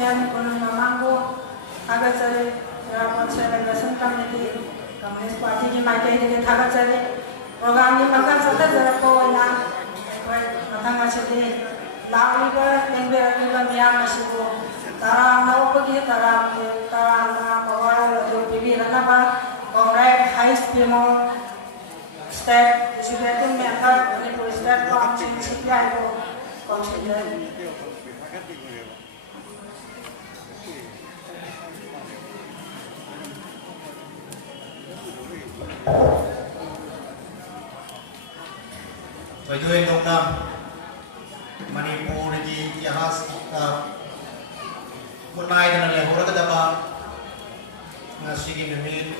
Chairman Kunun Mamango, Thagachari, Irapur Celebration Committee, Communist Party की माइके के Thagachari, program की मक्का सत्ता जरा को ना matang asli lalu ke lembir juga miam masih bu taram nau pergi taram na bawa lalu bibi rana ba kongres high speed state disebutkan member ini pun state launching sekian itu consider Tujuan nomor Manipur di Yahas Munai dan Lehora kedapa ngasih ini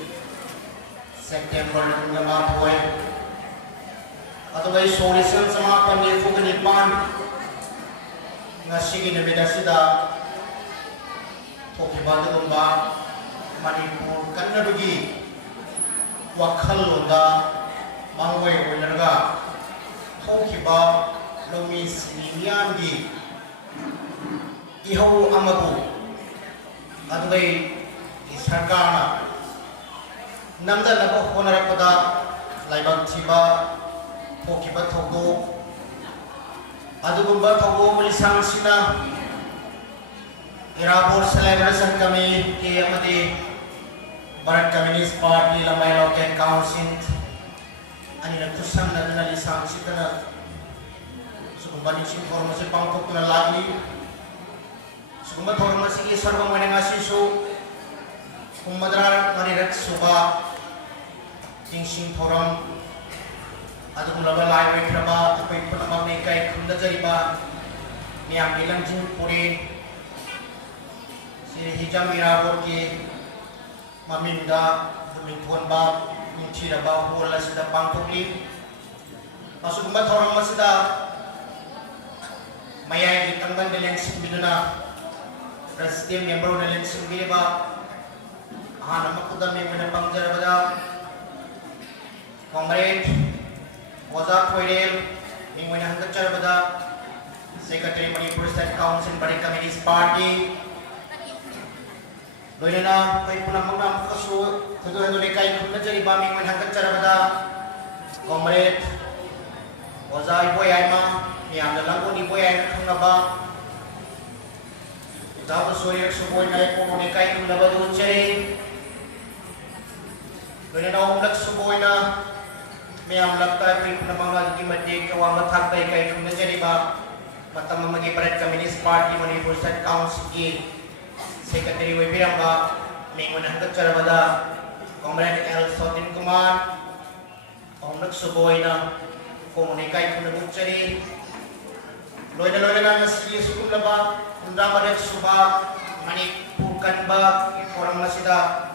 September 5 poin atau bayi solusi sama pendidikan kenipan ngasih ini beda sudah Toki batu lomba Manipur karena bagi wakal lomba mangwai benerga Toki ba Lomi Sinian di Iho Amabu Adway Isargana Namda Nabo Honarakoda Laibang Tiba Tokiba Togo Adugumba Togo Mulisang Sina Irapur Celebration kami Kiyamadi Barat Communist Party Lamay Local Council Ani Nakusang Nadalisang Sitana Sukumbani informasi pangkok na lagi Sukumbat informasi ki sarva manenga sisu Kumadrar marirat suba Tingsing forum Adu kulaba live kraba apai punamang nekai khunda jariba Niam nilang jing purin Siri hijam irabor ki Maminda Dumituan ba Minchira ba Huwala sida pangkok li Masukumbat informasi da Maya di tangban dalam sembiduna Presiden member dalam sembiduna nama kuda member pangjar pada Comrade Wazak Wedel yang menangkap pada Secretary Manipur State Council Bari Communist Party Doina kay punang kasu tuduhan kay kumna jari bami menangkap pada Comrade Wazak Boyama yang dalam pun ibu yang kenapa kita bersuara semua naik komunikasi itu dapat ucai dengan orang semua na yang melakukan penambangan lagi mati kewang batak baik itu menjadi mata memagi Barat Communist Party Manipur State Council ki Secretary Wibirang ba mengenai cara pada Comrade L Sotin Kumar orang semua na komunikasi itu ucai Loida na nasi suku laba undang pada suba Manipur kan ba orang masida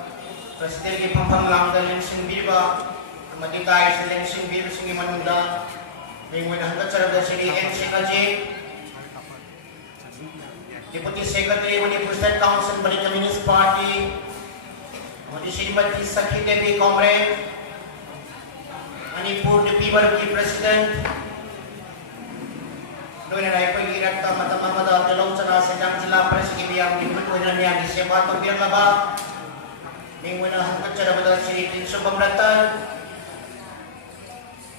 presiden ki pampang lang dalam singbir ba mati kai dalam singbir singi manunda minggu na hanggat cara sini NCKJ Deputy Secretary Manipur State Council Bari Communist Party mati Srimati Sakhi Devi Comrade Manipur Deputy ki President Doina na ipay girat ka matamamada telong sana sedang jela presiden yang dibuat yang disebat pembiar laba minggu na hangkat cara pada sini tinso pemberatan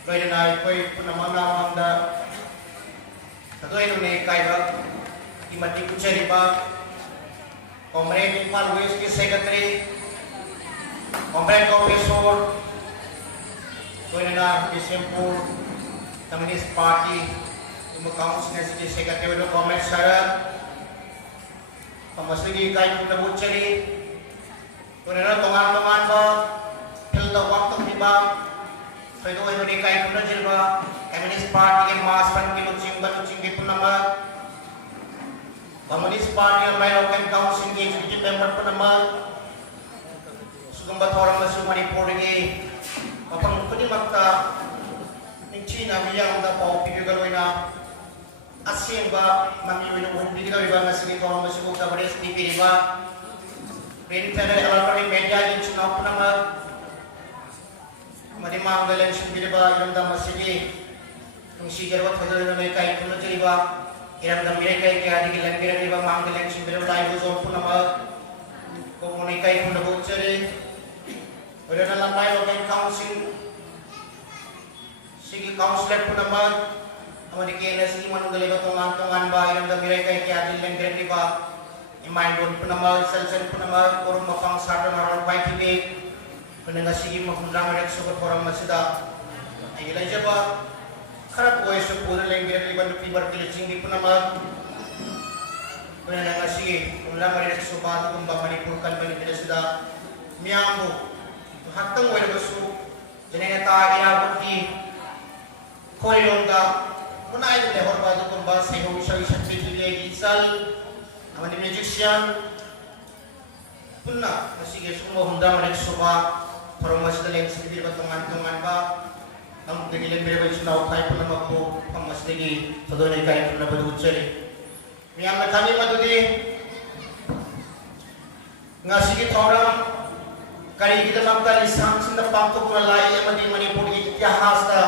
Doina na ipay punamana manda satu itu nih kaya dimati kucari ba Comrade Impal West ki Secretary Comrade Professor Doina na Disempur Communist Party Council Secretary Secretary of Commerce Sara Pamasli kai kita bucari Tunera tongan-tongan ba Hilda waktu tiba Saya itu ini kai kita jirba Communist Party ke maspan ki lucing ki punama Communist Party yang lain local council ki executive member punama Sugamba orang masuk Manipur ki Kapang kuni makta China miyang da pau pigaloina Asimba mami wino hindi ka riba ngasini ko masuk ka baris TV riba Rin tena electronic media yung sinop na madimang galang sin riba yung da masigi yung sigar wat kadal na may kahit kuno riba iramdam birai kaya di gilan birai ba manggilan simbiram lai buzon punama komunikai punabu cere udah dalam lai local council sigi councilor punama amadi kena sigi manunggali ba tongan ba iramdam birai kaya di gilan birai ba imain don punama selsen punama korum mapang sarda naral pai tibe penengah sigi mahundram rek sobat orang masida ayilah jaba karena boy sepuluh lengger liban dupi berkilicing di punama penengah sigi ulang rek sobat kumbang manipurkan bani tidak sudah miambu hattang boy besu jenenge ta ina bukti koilonga punai de lehor baju kumbang sehu bisa sakti di gisal amani musician punna masih semua hundam rek sobat Promosi dalam sedikit batungan ba ang tigilan bila ba sinaw kay pun nama ko pamas lagi sadonay kay pun na badutsari miyang matani madudi nga sige orang kali kita magkali sang sinda pangko kulay amadi manipur itihas ta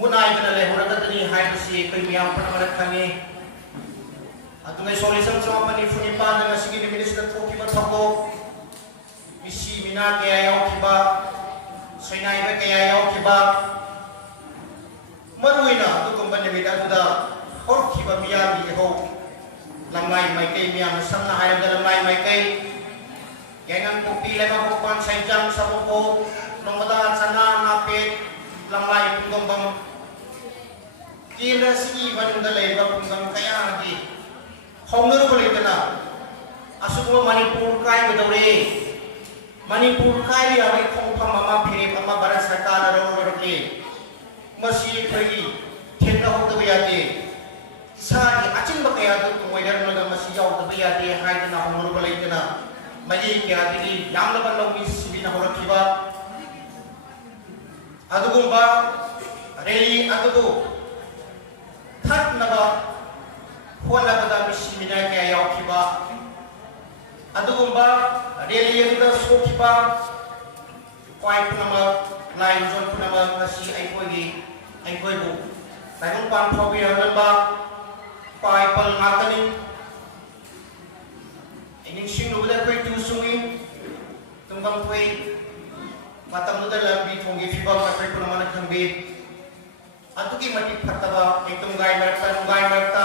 munay kana le hurata tani hay si kay miyang panamalat kami at ngay solisang sa panifunipan nga sige ni minister ko kimatako isi mina kaya yaw kiba sainai ba kaya yaw kiba maruina tu kumban ni bida da or kiba miya mi ho lamai mai kay miya sang na hayam da lamai mai kay yangan ko pila ma ko pan sai jam sa ko nomada sana napit lamai punggam kila si ban da leba punggam kaya di hongur boleh kana asuk mo manipur kai bedore Manipur kaya ay kong pamama piri pamabaran sa kanarong roke masih pergi tiada hok tabayati sari acing bakaya tu kumaidan naga masih jauh tabayati hai dina homur balai dina maji kaya dini yang laban lomis bina horak kiba adu gumba reli adu bu thak naga hola bada misi bina kaya yaw kiba adu gumba reli yang dah sokiba kuai punama lain zon punama nasi ai koi bu lain pan phobi namba kuai pal ngatani ini sing nu dah koi tu sungi tunggang koi matam nu dah labi thongi fiba koi punama nak khambi atu ki mati phataba itung gai merta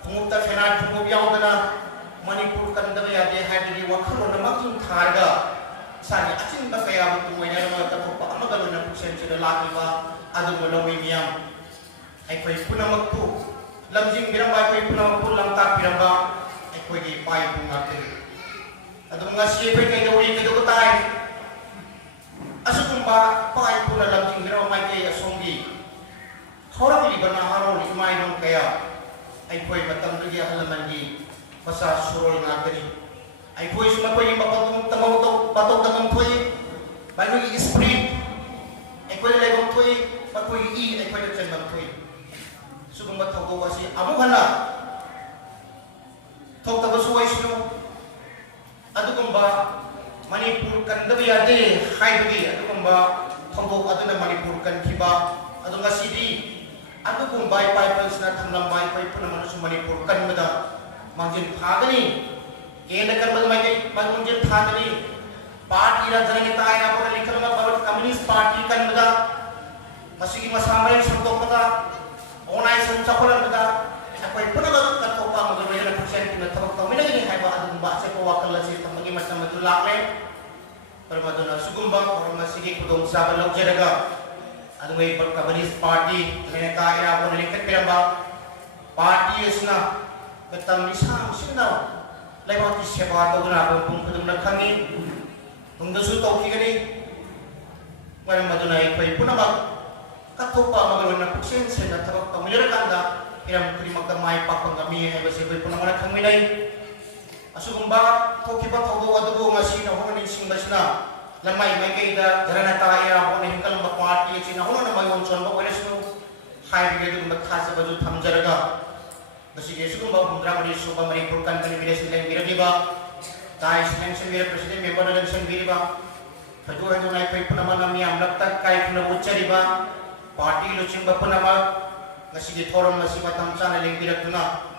khumuta fena thungu biaw dana Manipur kan da ya de ha de wa kharo na makin tharga sani achin ba kaya bu tu wena ma ta pa ma ga na pusen che la ki ba adu mo lo mi miam ai koi puna maktu lamjing biram ba koi puna maktu lam ta biram ba ai koi gi pai pu ngate adu nga si pe kai dori ke do tai asu kum ba pai puna lamjing biram mai ke asongi khora li bana haro li mai non kaya ai koi matam ri ya halaman gi masa surul ngakani ay koi suma koi mapatung tamaw to patong tangam koi bago i sprint ay koi lebong koi pakoi i ay koi chen bang koi sugong mathago wasi amu hana thok ta suwai sunu adu kumba manipur kan dabi ade hai bagi adu kumba thogo adu na manipur kan kiba adu ngasidi adu kumba pai pai sna thanam bai koi puna manu manipur kan mada Mangjin thagani kena kan bagmai mangjin thagani party ra janani ta ina por likhal ma bharat communist party kan mada masigi masamai santok mada onai sanchakora mada akoi puna ga ka to pa mo ga na percent na thok to mina ni hai ba adum ba se ko wakal la si tamagi macam tu lakle permadona sugumba or masigi kudong sa balok jeraga adum ei communist party mena ka ina por likhal piramba party isna betam misam sinau lewat siapa atau kenapa pun kedum nak kami tunggu tau kini malam madunai pai pun apa katopa magawan na puksen sena tabak pamilir kanda iram terima kamai pakang kami hai basi pai pun nak kami nai asugumba toki ba tau adu ngasi na hono ni sing basna lamai mai kaida jarana ta ya hono hingkal makmati sina hono na mai wonchon ba weresnu hai bigedu makhasa baju thamjaraga Basi Yesus kumba pundra mani suba mani purkan kani bidas nilai bira diba, tai seneng sendiri presiden member dalam sendiri ba, kaju haju naik pai pun nama nami amlak tak kai pun buca diba, parti lucing ba pun nama ngasigi thorom nasi matam chana lengpirakuna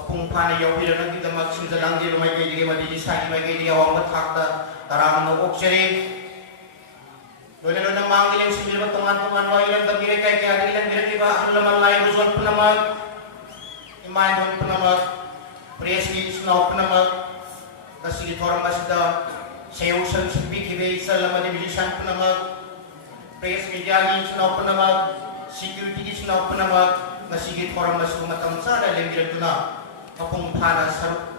apung phane yaubiraknagidamak simjalangje lumai kai dige madi sagi mai kai dige awang thakda taram no okcheri loina loina manggileng similba tongan-tongan wa ilang tabire kai kai ilang diretiba halaman lai buzon punamak iman don punamak presni snow punamak ngasigi thorom masida seu san sipi kibe salama de bisan punamak press media ni snow punamak security ki snow punamak ngasigi thorom masu matam sa da lengbirakuna apung phana saruk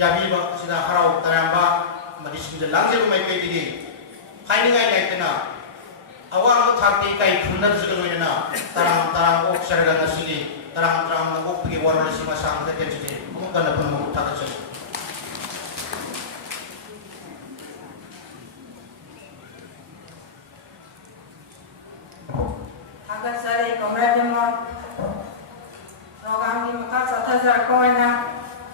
yabi ba sida harau taramba madi simjalangje lumai kai dige khaini ngai naitena awang thakti kai khundar jigaloina tarang tarang ok sarga nasili tarang tarang na ok pigi warole sima sang te tenjite mungkana pun mu thakache Agak sari komrademo program di Mekah Sathajar Koina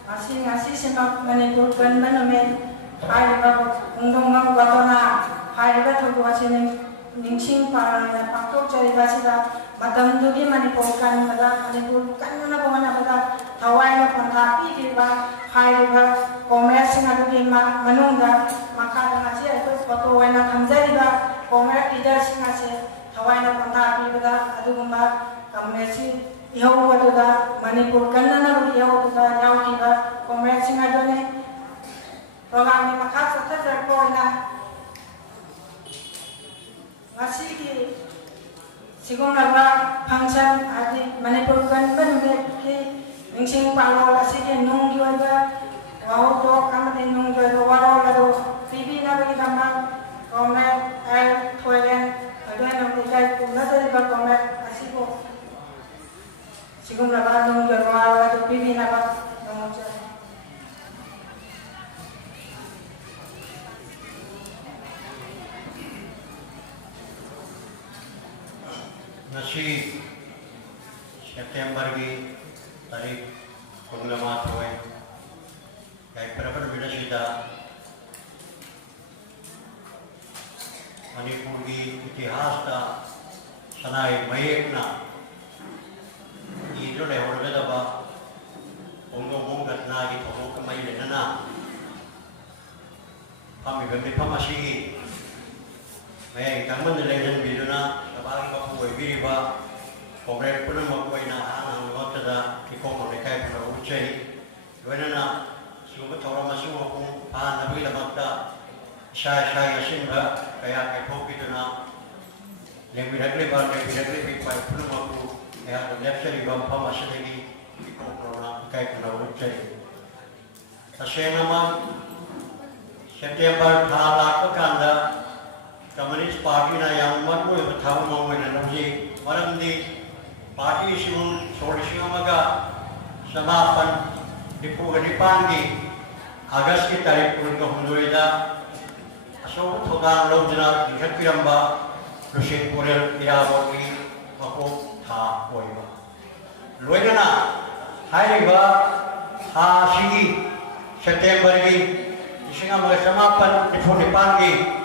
ngasih semak Manipur kan menemen hari baru undang batona hari baru buasin ningsing para paktok cari basida matam dugi Manipur kan mana pemana pada tawai na pantapi kiba hari baru komersi ngadugi manungga maka ngasih itu foto wena kamjari ba komersi tidak sih ngasih tawai na pantapi pada adu gumba komersi ihaw watuda Manipur kanna na bagi ihaw watuda yaw kiba komersi nga doon program ni Mekah Sathajar Koina ngasih sigong nagba function adi Manipur kan benugit ki ningsing pangol ngasih nung giwaga wow do kamade nung giwaga waro lado TV na bagi damang komer thoyen adoy na bigay kung nasa diba komer ngasih ko sigong nagba nung giwaga waro lado TV na ba nung giwaga nasi September ki tarik pengalaman tuai kai berapa beda cerita Manipur ki itihas ta sanai mayek na itu lewat beda ba ongong gatna ki thong kamai le na kami beri pamasi mayek kamu nelayan biduna bagi bapu biriba kongres pun makuai na ang waktu dah ikut mereka pun ucai, doa na semua orang masuk aku pan nabi lemak dah saya simba kayak kepok itu na yang birakli bipai pun maku ya left side bam pam masih lagi ikut corona kayak pun ucai. Saya nama September thalak kanda Komunis Parti na yang mampu bertahu mau menaruhi orang di parti semua solusi amaga samapan di panggi agas kita ikut kemunduran asal thogan lojna dikat piramba lusin kurel irawogi aku tha hoiba loina hai ba ha sigi September gi singa amaga samapan di panggi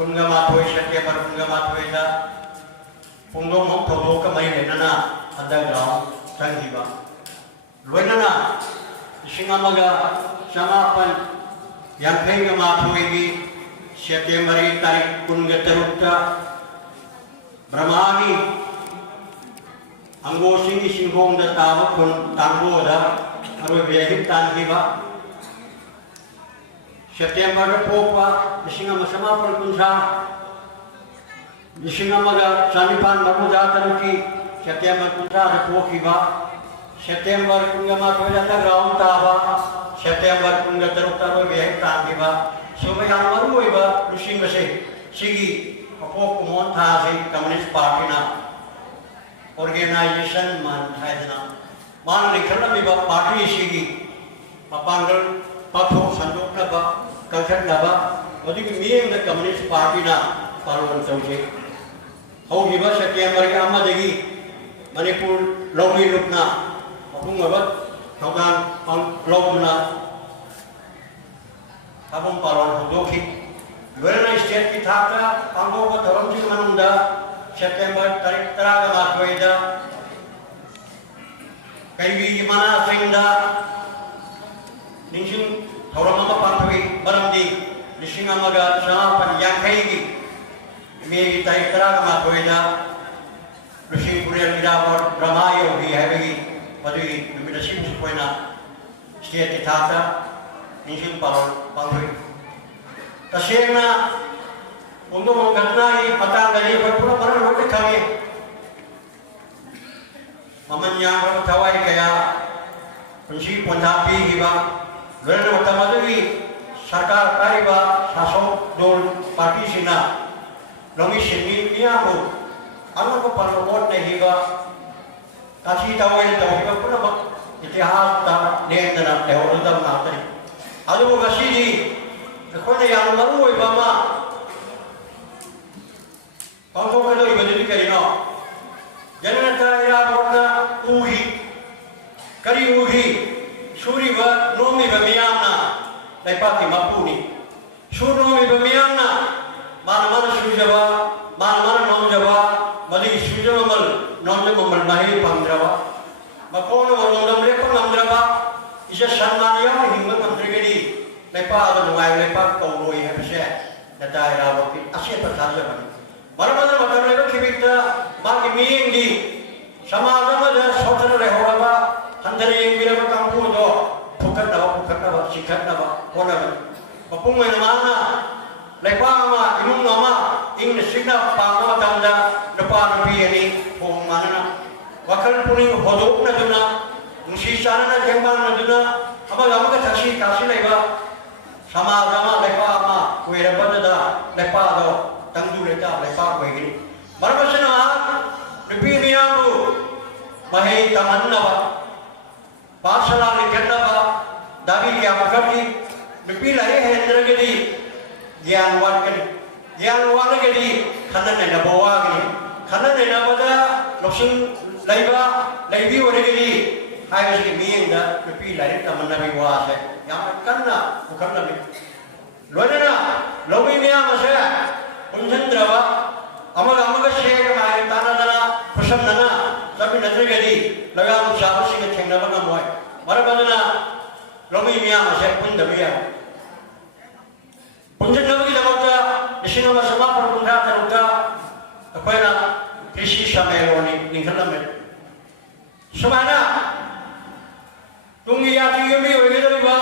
kunga matoi September kunga matoi da punggong mong tobo kamay nana underground tanghiba loina na singa maga samapan yang penga matoi gi September tarik kunga terukta Brahmani anggo singi singhong da tawa kun tanggo da arwe biyahit tanghiba September popa singa masama perkunsa singa maga sanipan mamuda taruki September kunsa poki ba September kunga matoya ta ground taba September kunga taruk taro biya tangi ba sumaya maru iba lusin base sigi apok mon tha si Komunis Parti na organization man haidna man likhala mi ba party sigi mapanggal pathok sanjok na ba kalsat na ba odi ki miyeng na Komunis Parti na palon tawje hau hiba September ka ama degi Manipur logi lupna apung ba thogan pang logna apung palon doki Where state ki thaka panggo ko dharam ji manunda September tarik teraga matweda kaigi mana singda ningsing thorama mapantwi baramdi lising amaga samapan yang kaigi me tarik teraga matweda lising kurian idawar bramayo hi habigi madui numidashim supoina setiap ditata ningsing palon pantwi tasena untuk mengenai patang dari berpura-pura lebih kami mamanya kalau tawai kayak kunci pondapi hiba lalu utama lagi sarkar kariba sasok dol parti sina lomi sini dia bu anu ko parlokot ne hiba kasih tawai hiba pura mak itihas ta len dana teori dam natari alu kasih di kau yang malu hiba ma Kalau kalau ibu jadi kaya jangan ada orang uhi, kari uhi, suri ba nomi ba miyamna, lepas mapuni, suri nomi ba miyamna, mana suri jawa, mana nom jawa, mali suri jawa mal, nom jawa mal mahir pamjawa, makono orang nom lepas pamjawa, isya sanmania hingga pamjegedi, lepas ada nuai lepas kau loi habisnya, data era waktu asyik bersaja bani. Mana-mana macam mereka kita bagi ming di sama ada saudara lehoraba handari yang bila kampung itu bukan apa sikat apa kolam kapung mana lepas nama ilmu nama ing nesina pangma tanda depan lebih ini pung mana wakal puning hodok na duna musisana na jembang na duna apa lama ke taksi leba sama lepas ama kuira pada lepas do tanggu leta lepas begini. Mana pasal lebih miamu, mahai taman napa, pasal lekat napa, dabi kia makarti, lebih lagi hendra gedi, gian wan gedi, kanan nena bawa gedi, kanan nena pada loksun laibi wari gedi, hai masih mieng dah lebih lagi taman nabi wase, yang karena bukan nabi. Luarnya, lobi miam saya. Unjan drawa, amaga share mai tanah tanah pusam nana, tapi nanti jadi lagam siapa sih yang cengna bang amoy, mana bagaimana lomi miam saya pun demikian. Unjan drawa kita baca di sini sama perpunca teruka, apa yang krisi sameloni lingkaran semana tunggu ya tiga minggu itu juga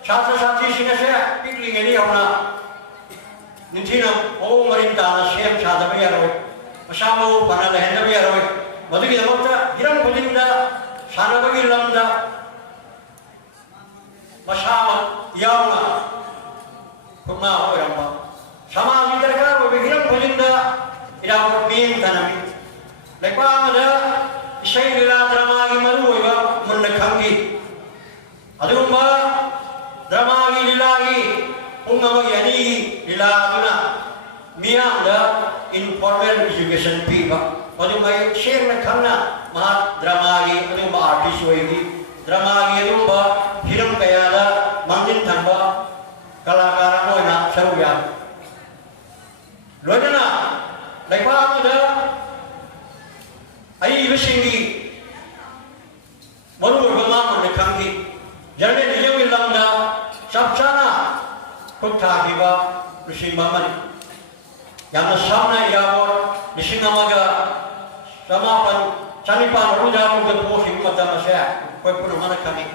satu sini saya pikir ini orang Nintina, merintah siap sahaja biaroi, masamu panah lehenda biaroi. Madu kita makta hirang pujinda, sana bagi lamda, masama yauna, kuma orang ba. Sama kita kalau hirang pujinda, irau min tanami. Lepas ada isai lila drama lagi maru iba mendekangi. Aduh ba drama lagi lagi. Ungamag yani dilatuna miang da informal education piba adu mai share na khanna ma drama gi adu ma artist hoigi drama gi adu ba hiram kaya da mangin thamba kalakaran ko na saruya lojana lepa da ai bisingi maru ba ma ne khangi jane dijam lamda sabsana Kota hiba lusin mamani, yang samna iawar lusin amaga samapan canipan ruda muda posi mata masya, kau pun mana kami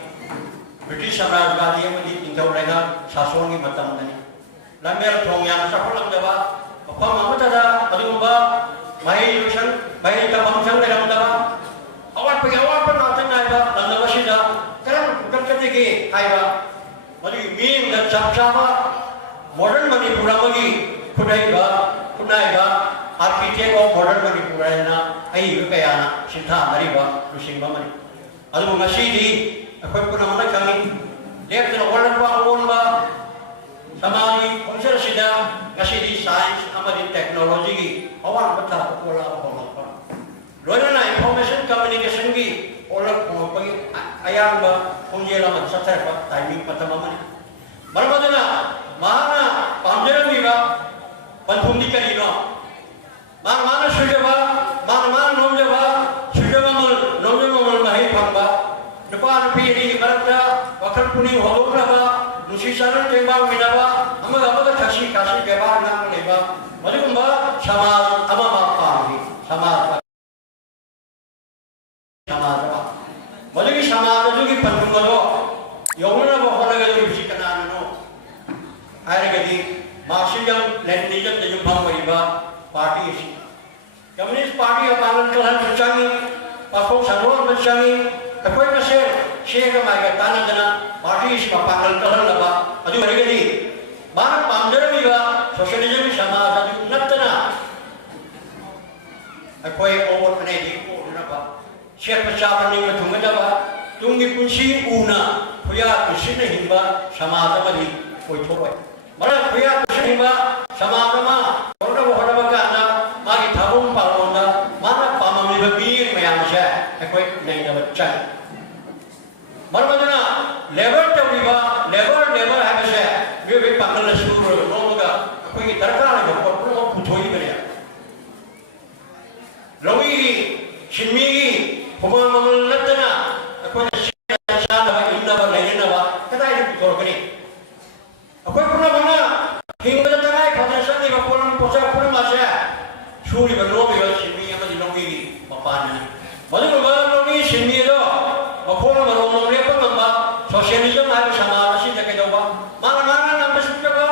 British Samaraj Gandhi yang di Intau Rega sasongi mata mana lamber thong yang sapulang dawa, apa mama tada adu ba mai lusan mai tabang sang dalam dawa, awak pun nanti naiba landa masida, kerana bukan ketegi kaiba. Mari ming dan sama modern Manipura lagi kunai ba arsitek modern Manipura na ai kaya na sinta mari ba lusing ba mari adu masih di aku pun nama kami lihat na orang ba sama ni konsep sida masih di sains sama di teknologi awak betul pola apa luar na information communication gi orang pagi ayam ba punjela man satar ba timing patama man mana pamjera ni ba panpundi kali no mana sudah ꯍꯧꯗꯣꯛꯅꯕ ꯅꯨꯡꯁꯤ ꯆꯥꯟꯅꯅ ꯇꯦꯡꯕꯥꯡꯃꯤꯟꯅꯕ ꯑꯃꯒ ꯑꯃꯒ ꯊꯛꯁꯤ ꯈꯥꯁꯤ ꯕꯦꯕꯥꯔ ꯉꯥꯡꯅ ꯂꯩꯕ ꯃꯗꯨꯒꯨꯝꯕ ꯁꯃꯥꯖ ꯑꯃ ꯄꯥꯝꯃꯤ ꯁꯃꯥꯖ मधुगी समाज अदुगी पन्नुमदो यौननबो होनगदुगी कनाननो हायरगदि मार्क्सिज्म लेनिनिज्म द युम्भम वरिबा पार्टी सि कम्युनिस्ट पार्टी अपालन कलहन बच्चांगी पाखो सनोन बच्चांगी तकोय मसे शेग माइगा तानदना पार्टी सि अपालन कलहन लबा अदु वरिगदि मान पामजरबिबा सोशलिज्म समाज अदु नत्तना अकोय ओवर कने दि को नबा शेख पचाबनी में थुंगदबा तुंगी पुंसी उना खुया कुशिन हिंबा समाजमदि ओइथोय मरा खुया कुशिन हिंबा समाजमा होरब होरब काना मागी थाबुम पालोंदा माना पाममिबा बीर मयामसे अकोय नैनब चन मरमदना लेबर तविबा लेबर हाबसे बे पांगल सुर नोमगा अकोय दरकार ग पपुलो पुथोई बरे रवि शिमी Hubungan mengelatnya, aku ada siapa yang indah berlainan apa? Kata ini betul ni. Aku pernah mana hingga tengah pada saat ini bapulan posak pun masih suri berlobi bersimi yang di lobi bapana. Malu berbalan lobi simi itu, bapulan berlobi apa ngamba sosialisme ada sama nasi jaga jawab. Mana nama sudah apa?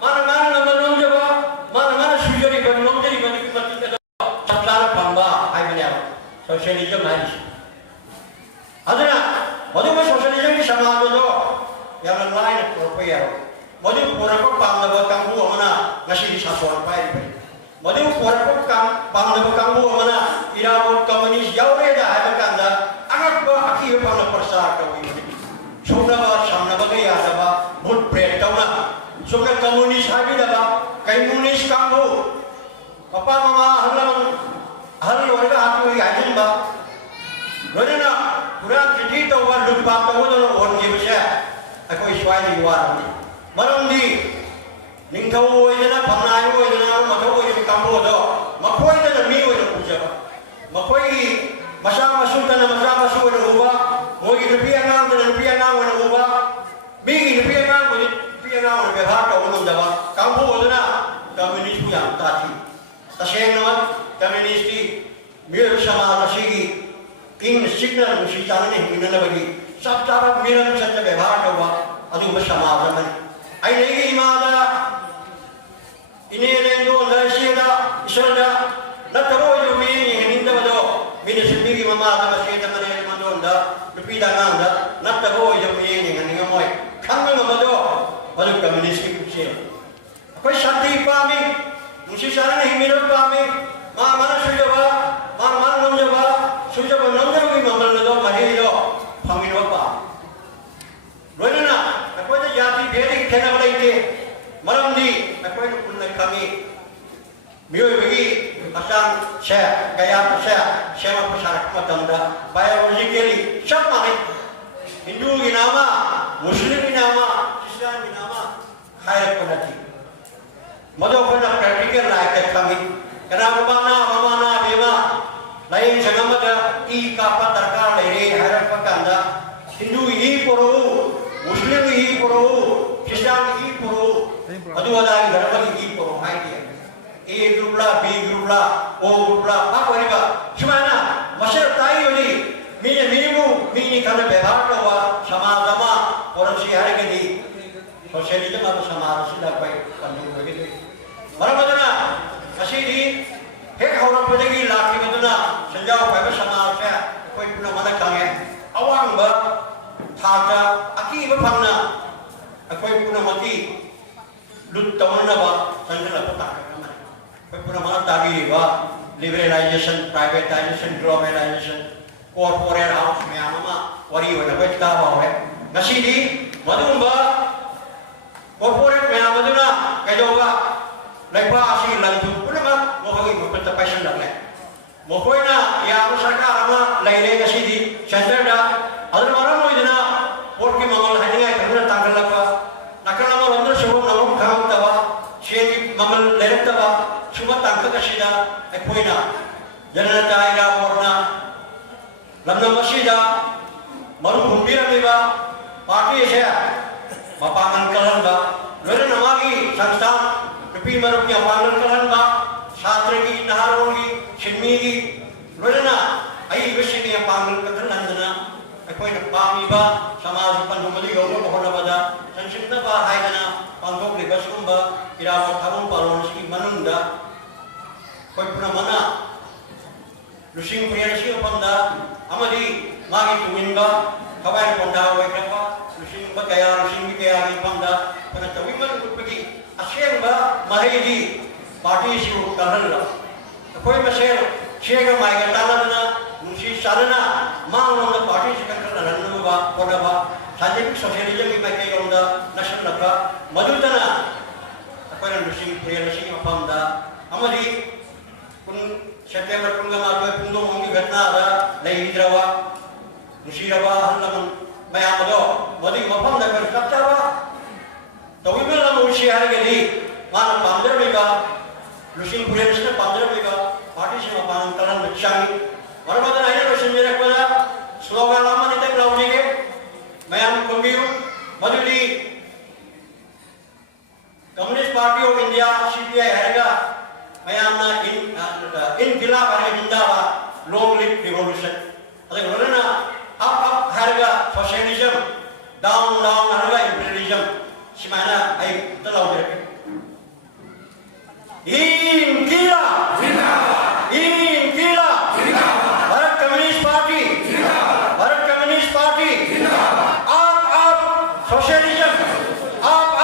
Mana nama nom jawab? Mana sudah di berlobi jadi bagi kita tidak sablar bamba, hai mana? Socialism है अदना मधु में socialism की समाज दो या line प्रोपे यारो मधु पूरा को पांडव कांगू हमना नशी की शासन पाई पे मधु पूरा को पांडव कांगू हमना इरावो कम्युनिस्ट यावरे दा है बकांदा अगर को अकी पांडव प्रसार कवी सुना बा सामना बगे या दबा बुट प्रेट तवना सुना कम्युनिस्ट हाबी दबा कम्युनिस्ट कांगू पापा मामा हल्ला हर वर्ग हाथों की आयजन बा रोजना पूरा चिट्ठी तो वन लुट पाप तो वो दोनों और के बच्चे अको इश्वाई युवा रही मरंदी निंगथो वो इतना पन्नाई वो इतना मधो वो इतना काम वो दो मकोई तो मी वो इतना पूछा मकोई मशा मसूद ना मशा मसूद ना हुआ वो की रुपया नाम वो हुआ मी की रुपया नाम वो व्यवहार का वो दबा काम वो इतना कम्युनिस्ट को यहाँ ताकि तशेन नमक कम्युनिस्टी मेरे समाज की इन सिग्नल मुझे जानने हिंदन बगी सब चारा मेरा सच्चा व्यवहार हुआ अधूम समाज में आई नहीं इमादा इन्हें लेंदो नरसियदा इसरदा न करो जो मेरी हिंदन बदो मेरे सिद्धि की ममा आदा बसेत मने मंदोंदा रुपीदा नांदा न करो जो मेरी हिंदन मोय खाने बदो बदो कम्युनिस्ट की कुछ कोई शांति पामी मुझे जानने हिंदन पामी mana sudah mana nom jaba sudah nom jaba ni nombor itu mahir itu pangin apa loina na aku itu jati beri kena pada ini malam ni aku itu pun kami mioi bagi asal saya gaya saya masyarakat macam dah biologically siapa ni Hindu ni nama Muslim ni nama Islam ni nama khair pun ada mahu pun practical layak kami Kenapa mana bima lain jangan ada kapal terkar dari harap pakanda Hindu ini poro Muslim ini poro Kristen ini poro adu ada lagi berapa ini poro hai dia A group lah B group lah O group lah apa ini pak cuma na masyarakat tahu ni mini karena behar kawa sama orang si hari ini sosialisme atau sama sudah baik pandang begitu mana mana Masih di hek orang pedegi laki itu na senjauh apa sama saya kau pun mana kami awang ber thaga aki berpana kau pun mati lut tahun naba senjauh apa tak kami kau pun mana tadi ba liberalization privatization globalization corporate house meama wari wala betta bawa masih di madu ba corporate meama itu na kau ba Lepas asyik lanjut, pun apa? Mohon ibu bertepatan lagi. Mohon na, ya masyarakat ama lain kasih di center dah. Ada orang mau ina, orang yang mangal hanya kerana tanggal apa? Nakal nama orang tu sebab nama kamu tahu, siapa mangal leret tahu, cuma tanggal kasih dah. Ekoi na, jangan cahaya dah warna. Lama masih dah, malu humbira ni ba, party se mapangan kalan ba lolo na magi sansta tapi maruk ya pangan kalan ba satre gi naharong gi chinmi gi lolo na ai wishi gi pangan kalan na akoi na pami ba samaj panumali yono ko na bada sansinna ba haidana pangok libas kumba irawa thabong palon si manunda koi puna mana lusing priya si panda amadi magi tuminga kawan panda wai kapa lusing ba kaya lusing gi kaya gi panda pana tawiman kupagi asyeng ba mahidi party si ukaralla koi masel chega mai ga talana nusi salana mang ng party si kankan rannu ba koda ba scientific socialism gi mai onda national ka madutana koi na lusing priya lusing panda amadi kun September kun gama ko pundo mongi gatna da lai hidrawa musirawa halaman mayamado modi mapam da kan kaptawa tawibel na mushi har gedi mana pandra mega lusing pures na pandra mega party se mapang talan bachani warmada naina lusing mera kola slogan lama ni tak launi ke mayam kombiu maduli Communist Party of India CPI harga mayamna इनकिलाब है जिंदाबाद long live revolution अरे बोले ना up harga socialism down harga imperialism simana ay talaw dire इनकिलाब Bharat communist party up socialism up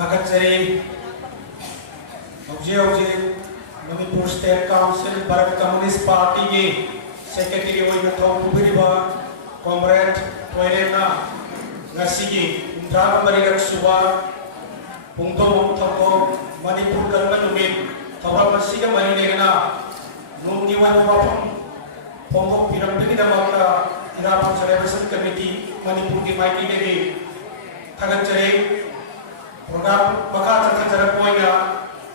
Thakachari Manipur State Council Bharat Communist Party की Secretary होइना थौपुरिबा Comrade Toirena ngasigi Indrag Marirak Suba Pungtong Thako Manipur Kalmanumit Thawal Masiga Marinegna Nungniwan Wapam Pongok Piramdini Damaka Irapam Celebration Committee Manipur की Mikey देगी Thakachari program maka terkait poinnya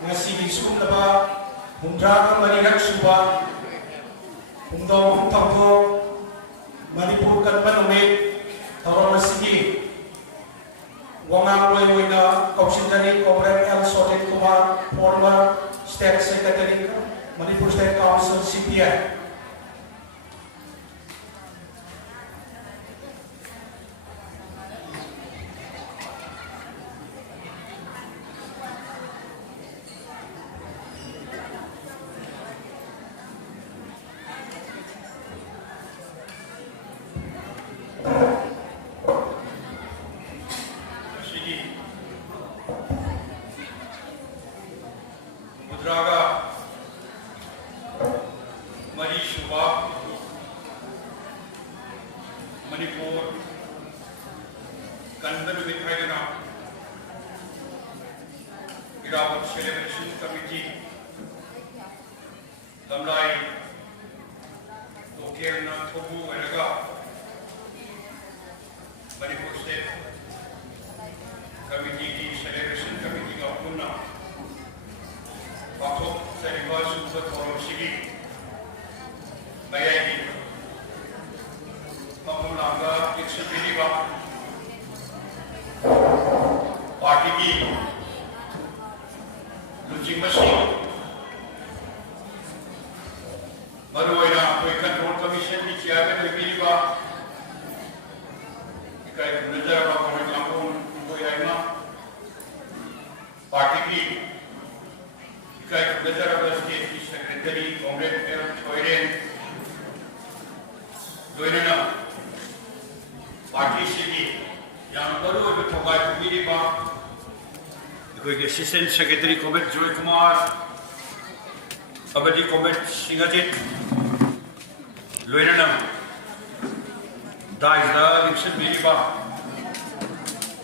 ngasih diskum laba Hundraga Marirak Suba Humdong Tangko Manipur Kalmanumit Tawar Masigi Wangang Loyoina Kaushindani Comrade L. Sotin Kumar former State Secretary Manipur State Council CPI Manipur Kanban Vitrayana Irawat Celebration Committee Lamlai Dokirna Thobu Enaga Manipur State Committee की Celebration Committee का पुन्ना Patok Seriba Super Forum Sigi Bayagi Mamulaga Exhibiriba Party की Lujing Machine Maruaina Control Commission की Chairman Exhibiriba Ikai Nujara Bapak Kampung Maruaina Party की Ikai Nujara State Secretary Comrade L. Toiren Doinana Party City yang baru bertogai Exhibiriba Ikai Assistant Secretary Comrade Joy Kumar Abadi Comrade Singajit Loinana Daizda Exhibiriba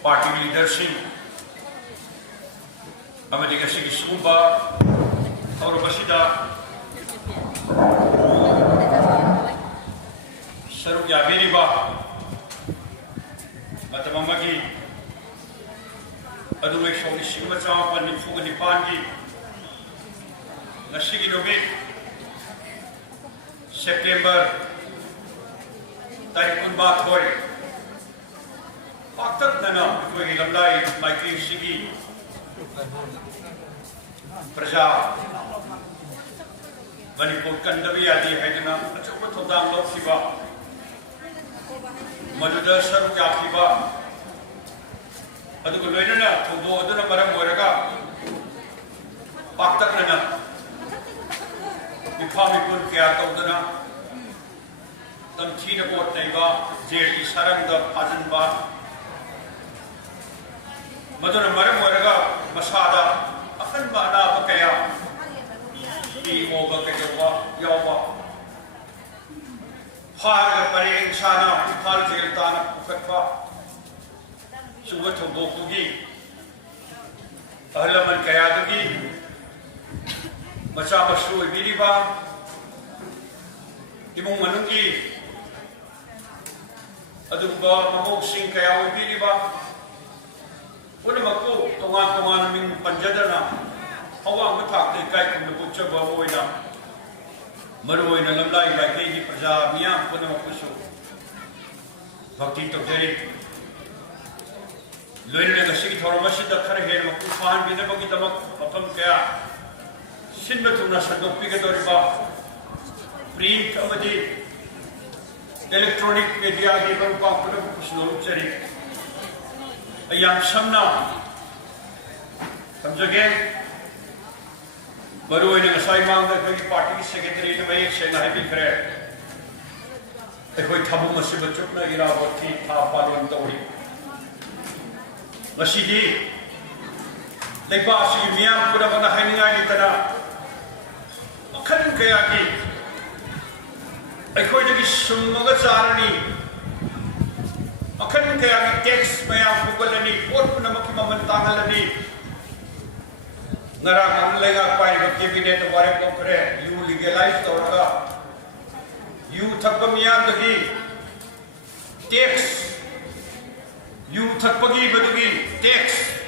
party leadership amadi kasi sumba aur basida saruk yabiriba matamamagi adu ek shoni shima chawa pan nifu ni pangi nashigi nobe September tarik unba thoi paktak nana koi lamlai maiki sigi praja Manipur kandabi adi haidana achuba thodang lokhiba maduda saruk yakhiba adugo loinana thodo aduna maram oraga paktak nana Bifami pun kaya taudana tamthina bot naiba jeli sarangda phajanba maduna maram oraga masada akanba ana kaya di moga kaya yawa harga pareng sana phal jeltana pukatwa subat bokugi ahlaman kaya dugi Maca basu ibiriba imong manunggi aduba mamok sing kaya ibiriba una magko tungan ming panjadana awang mathak de kai kum bu chaba oina maroina lamlai lai ke gi praja miya una magkusu bhakti to jai loina ga sigi thora masida khare he makku fahan bina bagi tamak apam kaya Sinma tuna sadok pigadoriba print amadi electronic media gi barupa pada kusno cari ayam samna samjage baru ini ngasai mangda kami party secretary ne mai sena happy kare ekoi thabu masi bachukna irawati tha palon tawri masidi leiba si miam pura bana haningai ditana Kan kaya ki, aku jadi semua carani. Kan kaya ki teks maya bukalani, port pun nama kita mentangalani. Ngarang anglega pai cabinet barang kompre, you legalize tawra. You thakpamiya lagi teks, you thakpagi bagi teks.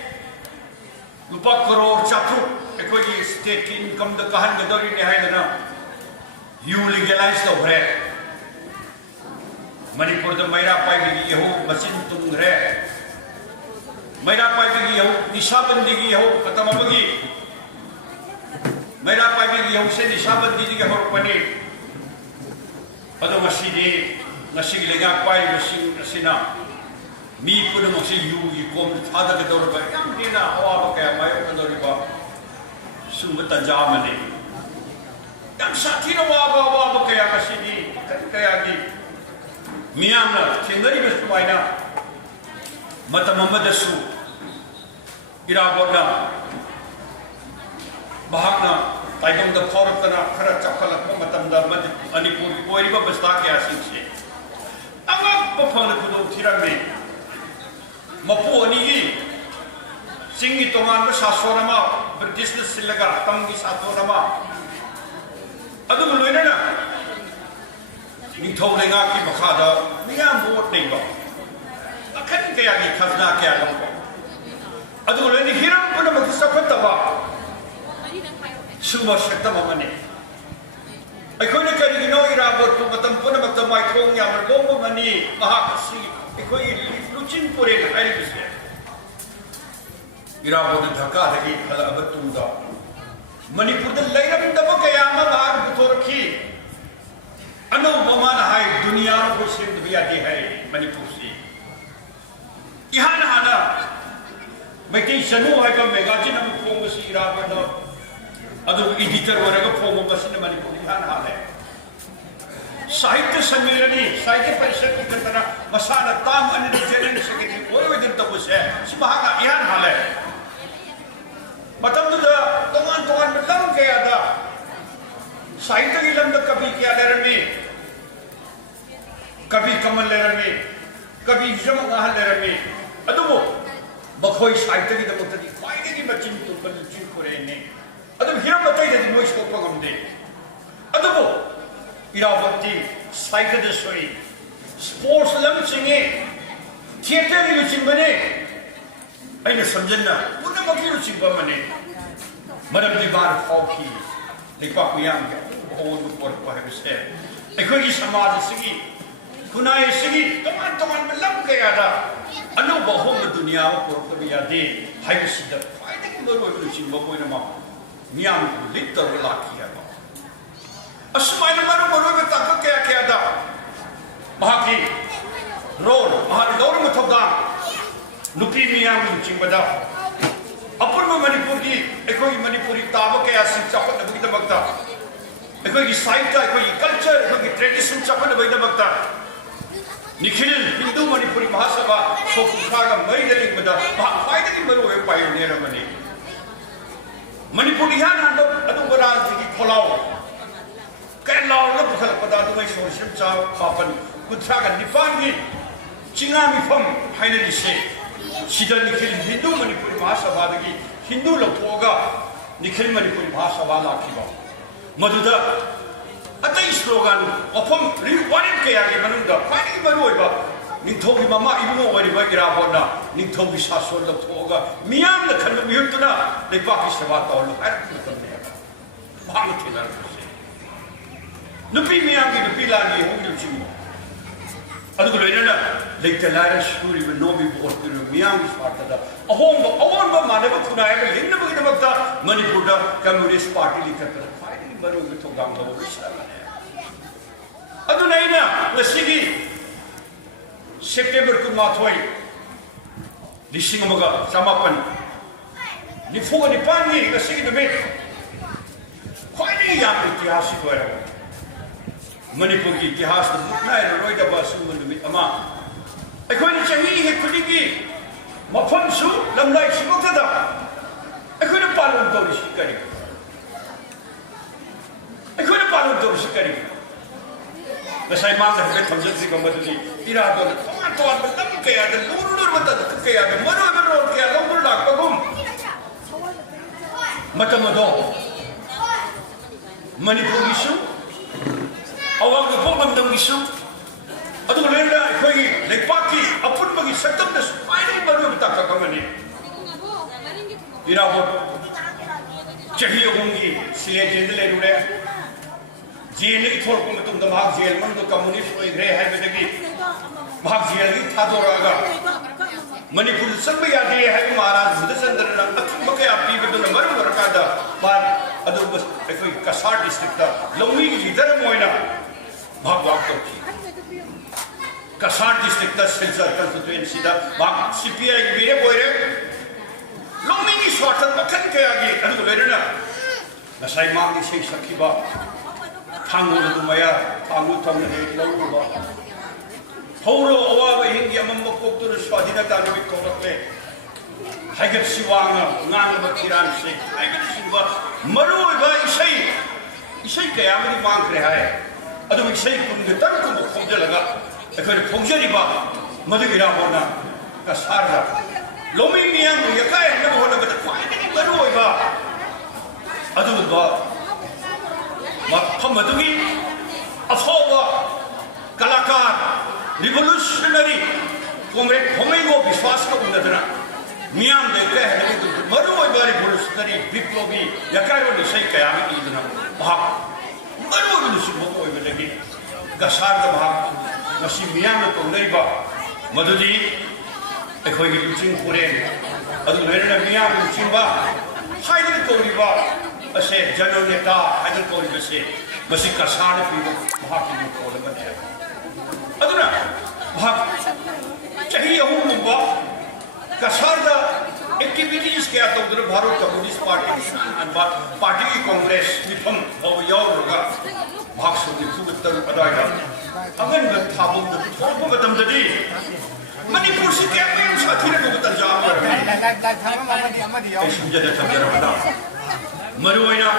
Lupa crore chatruk. Ekoi state income the kahan gadori ne hai dana you legalize the bread Manipur the maira pai gi yeho masin tung re maira pai gi yeho nishabandi gi yeho katamabagi maira pai gi yeho se nishabandi gi hor pani ado masidi nasig lega pai masin asina mi pun masi you gi kom thada gador ba yam dina hawa ba kaya mayo gadori ba sumber tanjamane yang satina waba kaya kasini kaya di miamna singari besuaina mata mamadasu irabona bahakna taidong da kortana khara chakala matamda manipur koiriba basta kya singse angak pafana kudo thirame mapu ani Singi tongan bersasonama British silaga tamgi satonama adu loina na ni thau lenga ki bakhada miyam vote nei ba akhan kaya ki khazna kaya lam ba adu loina hiram puna magi sakata ba suma shakta mamane aikoi ne kari no ira bot tu matam puna matam mai thong ya mar bombo mani maha kasi aikoi luchin pure hai bisne Irabod Dhaka lagi hala abatunda Manipur the lairam daba kaya ma baag butorki ano bamana hai dunia ko sim dunia di hai Manipur si ihana hana mai sanu hai ka magazine am phom si irabod adu editor waraga phom basine Manipur ihana hale Sahitya Sammelani Sahitya Parishad ki kantana masana tam ani jenen secretary oi wedin tabu se si mahaka ihana hale Matam tu dah tongan matam kaya ada. Sahitya ilam dah kabi kaya lerami, kabi kamal lerami, kabi jam ngah lerami. Aduh, मखोई साइटगी दमक्तदी ख्वाइदगी मचिन तुबल चिन कोरेने अदम हिरम बतैददी नोइस कोपा गमदे अदबो इरावती साइटद सोई स्पोर्ट्स लम चिंगे थिएटर की चिंबने अइने समझना पुनः मकी चिंबा मने मरम दी बार फाउकी लेपा कुयाम के ओन पर पहबसे अखोई समाज सिगी कुनाय सिगी तमान तमान में लब गया दा अनु बहुम दुनिया पर तो यादे हाय सिदा फाइदे मरो चिंबा कोइना मा मियाम लिटर लाखी है असमाय मरो मरो में तक क्या दा महाकी रोल महारोल मथोदा नुपी मियाम चिंबदा अपुर मणिपुर की एकोई मणिपुरी ताब के आसिक चपन नबी दबक्ता एकोई की साइट एकोई कल्चर एकोई ट्रेडिशन चपन नबी दबक्ता निखिल हिंदू मणिपुरी महासभा सोकुखागा मई दलिंग बदा फाइदे की मरो है पायोनियर मने मणिपुरी हान हंदो अदु बराल की खोलाओ कैलाओ लो बुखल पदा तुम्हें सोशल चाव पापन कुत्रागा निपान की चिंगा मिफम हाइनरी से सिदा निखिल हिंदू मणिपुरी महासभा की हिंदू लथोगा निखिल मणिपुरी महासभा लाखिबा मधुदा अतई स्लोगन अफम रिवारिट के आगे मनुदा फाइनली मरोइबा निथोगी मामा इबुमो वरिबा इराबोना निथोगी सासो लथोगा मियाम न खन मिहुतुना लेपा की सेवा तौल हर मतने भांग थिला नुपी मियाम की नुपी लानी होगी चिंगो अदुग लोइना लेते लारा स्टोरी में नोबी बोट कर मियाम स्पार्टा अहोंबा मानव खुनाय में लिंग बगिन बक्ता मणिपुर दा कम्युनिस्ट पार्टी लिखत फाइनली मरो में तो गाम दो विशाला अदु नैना लसिगी सेप्टेम्बर को माथोई लिसिंग मगा समापन निफुगा निपानी लसिगी दमे फाइनली याम इतिहास को मणिपुर की इतिहास नायर रोइदबा सुमनुमित अमा अखोइन चही हे खुदिगी मफम सु लमलाई सिमोक्तदा अखोइन पालन तौरिसि करी अखोइन पालन तौरिसि करी नसाई मांग हबे थमजसी गमदुली इरादो तो बदम कया द लुरुर बता कया द मरो मरो कया लुरुर लाकबगुम मतमदो मणिपुर सु अवांग पोलम दंगिसु अदु लेना कोई लेपाकी अपुन बगी सत्तम द फाइनल बरो बता कमने इराबो चाहिए होंगी सीए जेल ले रुरे जेल की थोर को तुम दमाग जेल मन तो कम्युनिस्ट होई ग्रे है बेदगी भाग जेल की थादोरागा मणिपुर सब यादे है महाराज बुद्धचंद्र न अखिम के आपी बदन मर मरकादा बार अदु बस कोई कसार डिस्ट्रिक्ट दा लौमी की लीडर मोइना भाग तो कसार डिस्ट्रिक्ट दा सिलचर कंस्टिट्यूएंसी दा भाग सीपीआई की बेरे बोइरे लौमी की स्वार्थन मखन के आगे अदु लेना नसाई मांग से सखीबा थांगो दुमया थांगो थमने लौबा हौरो अवाबा हिंगी अमम कोक्तुर स्वाधीनता निमित्त कोरते हाइगत सिवांगा नांगबा किरान से हाइगत सिवा मरुबा इसई कयामरी मांग रहा है अदुम इसई कुंगे तन को खोजलगा अखर खोजरिबा मदगिरा होना का सारदा लोमी मियां यकाय न होना बत फाइनली मरुबा अदुबा मफमदुगी अफोवा कलाकार रिवोल्यूशनरी कॉमरेड होमेगो विश्वास को उन्नतना मियाम देखते हैं लेकिन मरुबा रिवोल्यूशनरी विप्लवी यकाय व निशय कयाम की इतना भाग मरुबा निशुबो को लगी गसार द भाग मसी मियाम तो नहीं बा मधुजी एखोई की लुचिंग पूरे अदु लेना मियाम लुचिंग बा हाइदर कोरिबा असे जननेता हाइदर कोरिबा से मसी गसार पी भाग की कोल बने अदुना भाग चाहिए हुआ गसार द एक्टिविटीज क्या तो उधर भारत कम्युनिस्ट पार्टी की कांग्रेस निफम और योगा भाग सुनी फुगतर अदायदा अगन ग थाबम द थोबो बतम ददी मणिपुर से क्या कोई साथी ने को जाम कर है सुजदा थमरबदा मरुइना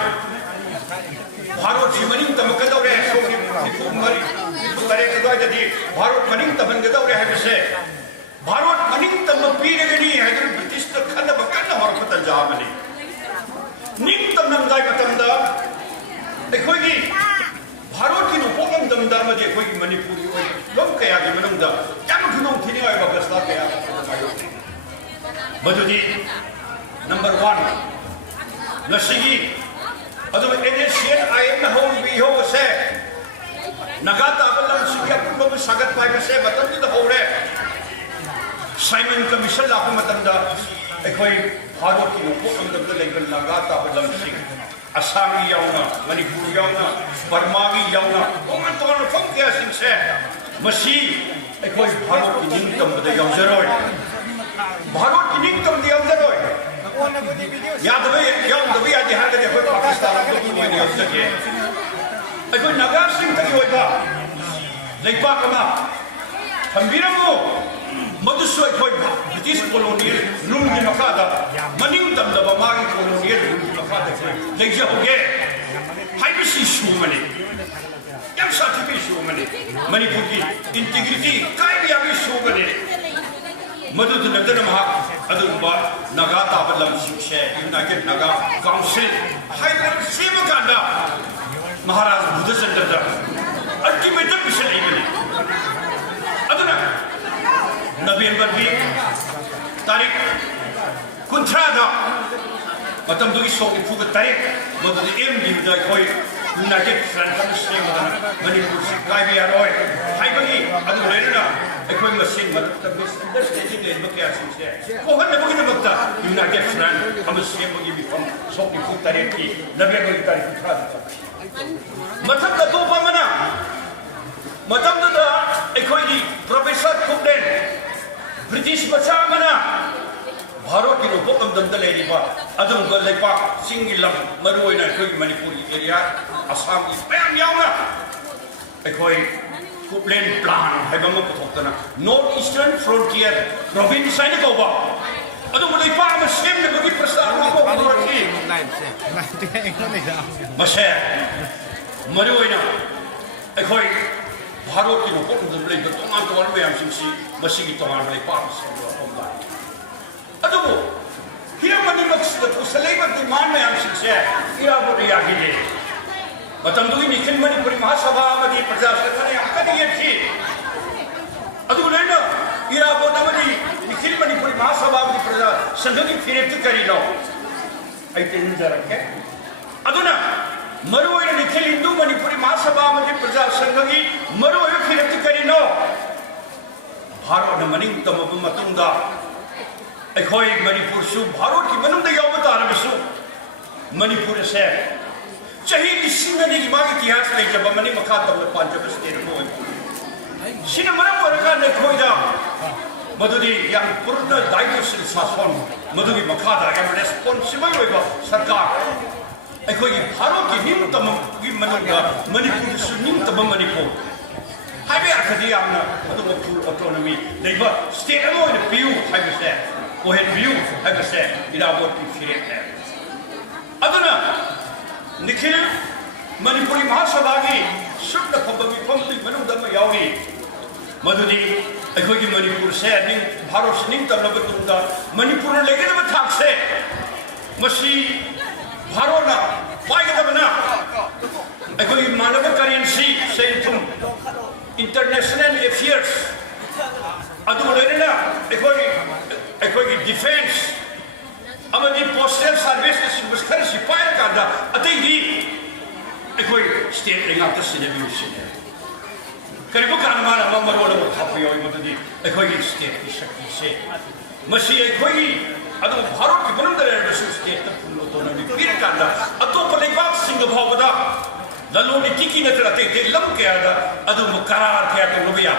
भारत की मनिंग तमकदौरे सोगी निफुम मरी तरे कदाय ददी भारत मनिंग तबनगदौरे है से भारत मनिंग तम पीरगनी हैदर ब्रिटिश त खन बकन हरकत जामनी निंग तम नमदाय मतमदा एखोगी भारत की नोपोम दमदा मजे एखोगी मणिपुरी ओय लोम कया की मनमदा याम खुनों थिनि ओय बगसला कया मजुदी नंबर 1 नसिगी अदो एनएसएन आईएम न होम बी हो से नगा ताबलम सिक्या पुनम सागत पाइबे से मतम दी होरे साइमन कमीशन लाप मतमदा एखोई भारत की नोपोम दमदा लेगन नगा ताबलम सिक असमी यावना मणिपुर यावना बर्मागी यावना तोंगन तोंगन फम क्या सिंह से मसी एखोई भारत की निंगतम बदे यावजरोय भारत की निंगतम दे यावजरोय याद वे याद वे आज यहाँ के एखोई पाकिस्तान को की नहीं यावजके एखोई नगा सिंह तक होइबा लेपा कमा थंबिरमो मधुसो एखोई ब्रिटिश कॉलोनियल रूल की मखादा मनिंग तमदबा मागी कॉलोनियल रूल की मखादा लेजे होगे हाइबसी शुमने यम साथी शुमने मणिपुर की इंटीग्रिटी काय भी आगे शुमने मधुद नदन महा अदुबा नगा ताबलम शिक्षे यूनाइटेड नगा काउंसिल हाइबर सेम कांदा महाराज बुद्धचंद्र दा अल्टीमेटम मिशन इबने अदुना नवेंबर की तारीख कुंथ्रादा मतम दुगी सोगी फुग तारीख मदुद एम दिबदा कोई यूनाइटेड फ्रंट का सेम मणिपुर से काय भी आरोय हाइबगी अदु लेना एकोई मशीन मदद अंडरस्टैंडिंग ले बके आसिसे कोहन ने बगी नबता यूनाइटेड फ्रंट हम सेम बगी बिफम सोगी फुग तारीख की नवेंबर की तारीख कुंथ्रादा मतलब का तो पमना मतलब दा एकोई दी प्रोफेसर कुबलेन ब्रिटिश बचा मना भारत की रूपों दमदा लेरिबा अदुम गलेपा सिंगिलम मरुइना कोई मणिपुरी एरिया असम की पैम यावना एकोई कुबलेन प्लान हैबम पुथोकना North Eastern Frontier Province side कोबा अदुम लेपा म सेम ने बगी प्रस्ताव को पुरती मसे मरुइना एकोई भारत की रूपों दमदा लेबा तोमान तोमान में हमसिंसी मसिगी तोमान लेपा अदुबो हिरमनि मक्सद पुसलेबा डिमांड में हमसिंसे इराबो रियागिले मतम दुगी निखिल मणिपुरी महासभा मदी प्रजा सत्ताने अकनिय थी अदुबो लेना इराबो नमदी निखिल मणिपुरी महासभा मदी प्रजा संघकी फिरेप्ति करिनो ऐते नजरके अदुना मरुओय निखिल हिंदू मणिपुरी महासभा मदी प्रजा संघकी मरुओय फिरेप्ति करिनो भारत मनिंग तमब मतुंगा एखोई मणिपुर सु भारत की मनुंग याव तारबसु मणिपुर से चाही लिसिंगनी की मागी इतिहास ले जब मनि मखा तब पांचब स्टेट मोय सिन मरम वरका ने खोइदा मधुदी yang पूर्ण दायित्व शासन मधुगी मखा दा yang रेस्पोंसिबल होइबा सरकार एखोई भारत की निमतम की मनुंगा मणिपुर सु निमतम मणिपुर हाइबे अखदी यामना मधुग फुल ऑटोनॉमी लेबा स्टेट अमोय पियु हाइबे कोहेन व्यू है से इराबोट की फिरे है अदुना निखिल मणिपुरी महासभा की शुद्ध फबगी फंपी मनुदम यावरी मधुदी एखोई की मणिपुर से निंग भारत से निंग तबलब तुंदा मणिपुर लेके न थाक से मसी भारोना पाइगदबना एखोई मानव करेंसी से तुम इंटरनेशनल अफेयर्स अदु लेना एखोई डिफेंस अमदी पोस्टल सर्विस मुस्खर सिपाही कादा अतई दी एखोई स्टेट रिंगा तसिने बिउसिने करिबो कानमान नंबर 1 वो थापियो मददी एखोई स्टेट की शक्ति से मसी एखोई अदु भारत की बनंदर रेसु स्टेट पुलो तो नबी पीर कादा अतो पलेबाक सिंग भावदा ललोनी टिकी नतरते दे लम के आदा अदु मुकरार के तो नबिया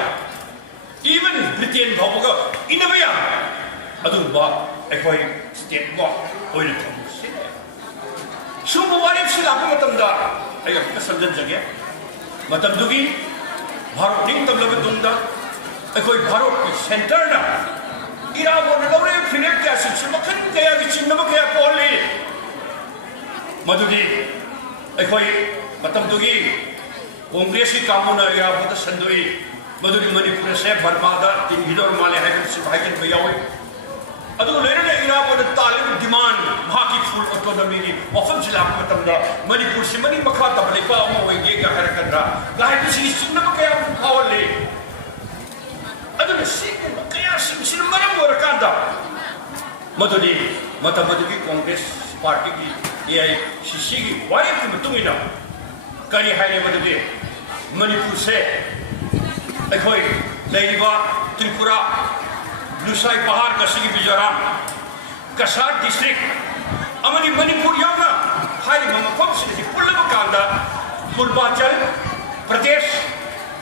even Britain भावगा इनबिया अदुबा एखोई स्टेट बॉ ओइल थमसे सुबो वारिफ सिलाको मतमदा अय कसंजन जगे मतम दुगी भारत निंग तबलब दुंदा एखोई भारत की सेंटर ना इराबो नलौरे फिनेट क्या सिमखन कया की चिन्नब कया पोले मधुगी एखोई मतम दुगी कांग्रेस की कामुना इराबो त संदोई मधुरी मणिपुर से बर्मादा तीन हिदोर माले है सिपाही के बयावे अदु लेने इराबोद तालिब डिमांड भाकी फुल ऑटोनॉमी की ऑफम जिला मतमदा मणिपुर से मणि मखा तबले पा अमो वेगे का हरकतरा गाय किसी सिंह न कया खावले अदु सिंह कया सिंह मरम वरकांदा मधुरी मधुरी कांग्रेस पार्टी की AICC की वायु की मतुमिना करी है मधुरी मणिपुर से अखोई लेरिबा त्रिपुरा लुसाई पहाड़ कसी मिजोरम कसार डिस्ट्रिक्ट अमनी मणिपुर यावना हाई ममफम से पुल्लम कांदा पूर्वांचल प्रदेश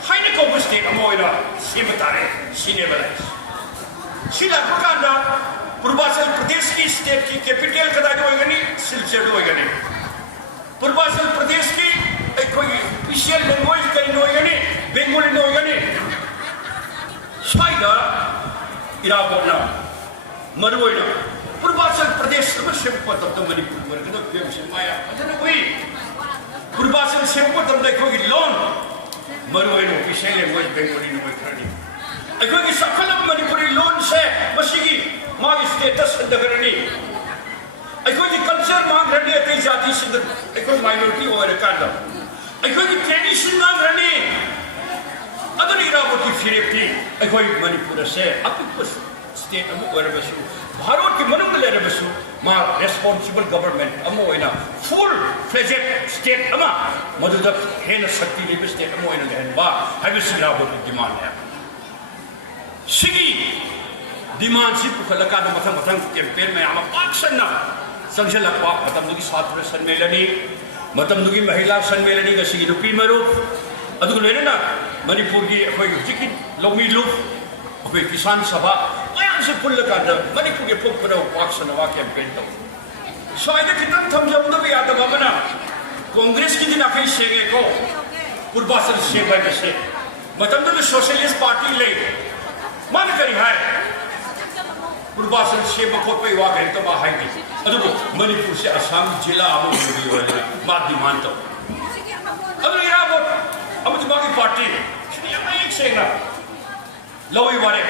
हाई को स्टेट अमोइना सिमतारे सिनेबलाइज सिला कांदा पूर्वांचल प्रदेश की स्टेट की कैपिटल कदा होगनी सिलचर होगनी पूर्वांचल प्रदेश की कोई ऑफिशियल लैंग्वेज कहीं होगनी बेंगोली होगनी स्वाइगा इराबोना मरुइना पूर्वांचल प्रदेश में सेपत तब मणिपुर मरकद पेम से माया अदन कोई पूर्वांचल सेपत तब देखो कि लोन मरुइना ऑफिशियल लैंग्वेज बेंगोली नो खरनी अखो की सफल मणिपुरी लोन से मसीगी मागी स्टेटस दगरनी अखो की कल्चर मांग रनी अते जाति सिंध अखो माइनॉरिटी ओवर कांदा अखो की ट्रेडिशन मांग रनी अदन इराबो की फिरेपी अखो मणिपुर से अपिक स्टेट अमु ओरबसु भारत की मनुंग लेरबसु मा रेस्पॉन्सिबल गवर्नमेंट अमु ओइना फुल फ्लेजेड स्टेट अमा मधुद हेन शक्ति लिब स्टेट अमु ओइना लेहनबा हाइबस इराबो की डिमांड है सिगी डिमांड से पुखलका मथंग मथंग कैंपेन में आम पाक्सना संजलकवा मतमदुगी छात्र सम्मेलनी मतमदुगी महिला सम्मेलनी गसी रुपी मरुप अदुग लेना मणिपुर की अखोई जिकी लौमी लुप अखोई किसान सभा मयाम से पुल्लका मणिपुर के पुपना पाक्सना कैंपेन तो स्वाइद कितन थमजमदो याद बना कांग्रेस की दिन आखिर सेगे को पूर्वाचल सेवा से मतमदुग सोशलिस्ट पार्टी ले मन करी है पूर्वाचल सेवा खोपे वागे तो बा है अदुगो मणिपुर से असम जिला अमु होगी वाले बात डिमांड तो अदु इराबो अमु दिमागी पार्टी शिया एक सेना लवी वाले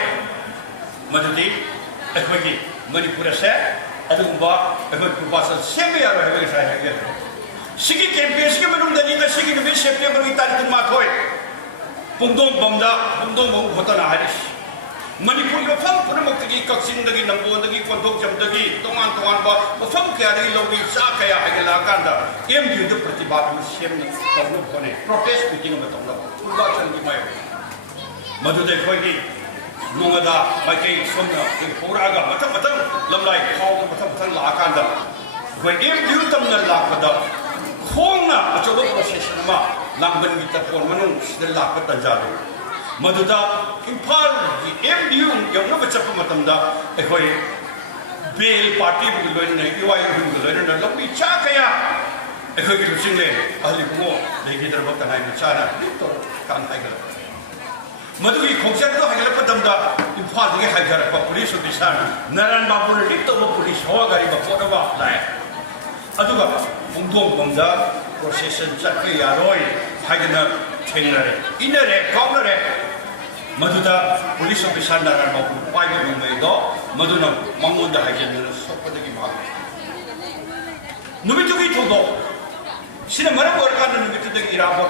मधुदी अखोगी मणिपुर से अदुगबा अखोई पूर्वाचल सेवा यारो है साइड है सिगी कैंपेन के मनुंग दनी का सिगी नबे सेप्टेम्बर की तारीख माथोय पुंगदोंग बमदा पुंगदोंग बम होतना हारिस मणिपुर मफम पुनमुक्तगी कक्सिंगदगी नंगोदगी कोंदोकजमदगी तोंगान तोंगान बा मफम कयादगी लौगी चा कया हाइगला कांदा एमयू द प्रतिबाद में सेम तौनु कोने प्रोटेस्ट मीटिंग में तौनु पूर्वाचल की माय मधुदे खोगी नोंगदा माइके सोमना पोरागा मथम मथम लमलाई खाव मथम मथम ला कांदा कोई एमयू तमना लापदा खोंगा अचोबो प्रोसेस मा लांगबन की तपोन मनुंग सिद लाप तंजादो मधुदा इम्फाल की एमडीयू यौना बचप मतमदा एखोई बेल पार्टी बुलोइन यूआई बुलोइन लंबी चा कया एखोई की लुसिंग ले अहली बुमो लेगी दरब कनाई चाना तो कान हाइगल मधुई खोजक तो हाइगल पदमदा इम्फाल के हाइगर प पुलिस ऑफिसर नारायण बाबू ने लिख तो पुलिस हो गाड़ी बपोडवा लाए अदुगा बुंदों बंदा प्रोसेसन चक्के यारोय हाइगना ठेंगरे इनरे काउनरे मधुदा पुलिस ऑफिसर नारायण बाबू पाइबे मंगैदो मधुना मंगोंदा हाइजन सोपदगी भाग नुबितुगी थोदो सिने मरम वरकान नुबितुदगी इराबो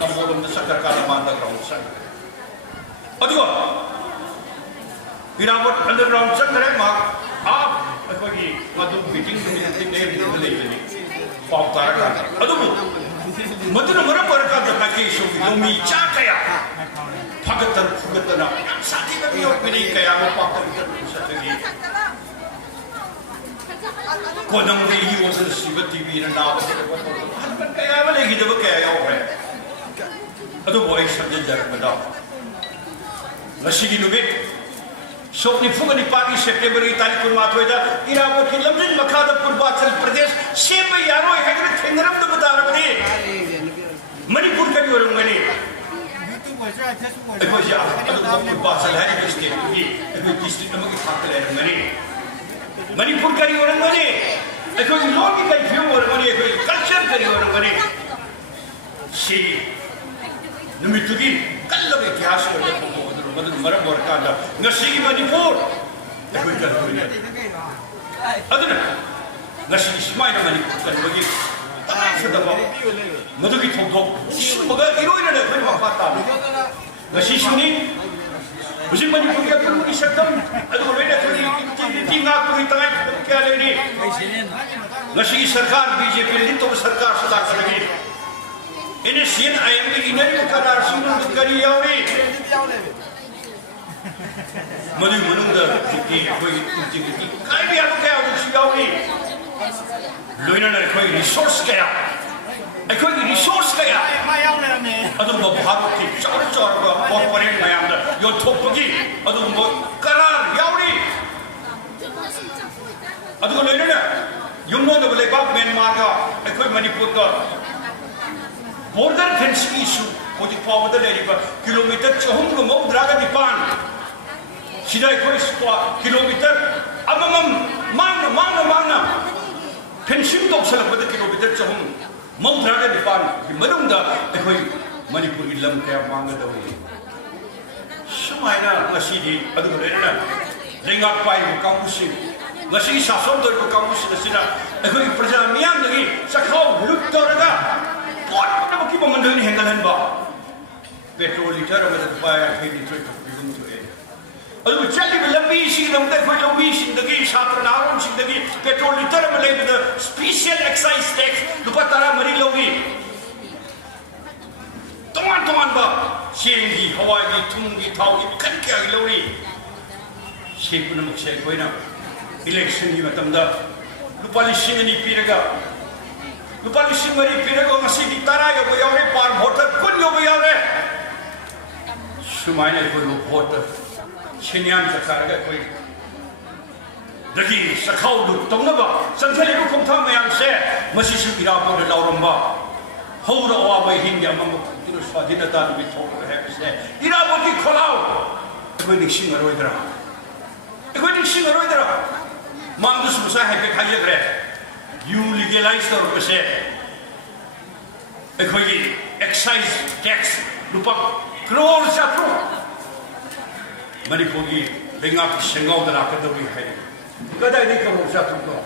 नंबोलम द सरकार का मानदा ग्राउंड सन अदुगा इराबो अंडरग्राउंड सन करे मा आप अखोगी मधु मीटिंग में ने भी लेबनी पाव तारा अदुगु मधुना मरम वरकान द पैकेज लोमी चा कया फगतन फुगतना साथी का भी ओपनी कया में पापन सतगी कोनम रे ही वसन शिव टीवी ना नाव हलपन कया वाले गिदब कया यो है अदो बॉय सजन जर बदा नशिगी नुबे सोपनी फुगनी पागी सेप्टेम्बर की तारीख को माथोइदा इराबो की लमजिन मखाद पूर्वाचल प्रदेश सेब यारो है थेंगरम तो बता रहे मणिपुर का भी मणि अखोई पूर्वाचल है स्टेट की डिस्ट्रिक्ट में खाते ले मणि मणिपुर का भी मणि अखोई लोग की कई व्यू और मणि अखोई कल्चर का भी मणि सी नुमितुगी कल्लबे ꯏꯇꯤꯍꯥꯁ ꯑꯣꯏꯕ ꯃꯗꯨ ꯃꯔꯝ ꯑꯣꯏꯔꯀꯥꯟꯗ ꯉꯁꯤꯒꯤ ꯃꯅꯤꯄꯨꯔ ꯑꯩꯈꯣꯏ ꯀꯟꯕꯅꯤ ꯑꯗꯨꯅ ꯉꯁꯤ ꯁꯨꯃꯥꯏꯅ ꯃꯅꯤꯄꯨꯔ ꯀꯟꯕꯒꯤ ꯇꯉꯥꯏꯐꯗꯕ ꯃꯗꯨꯒꯤ ꯊꯧꯗꯣꯛ ꯁꯨꯝꯕꯒ ꯏꯔꯣꯏꯅꯅ ꯑꯩꯈꯣꯏ ꯃꯄꯥ ꯇꯥꯕꯤ ꯉꯁꯤꯁꯨꯅꯤ ꯍꯧꯖꯤꯛ ꯃꯅꯤꯄꯨꯔꯒꯤ ꯑꯄꯨꯟꯕꯒꯤ ꯁꯛꯇꯝ ꯑꯗꯨꯒ ꯂꯣꯏꯅ ꯑꯩꯈꯣꯏꯒꯤ ꯏꯟꯇꯤꯒ꯭ꯔꯤꯇꯤ ꯉꯥꯛꯄꯒꯤ ꯇꯉꯥꯏꯐꯗꯕ ꯀꯌꯥ ꯂꯩꯔꯤ ꯉꯁꯤꯒꯤ ꯁꯔꯀꯥꯔ ꯕꯤꯖꯦꯄꯤ ꯂꯤꯠ ꯇꯧꯕ ꯁꯔꯀꯥꯔꯁꯤ ꯂꯥꯛꯄꯗꯒꯤ NSCN IMꯒꯤ ꯏꯅꯔꯤꯕ ꯀꯔꯥꯔꯁꯤꯡꯗꯨ ꯀꯔꯤ ꯌꯥꯎꯔꯤ ꯃꯗꯨꯒꯤ ꯃꯅꯨꯡꯗ ꯍꯧꯖꯤꯛꯇꯤ ꯑꯩꯈꯣꯏꯒꯤ ꯏꯟꯇꯤꯒ꯭ꯔꯤꯇꯤ ꯀꯥꯏꯕ ꯌꯥꯕ ꯀꯌꯥ ꯑꯃꯁꯨ ꯌꯥꯎꯔꯤ ꯂꯣꯏꯅꯅ ꯑꯩꯈꯣꯏꯒꯤ ꯔꯤꯁꯣꯔꯁ ꯀꯌꯥ ꯑꯗꯨꯒꯨꯝꯕ ꯚꯥꯔꯠꯀꯤ ꯆꯥꯎꯔꯕ ꯀꯣꯔꯄꯣꯔꯦꯠ ꯃꯌꯥꯝꯗ ꯌꯣꯟꯊꯣꯛꯄꯒꯤ ꯑꯗꯨꯒꯨꯝꯕ ꯀꯔꯥꯔ ꯌꯥꯎꯔꯤ ꯑꯗꯨꯒ ꯂꯣꯏꯅꯅ ꯌꯨꯝꯂꯣꯟꯅꯕ ꯂꯩꯕꯥꯛ ꯃ꯭ꯌꯥꯟꯃꯥꯔꯒ ꯑꯩꯈꯣꯏ ꯃꯅꯤꯄꯨꯔꯒ ꯕꯣꯔꯗꯔ ꯐꯦꯟꯁꯤꯡ ꯏꯁꯨ ꯍꯧꯖꯤꯛ ꯐꯥꯎꯕꯗ ꯂꯩꯔꯤꯕ ꯀꯤꯂꯣꯃꯤꯇꯔ 339 ꯁꯤꯗ ꯑꯩꯈꯣꯏ ꯀꯤꯂꯣꯃꯤꯇꯔ ꯑꯃꯃꯝ ꯃꯥꯡꯅ ꯐꯦꯟꯁꯤꯡ ꯇꯧꯁꯜꯂꯛꯄꯗ ꯀꯤꯂꯣꯃꯤꯇꯔ 339ꯒꯤ ꯃꯅꯨꯡꯗ ꯑꯩꯈꯣꯏ ꯃꯅꯤꯄꯨꯔꯒꯤ ꯂꯝ ꯀꯌꯥ ꯃꯥꯡꯒꯗꯧꯔꯤ ꯁꯨꯃꯥꯏꯅ ꯉꯁꯤꯗꯤ ꯑꯗꯨꯒ ꯂꯣꯏꯅꯅ ꯂꯩꯉꯥꯛ ꯄꯥꯏꯔꯤꯕ ꯀꯥꯡꯕꯨꯁꯤꯡ ꯉꯁꯤꯒꯤ ꯁꯥꯁꯣꯟ ꯇꯧꯔꯤꯕ ꯀꯥꯡꯕꯨꯁꯤꯡ ꯑꯁꯤꯅ ꯑꯩꯈꯣꯏꯒꯤ ꯄ꯭ꯔꯖꯥ ꯃꯤꯌꯥꯝꯗꯒꯤ ꯆꯈꯥꯎ ꯂꯨꯠ ꯇꯧꯔꯒ ꯄꯣꯠ ꯄꯨꯝꯅꯃꯛꯀꯤ ꯃꯃꯜ ꯑꯣꯏꯅ ꯍꯦꯟꯒꯠꯍꯟꯕ ꯄꯦꯇ꯭ꯔꯣꯜ ꯂꯤꯇꯔ ꯑꯃꯗ ꯂꯨꯄꯥ 50 ꯊꯣꯛꯄꯤꯒꯨꯝ ꯊꯣꯛꯑꯦ ꯑꯗꯨꯕꯨ ꯆꯠꯂꯤꯕ ꯂꯝꯕꯤꯁꯤꯡꯒꯤꯗꯃꯛꯇ ꯑꯩꯈꯣꯏ ꯂꯧꯃꯤꯁꯤꯡꯗꯒꯤ ꯁꯥꯇ꯭ꯔ ꯅꯍꯥꯔꯣꯜꯁꯤꯡꯗꯒꯤ ꯄꯦꯇ꯭ꯔꯣꯜ ꯂꯤꯇꯔ ꯑꯃ ꯂꯩꯕꯗ ꯁ꯭ꯄꯤꯁꯤꯌꯦꯜ ꯑꯦꯛꯁꯥꯏꯖ ꯇꯦꯛꯁ ꯂꯨꯄꯥ 14 ꯂꯧꯏ ꯇꯣꯉꯥꯟꯕ ꯆꯦꯡꯒꯤ ꯍꯋꯥꯏꯒꯤ ꯊꯨꯝꯒꯤ ꯊꯥꯎꯒꯤ ꯃꯈꯜ ꯀꯌꯥꯒꯤ ꯂꯧꯔꯤ ꯁꯤ ꯄꯨꯝꯅꯃꯛꯁꯦ ꯑꯩꯈꯣꯏꯅ इलेक्शन की लुपा 2,000 पीरगा लुपा 3,000 पीरगा ngasi tara yob yaure par voter kun yob yaure sumaina ko voter chinyan sakaraga koi dagi sakhau du tongnaba santhali ru khomtha mayam se masi su ira ko lauramba howra wa bai hindia mam tiru swadinata bi thok hai se ira bo ki kholao koi dikshing aroidra Mandu susah hai khai gre you legalize the rupase ekhogi excise tax lupa crore chapro Manipuri lengak sengau da rakadawi hai kada ni crore chapro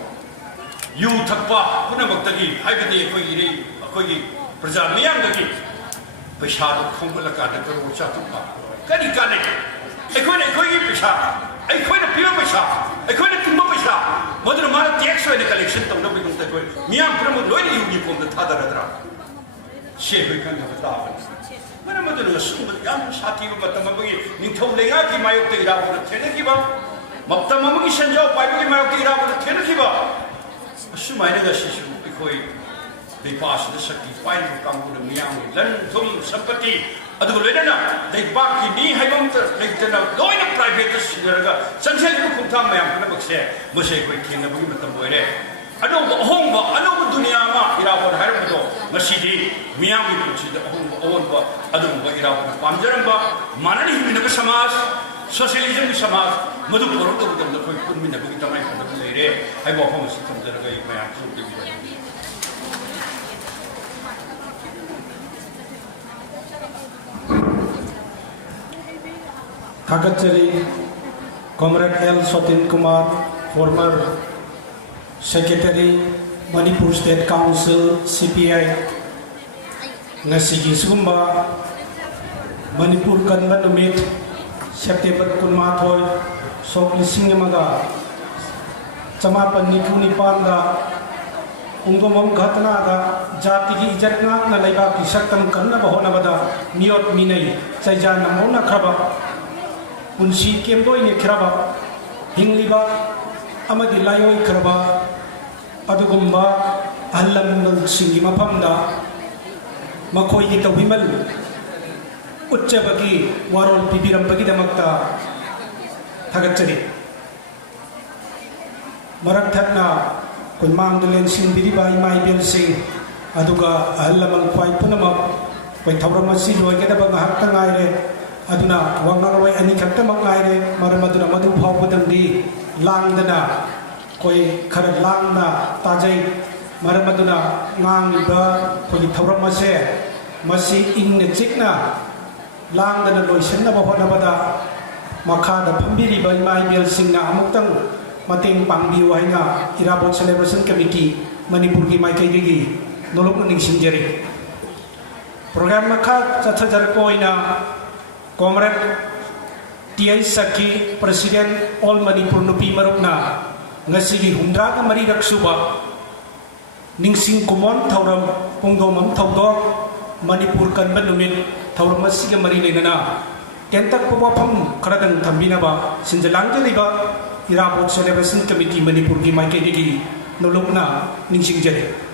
you thakpa punamak hai bade ekhogi praja miyam dagi paisa khongla ka da crore chapro kani kane ekhogi paisa ꯑꯩꯈꯣꯏꯅ ꯄꯤꯕ ꯄꯩꯁꯥ ꯑꯩꯈꯣꯏꯅ ꯇꯤꯡꯕ ꯄꯩꯁꯥ ꯃꯗꯨꯅ ꯃꯥꯅ tax ꯑꯣꯏꯅ collection ꯇꯧꯅꯕꯒꯤꯗꯃꯛꯇ ꯑꯩꯈꯣꯏ ꯃꯤꯌꯥꯝ ꯄꯨꯝꯅꯃꯛ ꯂꯣꯏꯅ ꯌꯨꯅꯤꯐꯣꯔꯝꯗ ꯊꯥꯗꯔꯗ꯭ꯔꯥ ꯁꯤ ꯑꯩꯈꯣꯏ ꯈꯪꯗꯕ ꯇꯥꯕꯅꯤ ꯃꯔꯝ ꯑꯗꯨꯅ ꯑꯁꯤꯒꯨꯝꯕ ꯌꯥꯝ ꯁꯥꯊꯤꯕ ꯃꯇꯝ ꯑꯃꯒꯤ ꯅꯤꯡꯊꯧ ꯂꯩꯉꯥꯛꯀꯤ ꯃꯥꯌꯣꯛꯇ ꯏꯔꯥꯕꯣꯠꯅ ꯊꯦꯡꯅꯈꯤꯕ ꯃꯇꯝ ꯑꯃꯒꯤ ꯁꯦꯟꯖꯥꯎ ꯄꯥꯏꯕꯒꯤ ꯃꯥꯌꯣꯛꯇ ꯏꯔꯥꯕꯣꯠꯅ ꯊꯦꯡꯅꯈꯤꯕ ꯑꯁꯨꯃꯥꯏꯅ ꯉꯁꯤꯁꯨ ꯑꯩꯈꯣꯏ ꯂꯩꯄꯥꯛꯁꯤꯗ ꯁꯛꯇꯤ ꯄꯥꯏꯔꯤꯕ ꯀꯥꯡꯕꯨꯅ ꯃꯤꯌꯥꯝꯒꯤ ꯂꯟ ꯊꯨꯝ ꯁꯝꯄꯇꯤ ꯑꯗꯨꯒ ꯂꯣꯏꯅꯅ ꯂꯩꯕꯥꯛꯀꯤ ꯃꯤ ꯍꯥꯏꯕ ꯑꯃꯇ ꯂꯩꯇꯅ ꯂꯣꯏꯅ ꯄ꯭ꯔꯥꯏꯚꯦꯠꯇ ꯁꯤꯟꯅꯔꯒ ꯆꯪꯁꯤꯜꯂꯤꯕ ꯈꯣꯡꯊꯥꯡ ꯃꯌꯥꯝ ꯄꯨꯝꯅꯃꯛꯁꯦ ꯃꯁꯤ ꯑꯩꯈꯣꯏ ꯊꯦꯡꯅꯕꯒꯤ ꯃꯇꯝ ꯑꯣꯏꯔꯦ ꯑꯅꯧꯕ ꯑꯍꯣꯡꯕ ꯑꯅꯧꯕ ꯗꯨꯅꯤꯌꯥ ꯑꯃ ꯏꯔꯥꯕꯣꯠ ꯍꯥꯏꯔꯝꯕꯗꯣ ꯉꯁꯤꯗꯤ ꯃꯤꯌꯥꯝꯒꯤ ꯄꯨꯟꯁꯤꯗ ꯑꯍꯣꯡꯕ ꯑꯑꯣꯟꯕ ꯑꯗꯨꯒꯨꯝꯕ ꯏꯔꯥꯕꯣꯠꯅ ꯄꯥꯝꯖꯔꯝꯕ ꯃꯥꯟꯅꯅ ꯍꯤꯡꯃꯤꯟꯅꯕ ꯁꯃꯥꯖ ꯁꯣꯁꯤꯌꯦꯂꯤꯖꯝꯒꯤ ꯁꯃꯥꯖ ꯃꯗꯨ ꯄꯨꯔꯛꯇꯕ ꯃꯇꯝꯗ ꯑꯩꯈꯣꯏ ꯄꯨꯟꯃꯤꯟꯅꯕꯒꯤ ꯇꯉꯥꯏꯐꯗꯕ ꯂꯩꯔꯦ ꯍꯥꯏꯕ ꯋꯥꯐꯝ ꯑꯁꯤ ꯊꯝꯖꯔꯒ ꯑꯩ ꯃꯌꯥꯝ ꯁꯔꯨꯛ Thakachari, Comrade L. Sotin Kumar, former Secretary, Manipur State Council, CPI, Nasigi Sumba, Manipur Kanba Numit, September Kunmathoy, Sokli Singamaga, Chamapan Nikuni Panda, Ungomam Ghatanaga, Jati Ijatna, Nalaiba, Saktam Kanna Bahonabada, Miot Minay, Sajana Mona Kraba. Unsi kembo ini keraba hingliba amadi layoi keraba adugumba alam nal singi mapamda makoi kita wimal ucca bagi warol bibiram bagi damakta thagachari marathatna kun mangdulen sin biriba imai bel sing aduga alam al kwai punama kwai thawramasi loi kita bang hak tangai aduna wangarwai ani khakta mangaire maramaduna madu phawbudamdi langdana koi khara langna tajai maramaduna ngangiba koi thawramase masi ingna chikna ꯂꯥꯡꯗꯅ ꯂꯣꯏꯁꯤꯟꯅꯕ ꯍꯣꯠꯅꯕꯗ ꯃꯈꯥꯗ ꯐꯝꯕꯤꯔꯤꯕ ꯏꯃꯥ ꯏꯕꯦꯜꯁꯤꯡꯅ ꯑꯃꯨꯛꯇꯪ ꯃꯇꯦꯡ ꯄꯥꯡꯕꯤꯌꯨ ꯍꯥꯏꯅ ꯏꯔꯥꯕꯣꯠ celebration committee ꯃꯅꯤꯄꯨꯔꯒꯤ ꯃꯥꯏꯀꯩꯗꯒꯤ ꯅꯣꯂꯨꯛꯅ ꯅꯤꯡꯁꯤꯡꯖꯔꯤ ꯄ꯭ꯔꯣꯒ꯭ꯔꯥꯝ ꯃꯈꯥ ꯆꯠꯊꯖꯔꯛꯄ ꯑꯣꯏꯅ ꯀꯣꯝꯔꯦꯠ ꯇꯤ.ꯑꯩꯆ. ꯁꯛꯀꯤ ꯄ꯭ꯔꯁꯤꯗꯦꯟ ꯑꯣꯜ ꯃꯅꯤꯄꯨꯔ ꯅꯨꯄꯤ ꯃꯔꯨꯞꯅ ꯉꯁꯤꯒꯤ 64ꯔꯛ ꯁꯨꯕ ꯅꯤꯡꯁꯤꯡ ꯀꯨꯝꯑꯣꯟ ꯊꯧꯔꯝ ꯄꯨꯡꯗꯣꯡꯕꯝ ꯊꯧꯗꯣꯛ ꯃꯅꯤꯄꯨꯔ ꯀꯟꯕ ꯅꯨꯃꯤꯠ ꯊꯧꯔꯝ ꯑꯁꯤꯒ ꯃꯔꯤ ꯂꯩꯅꯅ ꯇꯦꯟꯇꯛꯄ ꯋꯥꯐꯝ ꯈꯔꯗꯪ ꯊꯝꯕꯤꯅꯕ ꯁꯤꯟꯖ-ꯂꯥꯡꯖꯔꯤꯕ ꯏꯔꯥꯕꯣꯠ ꯁꯦꯂꯦꯕ꯭ꯔꯦꯁꯟ ꯀꯃꯤꯇꯤ ꯃꯅꯤꯄꯨꯔꯒꯤ ꯃꯥꯏꯀꯩꯗꯒꯤ ꯅꯣꯂꯨꯛꯅ ꯅꯤꯡꯁꯤꯡꯖꯔꯤ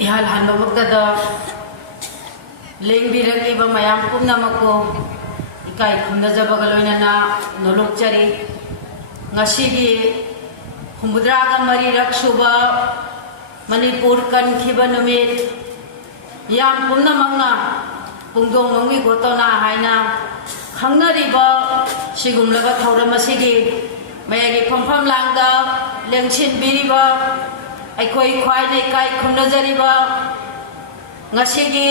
ihal hanbamagdada lengbiragliba mayam pumnamakko ikai khumnajabaga loinana nolokjari ngasigi humbudraga marirak suba manipur kankhiba numit yam pumnamakna pungdong nongwi gotona haina khangnariba sigumlaga thauram asigi mayagi phompham langda lengchin biriba ꯑꯩꯈꯣꯏ ꯈ꯭ꯋꯥꯏ ꯂꯩꯀꯥꯏ ꯈꯨꯝꯅꯖꯔꯤꯕ ꯉꯁꯤꯒꯤ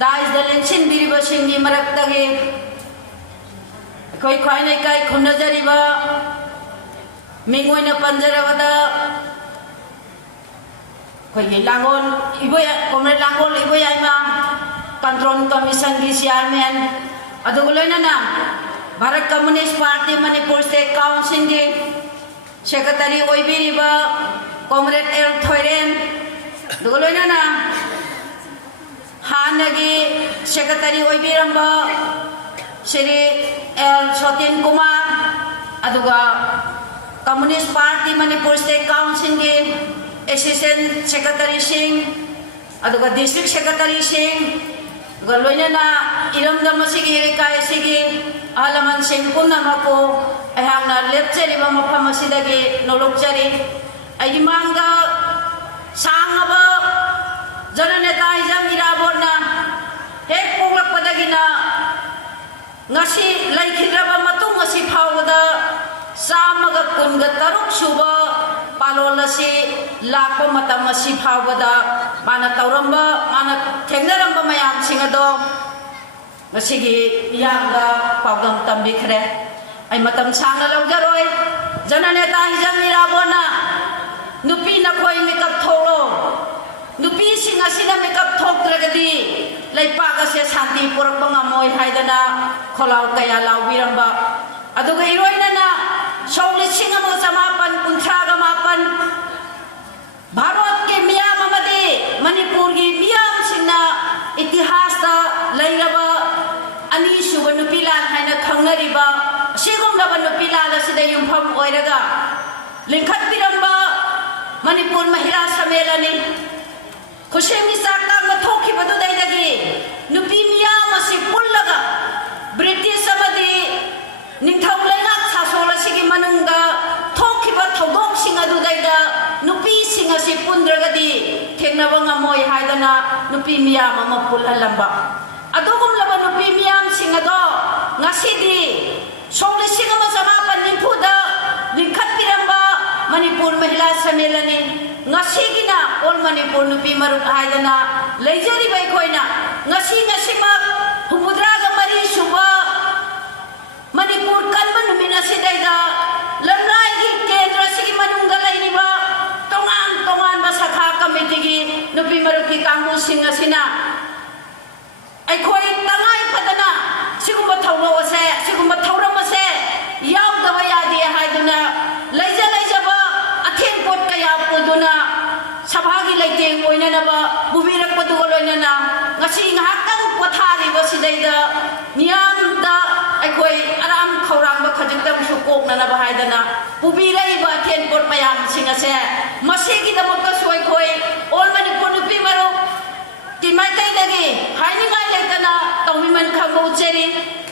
ꯗꯥꯏꯁꯗ ꯂꯦꯡꯁꯤꯟꯕꯤꯔꯤꯕꯁꯤꯡꯒꯤ ꯃꯔꯛꯇꯒꯤ ꯑꯩꯈꯣꯏ ꯈ꯭ꯋꯥꯏ ꯂꯩꯀꯥꯏ ꯈꯨꯝꯅꯖꯔꯤꯕ ꯃꯤꯡ ꯑꯣꯏꯅ ꯄꯟꯖꯔꯕꯗ ꯑꯩꯈꯣꯏꯒꯤ ꯂꯥꯡꯒꯣꯜ ꯀꯣꯝꯔꯦꯠ ꯂꯥꯡꯒꯣꯜ ꯏꯕꯣꯌꯥꯏꯃ ꯀꯟꯇ꯭ꯔꯣꯜ ꯀꯃꯤꯁꯟꯒꯤ ꯆꯤꯌꯥꯔꯃꯦꯟ ꯑꯗꯨꯒ ꯂꯣꯏꯅꯅ ꯚꯥꯔꯠ ꯀꯝꯃꯨꯅꯤꯁꯠ ꯄꯥꯔꯇꯤ ꯃꯅꯤꯄꯨꯔ ꯁ꯭ꯇꯦꯠ ꯀꯥꯎꯟꯁꯤꯜꯒꯤ secretary ꯑꯣꯏꯕꯤꯔꯤꯕ Comrade El Thoiren duga loinana hanagi secretary oibiramba Shri El Sotin Kumar aduga Communist Party Manipur State Council gi Assistant Secretary Singh aduga District Secretary Singh duga loinana iramda masigi rikai sigi alaman sing punamako ahangna lepcheriba mafam asidagi nolokjari ai mangda sangaba jananeta hijam irabona hek poglakpadagina ngasi laikhidraba matung asi phawda samaga kunga taruk suba palolasi lakpa matam asi phawda mana tauramba mana thengnaramba mayam singado ngasigi yangda pawdam tambikhre ai matam sangna lawjaroi jananeta hijam irabona nupi na koi makeup tholo nupi singa sina makeup thokdragadi laipaga se shanti purakpa ngamoi haidana kholau kaya lawbiramba aduga iroina na sawli singa mo samapan kunthraga mapan bharat ke miyam amadi manipur gi miyam singna itihas da lairaba ani suba nupi lan haina khangnariba sigumlaba nupi lan asida yumpham oiraga lingkhat biramba Manipur Mahila Sammelani Kushemi Sakta Mathoki Badudagi Nupi Miyam Asi Pullaga British Samadi Ningthau Lenak Sasola Sigi Manunga Thoki Bathodok Singadudaida Nupi Singasi Pundragadi Tengnawanga Moy Haidana Nupi Miyam Amapulhalamba Adogum Laba Nupi Miyam Singado Ngasidi Soli Singama Samapan Nimpuda Ningkat Piramba Manipur Mahila Sammelani ngasigina all Manipur nupi marut haidana leijari bai koina ngasima humudraga mari suba Manipur kanba numina sidaida lamrai gi kendra sigi manungga lainiba tongan basakha committee gi nupi marut ki kangbu singa sina ai khoi tangai padana sigumba thawlo ase sigumba thawram ase yaudaba yadi haiduna leijaba athen pot kaya puduna sabhagi leiteng oinanaba bubirak paduga loinana ngasi ngahakang pothari basidaida miyamda aikoi aram khawrangba khajiktam sukokna na bahaidana bubirai ba athen pot mayam singase masigi damakta soi khoi all Manipur nupi maro timai kai dagi haini ngai leitana tawmiman khangbo cheri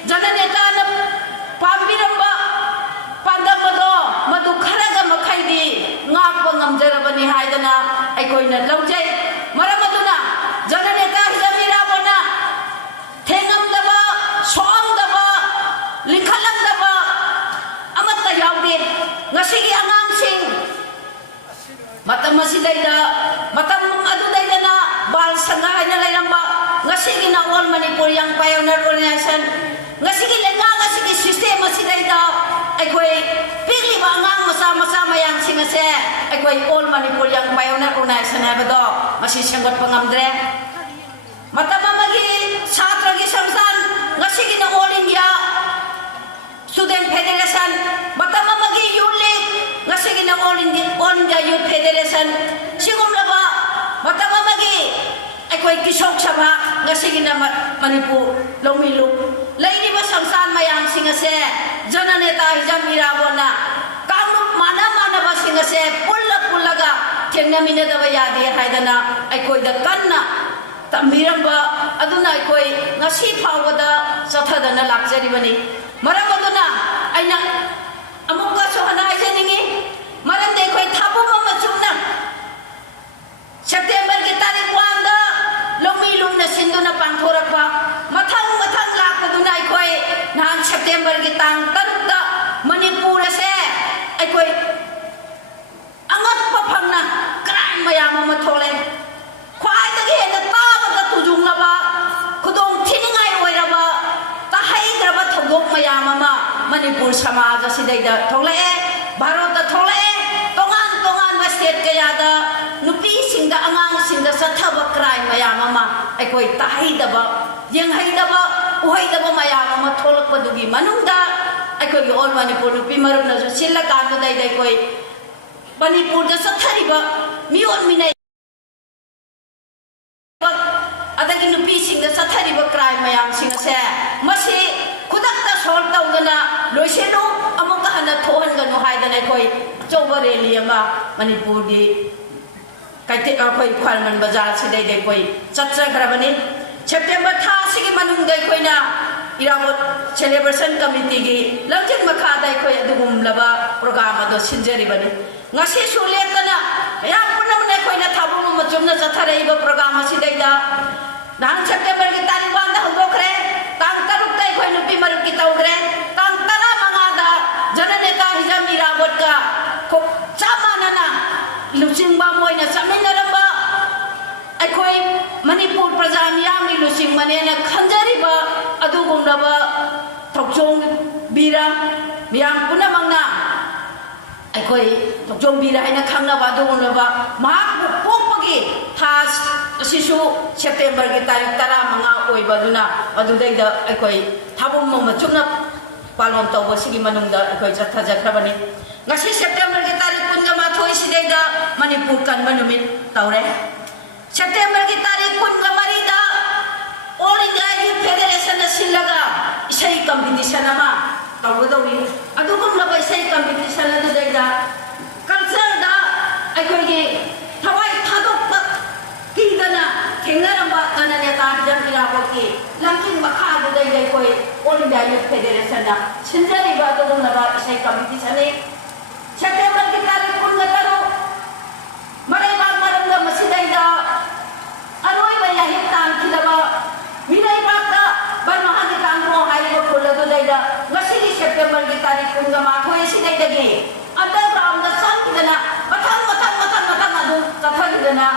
jananeta na pambiramba pandamado madu kharaga makhaidi ngakpa ngamjarabani haidana aikoina laujai maramaduna jananeta hijamira bona thengamdaba song matam asidaida matam adudaidana bal sangha haina lairamba ngasigi na all Manipur Young Pioneer Organization ngasigi lenga ngasigi system asidaida aikoi pili ba ngang masa mayang singase aikoi all Manipur Young Pioneer Organization habado masi sanggot pangamdre matam amagi chhatra gi samsan ngasigi na all India Student Federation matam amagi youth league ngasigi na all India Youth Federation sigumlaba matam amagi aikoi kisok sabha ngasigi na Manipur Longmilu laini ba samsan mayam singase jananeta hijam mirabona kanglup mana ba singase pullaga thengnamina da yade haidana aikoi da kanna tambiramba aduna aikoi ngasi phawada sathadana lakjari bani maram aduna aina amukka sohana aijaningi maram de koi thabu mama chumna September ki tarik 1 da Longmilu na sinduna pangthorakpa mathang lakpaduna aikoi nahan September ki tang 3 da Manipur ase aikoi angat pa phangna crime mayam ama thole khwai dagi hena tabada tujunglaba khudong thiningai oiraba tahaigraba thogok mayam ama Manipur samaj asidaida tholae Bharat da tholae tongan ba state kayada nupi singda angang singda sathaba crime mayam ama aikoi tahaidaba yenghaidaba uhaidaba mayam ama tholakpadugi manungda aikoi all Manipur nupi marupna silla kandu dai koi Manipur da sathariba mion minai adagi nupi singda sathariba crime mayam singase masi kudakta solve tawdana loisenu amuka hana thohanganu haidana koi choba rally ama Manipur di kaite koi Khwarman Bazar sidai koi chatchagrabani September tha sigi manungda koina Iramot celebration committee gi lamjin makha dai koi adugum laba program ado sinjari bani ngasi suletana ya punam ne koina thabu machumna chathare iba program asidai da dan September ki tarik 1 da hondokre tang taruk dai koi nupi maruk ki tawgre tang tara mangada jananeta hijam Iramot ka ko chamanana luching ba moina chaminaramba aikoi Manipur praja miyam ni luching manena khanjariba adugumraba thokjong bira miyam punamangna aikoi thokjong bira haina khangnaba adugumraba mahak pokpagi thas asisu September ki tarik 15 oibaduna adudaida aikoi thabum mama chumna palon tawba sigi manungda aikoi chathajakrabani ngasi September ki tarik 12 sidaida Manipur kan manumit tawre September ki tarik 13 da All India Youth Federation na silaga isai competition ama tawdawi adugum laba isai competition na daida culture da aikoi gi thawai thadok kidana thengaramba kanane ta jam irabaki langking makha daida koi All India Youth Federation na sinjari ba adugum laba isai competition ni September ki tarik 13 marai bag maramda masidaida anoi ba yahit tan kilaba minai bakta barmahagi tangro haibo kulado daida ngasili September ki tarik 13 khoi sidaida gi underground da sangidana mathang adu tathagidana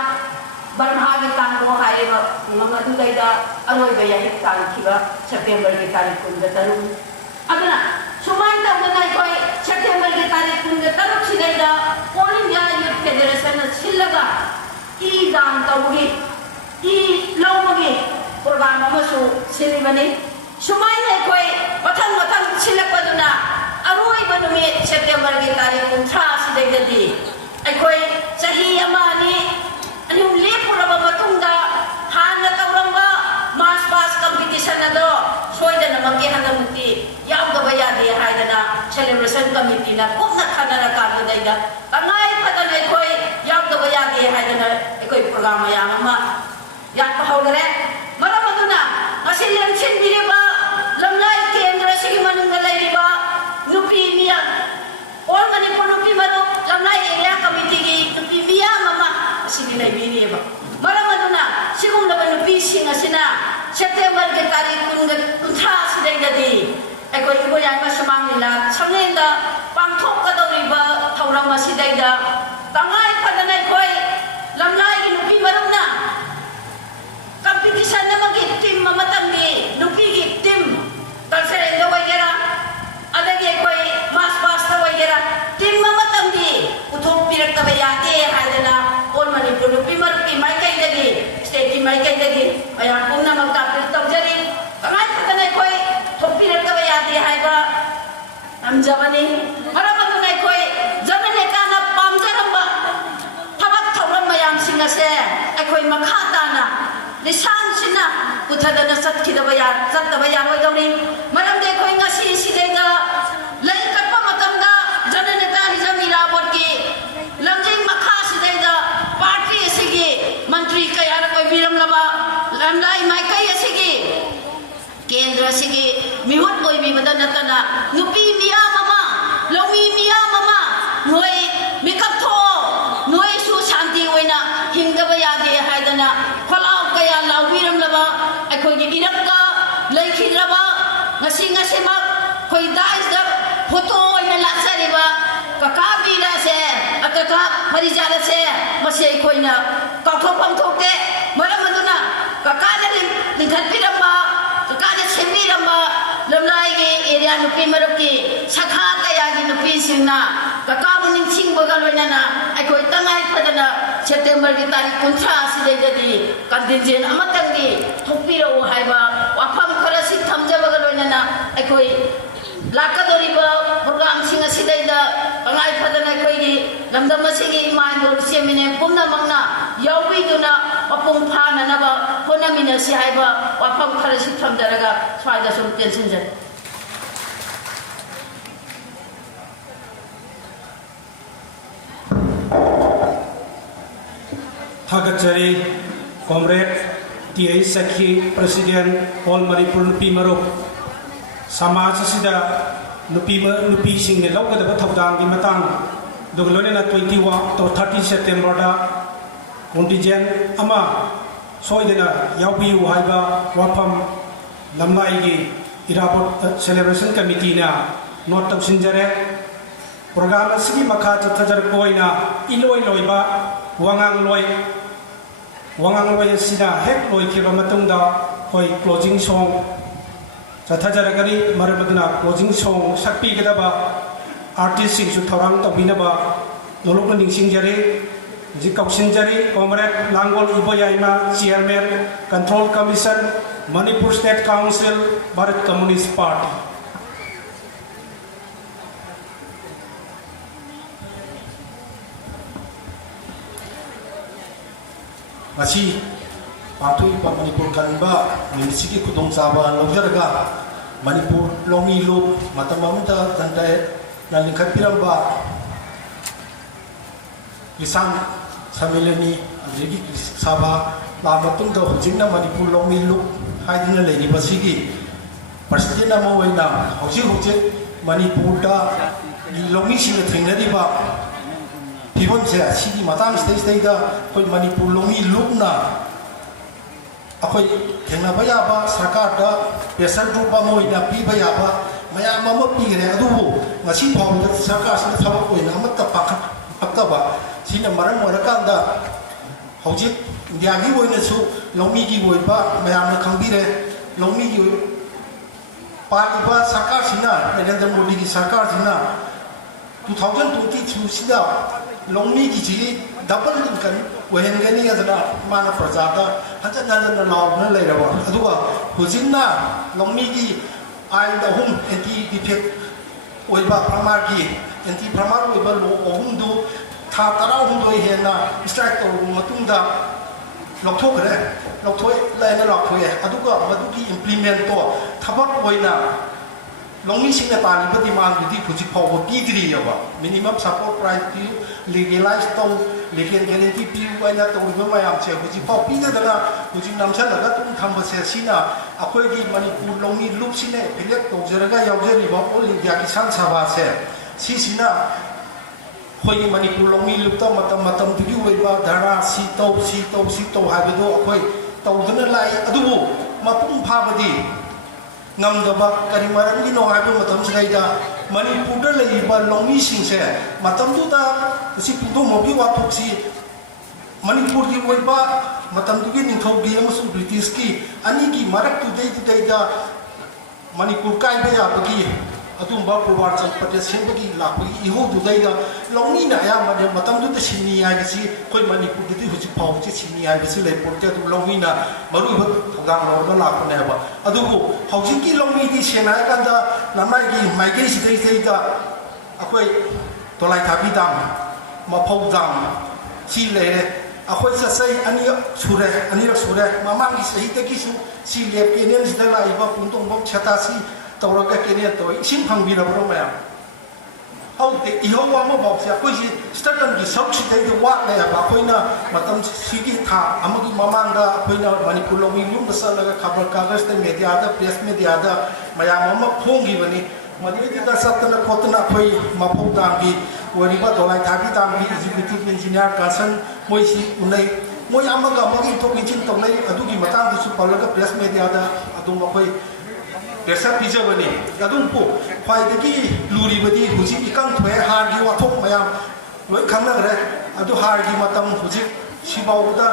barmahagi tangro haibo ngadu daida anoi ba yahit tan kiba September ki tarik 13 aduna suman tawdana koi September ki tarik 13 sidaida All India Youth Federation na silaga I dan tawgi I lomagi program amasu silibani sumai ne koi mathang silakpaduna aroi banumi September ki tarik 13 sidaida di aikoi sahi amani anum lepuraba matungda hana tawramba mass pass competition ado soidana mangki hanamuti yaudaba yade haidana celebration committee na kumna khanara ka daida tangai phatane koi yaudaba yade haidana ekoi program yama yak pahogre maramaduna asilian sinbiriba lamlai kendra sigi manunga lairiba nupi miya all Manipur nupi maro lamlai area committee gi nupi miya mama sigi laibini ba maramaduna sigum na nupi singa sina September ki tarik 13 sidaida di aikoi ibo yang masamang nila samnenda pangthok kadoriba thauram asidaida tangai phadanai maikay ayang puna magkapit tawjari kangai patanay koy thoppirat ka bayati haiba amjabani maramadunay koy janane kana pamjaramba thabak thawram mayam singase akoy makhatana lisan sina uthadana satkidaba ya sattaba ya roidawni maramde koy ngasi sidega lai katpa matamda janane ta hijamira borki lamjing makha sidega party asigi mantri kaya koy biramlaba lamlai maikai asigi kendra sigi mihut koy bibada natana nupi miya mama lomi miya mama noi mikap tho noi su shanti oina hingaba yade haidana khalau kaya lawiram laba akhoi gi irakka laikhidraba ngasi ngasema khoi dais da photo oina laksariba kaka bira se akaka harijala se masei khoina kathopam thokte maramaduna kaka da lingkhat piramba kaka sembiramma lamlai ge area nupi maruki sakha kaya gi nupi singna kaka muning singbaga loinana akhoi tangai padana September gi tarikh 19 sidai contingent amatangi thopiro haiba wafam khara si thamjabaga loinana akhoi lakadoriba program singa sidai da tangai padana akhoi gi lamdam asigi imai mur semine pumna mangna yawi duna apung phana naba hona mina si haiba wafam khara si thamjaraga swaida sum tension jan Thagachari Comrade T.A. Sakhi President All Manipur Nupi Marup Samaj asida nupi sing ne lawgadaba thabdang gi matang duglone na 21 to 30 September da contingent ama soidena yaubiu haiba wafam lamlai gi irabot celebration committee na not tawsinjare program asigi makha chathajar koina iloi loiba wangang loi asida hek loi khiba matungda hoi closing song chathajaragani maramaduna closing song sakpi gedaba artist sing su thorang tawinaba nolok ningsingjare ji kauksinjari Comrade Langol Iboyaima Chairman Control Commission Manipur State Council Bharat Communist Party Masih patuhi pa Manipur kanba nisiki kudong saba logjarga Manipur longi loop matamamda tandai nalingkat piramba lisang samilani adrigi saba lamatung da hujingna Manipur longi loop haidina leni basigi president mo waina hoji Manipur da longi sing thingnadi ba Pibon saya sini matang stay da koi Manipur longi lukna akoi thengna baya ba sarkar da pesar rupa moi da pi baya ba maya mama pi re adu ngasi phau da sarkar sin thaba koi na mat ta pakhat akta ba sina maram marakan da hojik india gi boina su longi gi boi ba maya na khangbi re longi gi pa ba sarkar sina Narendra Modi gi sarkar sina 2022 sida Longmi ki double income wahen gani adana mana prajada hajan law na leirawa aduga hujinna longmi ki ai da hum anti defect oiba pramar ki anti pramar oiba lo ohum du tha tarau hum doi hena strike to matungda lokthokre lokthoi laina lokthoi aduga maduki implement to thabak oina Longi sing na tali ba demand di puji pau bi dri yawa minimum support price pi legalize to legal guarantee pi wa na to ba ma yam che puji pau pi na da puji nam cha la ga tum tham ba se sina akoi di Manipur longi loop sine elect to jaraga yaw jeri ba all india kisan sabha se sina khoi Manipur longi loop to matam di wi ba dhara si to ha ba do akoi to dana lai adu mapung pha ba di ngamdaba kari maram gi no haibu matam sida Manipur da leiba longi singse matam tu ta si pudo mobi wa thoksi Manipur gi oiba matam tu gi ningthau gi amasu British ki ani gi marak tu dei da Manipur kai be ya bagi ꯑꯗꯨꯝꯕ ꯄꯨꯋꯥꯔꯆꯟ ꯄꯇꯦꯜ ꯁꯦꯝꯕꯒꯤ ꯂꯥꯛꯄꯒꯤ ꯏꯍꯧꯗꯨꯗꯩꯗ ꯂꯧꯃꯤꯅ ꯑꯌꯥꯝꯕꯅ ꯃꯇꯝꯗꯨꯗ ꯁꯤꯟꯃꯤ ꯍꯥꯏꯕꯁꯤ ꯑꯩꯈꯣꯏ ꯃꯅꯤꯄꯨꯔꯗꯗꯤ ꯍꯧꯖꯤꯛ ꯐꯥꯎꯕꯁꯤ ꯁꯤꯟꯃꯤ ꯍꯥꯏꯕꯁꯤ ꯂꯩꯄꯣꯠꯇꯦ ꯑꯗꯨꯕꯨ ꯂꯧꯃꯤꯅ ꯃꯔꯨꯑꯣꯏꯕ ꯊꯧꯗꯥꯡ ꯂꯧꯔꯒ ꯂꯥꯛꯄꯅꯦꯕ ꯑꯗꯨꯕꯨ ꯍꯧꯖꯤꯛꯀꯤ ꯂꯧꯃꯤꯗꯤ ꯁꯦꯡꯅ ꯍꯥꯏꯔꯀꯥꯟꯗ ꯂꯝꯂꯥꯏꯒꯤ ꯃꯥꯏꯀꯩꯁꯤꯗꯩꯗ ꯑꯩꯈꯣꯏ ꯗꯣꯂꯥꯏꯊꯥꯕꯤ ꯗꯥꯝ ꯃꯐꯧ ꯗꯥꯝ ꯁꯤ ꯂꯩꯔꯦ ꯑꯩꯈꯣꯏ ꯆꯍꯤ ꯑꯅꯤꯔꯛ ꯁꯨꯔꯦ ꯃꯃꯥꯡꯒꯤ ꯆꯍꯤꯗꯒꯤꯁꯨ ꯁꯤ ꯂꯦꯞ ꯀꯦꯅꯦꯜꯁꯤꯗ ꯂꯥꯛꯏꯕ ꯄꯨꯡꯗꯣꯡꯕꯝ ꯁꯦꯇꯥꯁꯤ ꯇꯧꯔꯒ ꯀꯦꯅꯦꯜ ꯇꯧꯏ ꯏꯁꯤꯡ ꯐꯪꯕꯤꯔꯕ꯭ꯔꯣ ꯃꯌꯥꯝ ꯍꯧꯗꯦ ꯏꯍꯧ ꯑꯃꯐꯥꯎꯁꯦ ꯑꯩꯈꯣꯏꯁꯤ ꯁ꯭ꯇꯦꯇꯟꯒꯤ ꯁꯔꯨꯛꯁꯤꯗꯩꯗ ꯋꯥꯠꯂꯦꯕ ꯑꯩꯈꯣꯏꯅ ꯃꯇꯝ ꯁꯤꯒꯤ ꯊꯥ ꯑꯃꯒꯤ ꯃꯃꯥꯡꯗ ꯑꯩꯈꯣꯏꯅ ꯃꯅꯤꯄꯨꯔ ꯂꯧꯃꯤ ꯌꯨꯝꯗ ꯆꯠꯂꯒ ꯈꯕꯔ ꯀꯥꯒꯖꯇ ꯃꯦꯗꯤꯌꯥꯗ ꯄ꯭ꯔꯦꯁ ꯃꯦꯗꯤꯌꯥꯗ ꯃꯌꯥꯝ ꯑꯃ ꯐꯣꯡꯈꯤꯕꯅꯤ ꯃꯗꯨꯗꯨꯗ ꯆꯠꯇꯅ ꯈꯣꯠꯇꯅ ꯑꯩꯈꯣꯏ ꯃꯐꯧ ꯗꯥꯝꯒꯤ ꯑꯣꯏꯔꯤꯕ ꯗꯣꯂꯥꯏꯊꯥꯕꯤ ꯗꯥꯝꯒꯤ ꯑꯦꯛꯖꯤꯀ꯭ꯌꯨꯇꯤꯚ ꯏꯟꯖꯤꯅꯤꯌꯥꯔ ꯀꯟꯁꯔꯟ ꯃꯣꯏꯁꯤ ꯎꯅꯩ ꯃꯣꯏ ꯑꯃꯒ ꯏꯟꯊꯣꯛ ꯏꯟꯁꯤꯟ ꯇꯧꯅꯩ ꯑꯗꯨꯒꯤ ꯃꯇꯥꯡꯗꯁꯨ ꯄꯜꯂꯒ ꯄ꯭ꯔꯦꯁ ꯃꯦꯗꯤꯌꯥꯗ ꯑꯗꯨꯝ ꯑꯩꯈꯣꯏ ꯄ꯭ꯔꯦꯁꯔ ꯄꯤꯖꯕꯅꯤ ꯑꯗꯨꯕꯨ ꯈ꯭ꯋꯥꯏꯗꯒꯤ ꯂꯨꯔꯤꯕꯗꯤ ꯍꯧꯖꯤꯛ ꯏꯀꯪ ꯊꯣꯛꯑꯦ ꯍꯥꯔꯒꯤ ꯋꯥꯊꯣꯛ ꯃꯌꯥꯝ ꯂꯣꯏ ꯈꯪꯅꯈ꯭ꯔꯦ ꯑꯗꯨ ꯍꯥꯔꯒꯤ ꯃꯇꯝ ꯍꯧꯖꯤꯛ ꯁꯤꯐꯥꯎꯕꯗ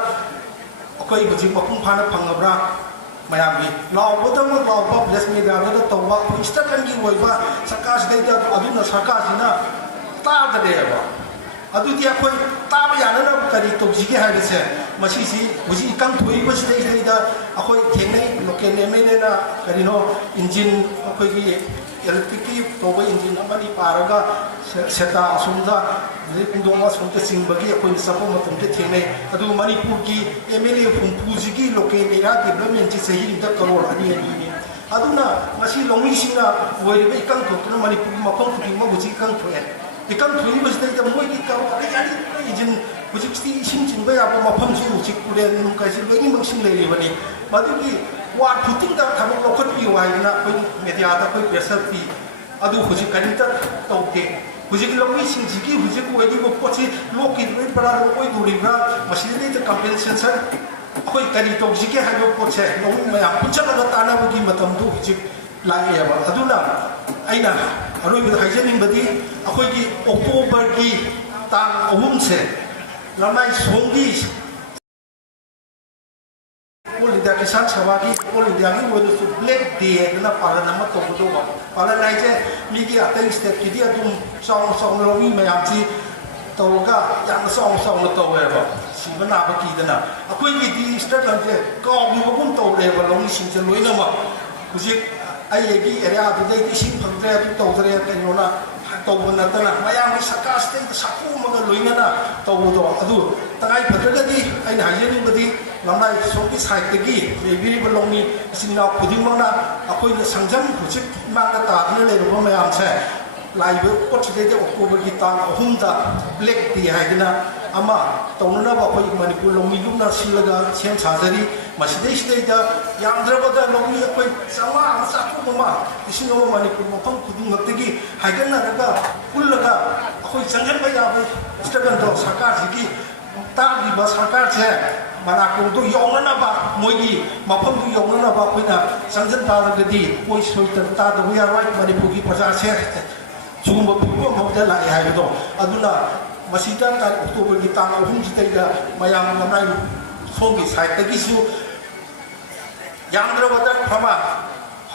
ꯑꯩꯈꯣꯏ ꯍꯧꯖꯤꯛ ꯃꯄꯨꯡ ꯐꯥꯅ ꯐꯪꯉꯕ꯭ꯔꯥ ꯃꯌꯥꯝꯒꯤ ꯂꯥꯎꯕꯗꯃꯛ ꯂꯥꯎꯕ ꯄ꯭ꯔꯦꯁ ꯃꯦꯗꯤꯌꯥꯗ ꯇꯧꯕ ꯑꯩꯈꯣꯏ ꯁ꯭ꯇꯦꯇꯟꯒꯤ ꯑꯣꯏꯕ ꯁꯔꯀꯥꯔꯁꯤꯗꯩꯗ ꯑꯗꯨꯅ ꯁꯔꯀꯥꯔꯁꯤꯅ ꯇꯥꯗꯔꯦꯕ ꯑꯗꯨꯗꯤ ꯑꯩꯈꯣꯏ ꯇꯥꯕ ꯌꯥꯅꯅꯕ ꯀꯔꯤ ꯇꯧꯁꯤꯒꯦ ꯍꯥꯏꯕꯁꯦ ꯃꯁꯤꯁꯤ ꯍꯧꯖꯤꯛ ꯏꯀꯪ ꯊꯣꯛꯏꯕꯁꯤꯗꯩꯗ ꯑꯩꯈꯣꯏ ꯊꯦꯡꯅꯩ ꯂꯣꯀꯦꯜ ꯑꯦꯝ ꯑꯦꯜ ꯑꯦꯅ ꯀꯔꯤꯅꯣ ꯏꯟꯖꯤꯟ ꯑꯩꯈꯣꯏꯒꯤ ꯏꯂꯦꯛꯇ꯭ꯔꯤꯛꯀꯤ ꯇꯧꯕ ꯏꯟꯖꯤꯟ ꯑꯃꯅꯤ ꯄꯥꯔꯒ ꯁꯦꯇꯥ ꯑꯁꯣꯝꯗ ꯑꯗꯩ ꯄꯨꯡꯗꯣꯡ ꯑꯁꯣꯝꯗ ꯆꯤꯡꯕꯒꯤ ꯑꯩꯈꯣꯏꯅ ꯆꯠꯄ ꯃꯇꯝꯗ ꯊꯦꯡꯅꯩ ꯑꯗꯨꯒ ꯃꯅꯤꯄꯨꯔꯒꯤ ꯑꯦꯝ ꯑꯦꯜ ꯑꯦ ꯍꯨꯝꯐꯨꯁꯤꯒꯤ ꯂꯣꯀꯦꯜ ꯑꯦꯔꯤꯌꯥ ꯗꯦꯕꯂꯞꯃꯦꯟꯁꯤ ꯆꯍꯤꯗ ꯀꯔꯣꯔ ꯑꯅꯤꯅꯤ ꯑꯗꯨꯅ ꯃꯁꯤ ꯂꯧꯃꯤꯁꯤꯡꯅ ꯑꯣꯏꯔꯤꯕ ꯏꯀꯪ ꯊꯣꯛꯇꯨꯅ ꯃꯅꯤꯄꯨꯔꯒꯤ ꯃꯐꯝ ꯈꯨꯗꯤꯡꯃꯛ ꯍꯧꯖꯤꯛ ꯏꯀꯪ ꯊꯣꯛꯑꯦ ꯏꯀꯪ ꯊꯣꯛꯏꯕꯁꯤꯗꯩꯗ ꯃꯣꯏꯒꯤ ꯀꯔꯣꯔ ꯑꯅꯤ ꯏꯟꯖꯤꯟ ꯍꯧꯖꯤꯛꯇꯤ ꯏꯁꯤꯡ ꯆꯤꯡꯕ ꯌꯥꯕ ꯃꯐꯝꯁꯨ ꯍꯧꯖꯤꯛ ꯇꯨꯔꯦꯜ ꯀꯩꯁꯤ ꯂꯣꯏꯅꯃꯛ ꯏꯁꯤꯡ ꯂꯩꯔꯤꯕꯅꯤ ꯃꯗꯨꯒꯤ ꯋꯥꯔꯗ ꯈꯨꯗꯤꯡꯗ ꯊꯕꯛ ꯂꯧꯈꯠꯄꯤꯌꯨ ꯍꯥꯏꯗꯅ ꯑꯩꯈꯣই ꯃꯦꯗꯤꯌꯥꯗ ꯑꯩꯈꯣꯏ ꯄ꯭ꯔꯦꯁꯔ ꯄꯤ ꯑꯗꯨ ꯍꯧꯖꯤꯛ ꯀꯔꯤꯝꯇ ꯇꯧꯗꯦ ꯍꯧꯖꯤꯛ ꯂꯧꯃꯤꯁꯤꯡꯁꯤꯒꯤ ꯍꯧꯖꯤꯛ ꯑꯣꯏꯔꯤꯕ ꯄꯣꯠꯁꯤ ꯂꯣꯛꯀꯤ ꯂꯣꯏꯕ꯭ꯔꯥ ꯑꯣꯏꯗꯣꯔꯤꯕ꯭ꯔꯥ ꯃꯁꯤꯗꯩꯗ ꯀꯝꯄꯦꯟꯁꯦꯁꯟ ꯑꯩꯈꯣꯏ ꯀꯔꯤ ꯇꯧꯁꯤꯒꯦ ꯍꯥꯏꯕ ꯄꯣꯠꯁꯦ ꯂꯧꯃꯤ ꯃꯌꯥꯝ ꯄꯨꯟꯁꯤꯜꯂꯒ ꯇꯥꯟꯅꯕꯒꯤ ꯃꯇꯝꯗꯨ ꯍꯧꯖꯤꯛ ꯂꯥꯛꯑꯦꯕ ꯑꯗꯨꯅ ꯑꯩꯅ ꯑꯔꯣꯏꯕꯗ ꯍꯥꯏꯖꯅꯤꯡꯕꯗꯤ ꯑꯩꯈꯣꯏꯒꯤ ꯑꯣꯛꯇꯣꯕꯔꯒꯤ ꯇꯥꯡ 3ꯁꯦ ꯂꯝꯂꯥꯏ ꯁꯣꯝꯒꯤ ऑल इंडिया किसान सभा की ऑल इंडिया की वो जो ब्लैक डे है पालन अमा तौबदोबा पालन नाइजे मीगी अतई स्टेट की अदुम साउंड लोमी मयामसी तौरगा याम साउंड तौवेबा सिबा नाबा कीदना अखोई की स्टेट लंजे काउबुगुम तौरेबा लोमी सिंजे लोइनमा हुजिक आइएगी एरिया दुदै इसिंग फंग्रे अदु तौदरे कइनोना तौबनतना मयाम की सरकार स्टेट साकु मगा लोइनना तौबदो अदु तंगाई फदरगदी आइना हाइजेनिबदी लम्बाई सोकी साइडगी लेबिरिबा लोमी सिंना खुदिंगमना अखोइना संजम हुजिक मांगा तादना लेरबा मयाम से लाइव पोटसिदे अक्टोबर की तांग 3 ब्लैक डे हाइदना अमा तौनना अखोइ मणिपुर लोमी लुमना सिलगा सेम साजरी मसिदैसिदैदा यामद्रबदा लोमी अखोइ समा साकुमा इसिनो मणिपुर मफम खुदिंगतगी हाइदनारगा पुल्लगा अखोइ संजनबा याबे स्ट्रगल दो सरकार सिगी तागिबा सरकार से मनाकोंदो यौननाबा मोइगी मफमदु यौननाबा अखोइना संजन तारगदी मोइ सोइतन तादबु यारोइ मणिपुरगी प्रजा से जुगुम्बा पिबो मौदा लाइ हाइबदो अदुना मसिदा तारिख अक्टोबर की तांग 3 सिदैदा मयाम लमनाइ सोंगी साइडगिसु यामद्रबदा फमा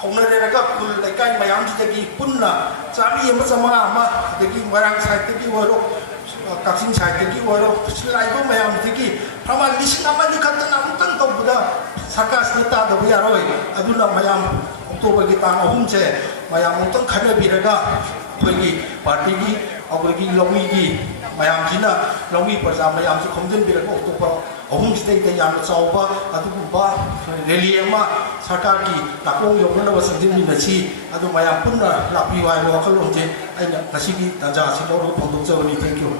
हौनरेरगा कुल लेकाइ मयाम सिदगी पुन्ना चाबी एमा जमा अमा दगी मरांग साइडगी वरो काक्सिंग साइडगी वरो सिलाइबो मयाम सिदगी फमा लिसिंग अमानि खतना अमतन तौबदा सरकार से तादबु यारोइ अदुना मयाम अक्टोबर की तांग 3 से मयाम अमतन खनबिरगा अखोइगी पार्टी की अखोइगी लोमी की मयाम सिना लोमी प्रजा मयाम से खमजन बिरगा अक्टोबर 3 सिदैदा याम चावबा अदुगुबा रैली अमा सरकार की नाकों योगनबा संजिनमिनछि अदु मयाम पुन्ना लापि वाइ वखलोंजे आइना ngasiगी ताजा सिलौरो फोंदोकजबनि थैंक यू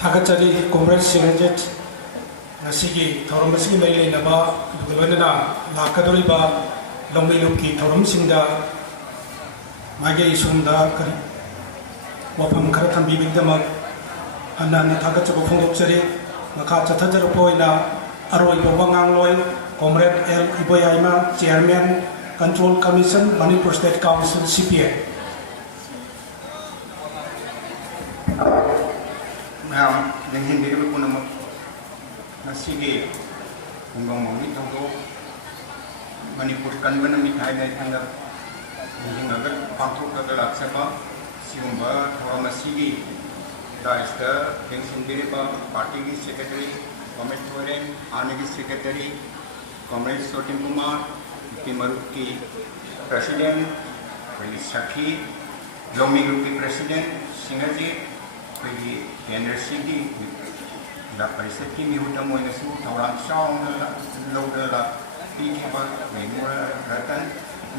थागतरी कॉमरेड सिंगजेट ngasiगी thauramasi mai leinaba loinana lakadoriba longmeiluki thauramsingda मागे इसुमदा करी वफम खर थंबीबिंगदमक हन्ना थागतचबो फोंदोकजरी मखा चथजरपोइना अरोइबो वांगांगलोय comrade L Iboyaima chairman control commission Manipur state council CPA मैम लेंहिंगिरिबो पुनमक ngasiगी ꯈꯨꯡꯒꯪ ꯃꯧꯒꯤ ꯊꯧꯗꯣꯛ ꯃꯅꯤꯄꯨꯔ ꯀꯟꯕ ꯅꯨꯃꯤꯠ ꯍꯥꯏꯅ ꯑꯩꯈꯣꯏꯅ ꯅꯤꯡꯁꯤꯡꯉꯒ ꯄꯥꯡꯊꯣꯛꯂꯒ ꯂꯥꯛꯆꯕ ꯁꯤꯒꯨꯝꯕ ꯊꯧꯔꯝ ꯑꯁꯤꯒꯤ ꯗꯥꯏꯁꯇ ꯌꯦꯡꯁꯤꯟꯕꯤꯔꯤꯕ ꯄꯥꯔꯇꯤꯒꯤ ꯁꯦꯀ꯭ꯔꯦꯇꯔꯤ ꯀꯣꯃ꯭ꯔꯦꯗ ꯊꯣꯏꯔꯦꯟ, ꯍꯥꯟꯅꯒꯤ ꯁꯦꯀ꯭ꯔꯦꯇꯔꯤ ꯀꯣꯃ꯭ꯔꯦꯗ ꯁꯣꯇꯤꯟ ꯀꯨꯃꯥꯔ, ꯅꯨꯄꯤ ꯃꯔꯨꯞꯀꯤ ꯄ꯭ꯔꯁꯤꯗꯦꯟ ꯑꯩꯈꯣꯏꯒꯤ ꯁꯈꯤ, ꯂꯧꯃꯤ ꯒ꯭ꯔꯨꯞꯀꯤ ꯄ꯭ꯔꯁꯤꯗꯦꯟ ꯁꯤꯡꯍꯖꯤꯠ, ꯑꯩꯈꯣꯏꯒꯤ ꯀꯦꯟꯗ꯭ꯔꯁꯤꯒꯤ ꯖꯤꯂꯥ ꯄꯔꯤꯁꯠꯀꯤ ꯃꯤꯍꯨꯠ ꯑꯃ ꯑꯣꯏꯅꯁꯨ ꯊꯧꯔꯥꯡ ꯆꯥꯎꯅ ꯂꯧꯗꯨꯅ ꯂꯥꯛꯄꯤꯈꯤꯕ ꯃꯦꯃꯣꯔ ꯔꯇꯟ,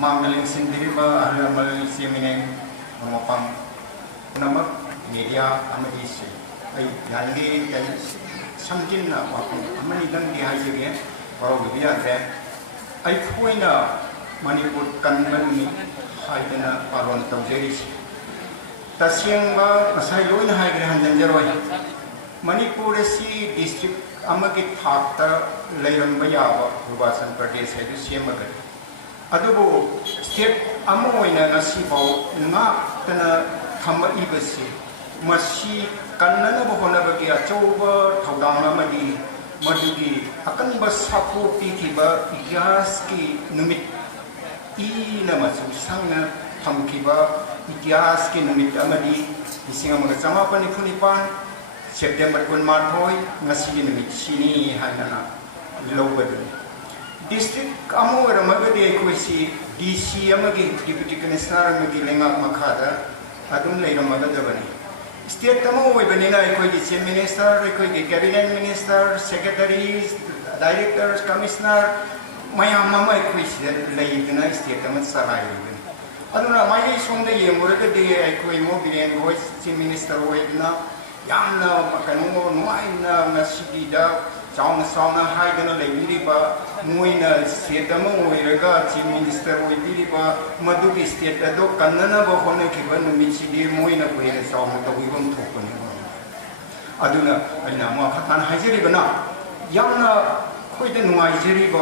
ꯃꯥꯡꯗ ꯂꯦꯡꯁꯤꯟꯕꯤꯔꯤꯕ ꯑꯍꯜ ꯂꯃꯟ ꯏꯆꯦ ꯃꯤꯅꯦꯝ ꯃꯄꯥꯡ ꯄꯨꯝꯅꯃꯛ ꯃꯦꯗꯤꯌꯥ ꯑꯃꯗꯤ ꯑꯩ ꯌꯥꯔꯤꯉꯩ ꯁꯝꯖꯤꯟꯅ ꯋꯥꯐꯝ ꯑꯃꯅꯤꯗꯪꯗꯤ ꯍꯥꯏꯖꯒꯦ, ꯋꯥꯔꯧꯕꯤꯕ ꯌꯥꯗ꯭ꯔꯦ. ꯑꯩꯈꯣꯏꯅ ꯃꯅꯤꯄꯨꯔ ꯀꯟꯕ ꯅꯨꯃꯤꯠ ꯍꯥꯏꯗꯅ ꯄꯥꯂꯣꯟ ꯇꯧꯖꯔꯤꯁꯤ ꯇꯁꯦꯡꯕ ꯉꯁꯥꯏ ꯂꯣꯏꯅ ꯍꯥꯏꯈ꯭ꯔꯦ, ꯍꯟꯖꯤꯟꯖꯔꯣꯏ. ꯃꯅꯤꯄꯨꯔ ꯑꯁꯤ ꯗꯤꯁꯇ꯭ꯔꯤꯛ ꯑꯃꯒꯤ ꯊꯥꯛꯇ ꯂꯩꯔꯝꯕ ꯌꯥꯕ ꯑꯔꯨꯅꯥꯆꯜ ꯄ꯭ꯔꯗꯦꯁ ꯍꯥꯏꯕ ꯁꯦꯝꯃꯒꯅꯤ. ꯑꯗꯨꯕꯨ ꯁ꯭ꯇꯦꯠ ꯑꯃ ꯑꯣꯏꯅ ꯉꯁꯤꯐꯥꯎ ꯉꯥꯛꯇꯅ ꯊꯝꯃꯛꯏꯕꯁꯤ ꯃꯁꯤ ꯀꯟꯅꯅꯕ ꯍꯣꯠꯅꯕꯒꯤ ꯑꯆꯧꯕ ꯊꯧꯗꯥꯡ ꯑꯃꯗꯤ ꯃꯗꯨꯒꯤ ꯑꯀꯟꯕ ꯁꯥꯐꯨ ꯄꯤꯈꯤꯕ ꯏꯇꯤꯍꯥꯁꯀꯤ ꯅꯨꯃꯤꯠ ꯏꯅ ꯃꯆꯨ ꯁꯪꯅ ꯊꯝꯈꯤꯕ ꯏꯇꯤꯍꯥꯁꯀꯤ ꯅꯨꯃꯤꯠ ꯑꯃꯗꯤ 1997 ꯁꯦꯞꯇꯦꯝꯕꯔ 12 ꯉꯁꯤꯒꯤ ꯅꯨꯃꯤꯠꯁꯤꯅꯤ ꯍꯥꯏꯅ ꯂꯧꯒꯗꯕꯅꯤ. ꯗꯤꯁꯇ꯭ꯔꯤꯛ ꯑꯃ ꯑꯣꯏꯔꯝꯃꯒꯗꯤ ꯑꯩꯈꯣꯏꯁꯤ DC ꯑꯃꯒꯤ ꯗꯤꯄ꯭ꯌꯨꯇꯤ ꯀꯃꯤꯁꯅꯔ ꯑꯃꯒꯤ ꯂꯩꯉꯥꯛ ꯃꯈꯥꯗ ꯑꯗꯨꯝ ꯂꯩꯔꯝꯃꯒꯗꯕꯅꯤ. ꯁ꯭ꯇꯦꯠ ꯑꯃ ꯑꯣꯏꯕꯅꯤꯅ ꯑꯩꯈꯣꯏꯒꯤ ꯆꯤꯐ ꯃꯤꯅꯤꯁꯇꯔ, ꯑꯩꯈꯣꯏꯒꯤ ꯀꯦꯕꯤꯅꯦꯠ ꯃꯤꯅꯤꯁꯇꯔ, ꯁꯦꯀ꯭ꯔꯦꯇꯔꯤꯁ, ꯗꯥꯏꯔꯦꯛꯇꯔ, ꯀꯃꯤꯁꯅꯔ ꯃꯌꯥꯝ ꯑꯃ ꯑꯩꯈꯣꯏꯁꯤꯗ ꯂꯩꯗꯨꯅ ꯁ꯭ꯇꯦꯠ ꯑꯃ ꯆꯂꯥꯏꯔꯤꯕꯅꯤ. ꯑꯗꯨꯅ ꯃꯥꯏꯀꯩ ꯁꯣꯝꯗ ꯌꯦꯡꯂꯨꯔꯒꯗꯤ ꯑꯩꯈꯣꯏ ꯃꯣ ꯕꯤꯔꯦꯟ ꯍꯣꯏ ꯆꯤꯐ ꯃꯤꯅꯤꯁꯇꯔ ꯑꯣꯏꯗꯨꯅ ꯌꯥꯝꯅ ꯅꯨꯡꯉꯥꯏꯅ ꯉꯁꯤꯒꯤꯗ ꯆꯥꯎꯅ ꯍꯥꯏꯗꯅ ꯂꯩꯕꯤꯔꯤꯕ, ꯃꯣꯏꯅ ꯁ꯭ꯇꯦꯠ ꯑꯃ ꯑꯣꯏꯔꯒ ꯆꯤꯐ ꯃꯤꯅꯤꯁꯇꯔ ꯑꯣꯏꯕꯤꯔꯤꯕ ꯃꯗꯨꯒꯤ ꯁ꯭ꯇꯦꯠ ꯑꯗꯨ ꯀꯟꯅꯅꯕ ꯍꯣꯠꯅꯈꯤꯕ ꯅꯨꯃꯤꯠꯁꯤꯗꯤ ꯃꯣꯏꯅ ꯍꯦꯟꯅ ꯆꯥꯎꯅ ꯇꯧꯕꯤꯐꯝ ꯊꯣꯛꯄꯅꯤ. ꯑꯗꯨꯅ ꯑꯩꯅ ꯃꯈꯥ ꯇꯥꯅ ꯍꯥꯏꯖꯔꯤꯕꯅ ꯌꯥꯝꯅ ꯑꯩꯈꯣꯏꯗ ꯅꯨꯡꯉꯥꯏꯖꯔꯤꯕ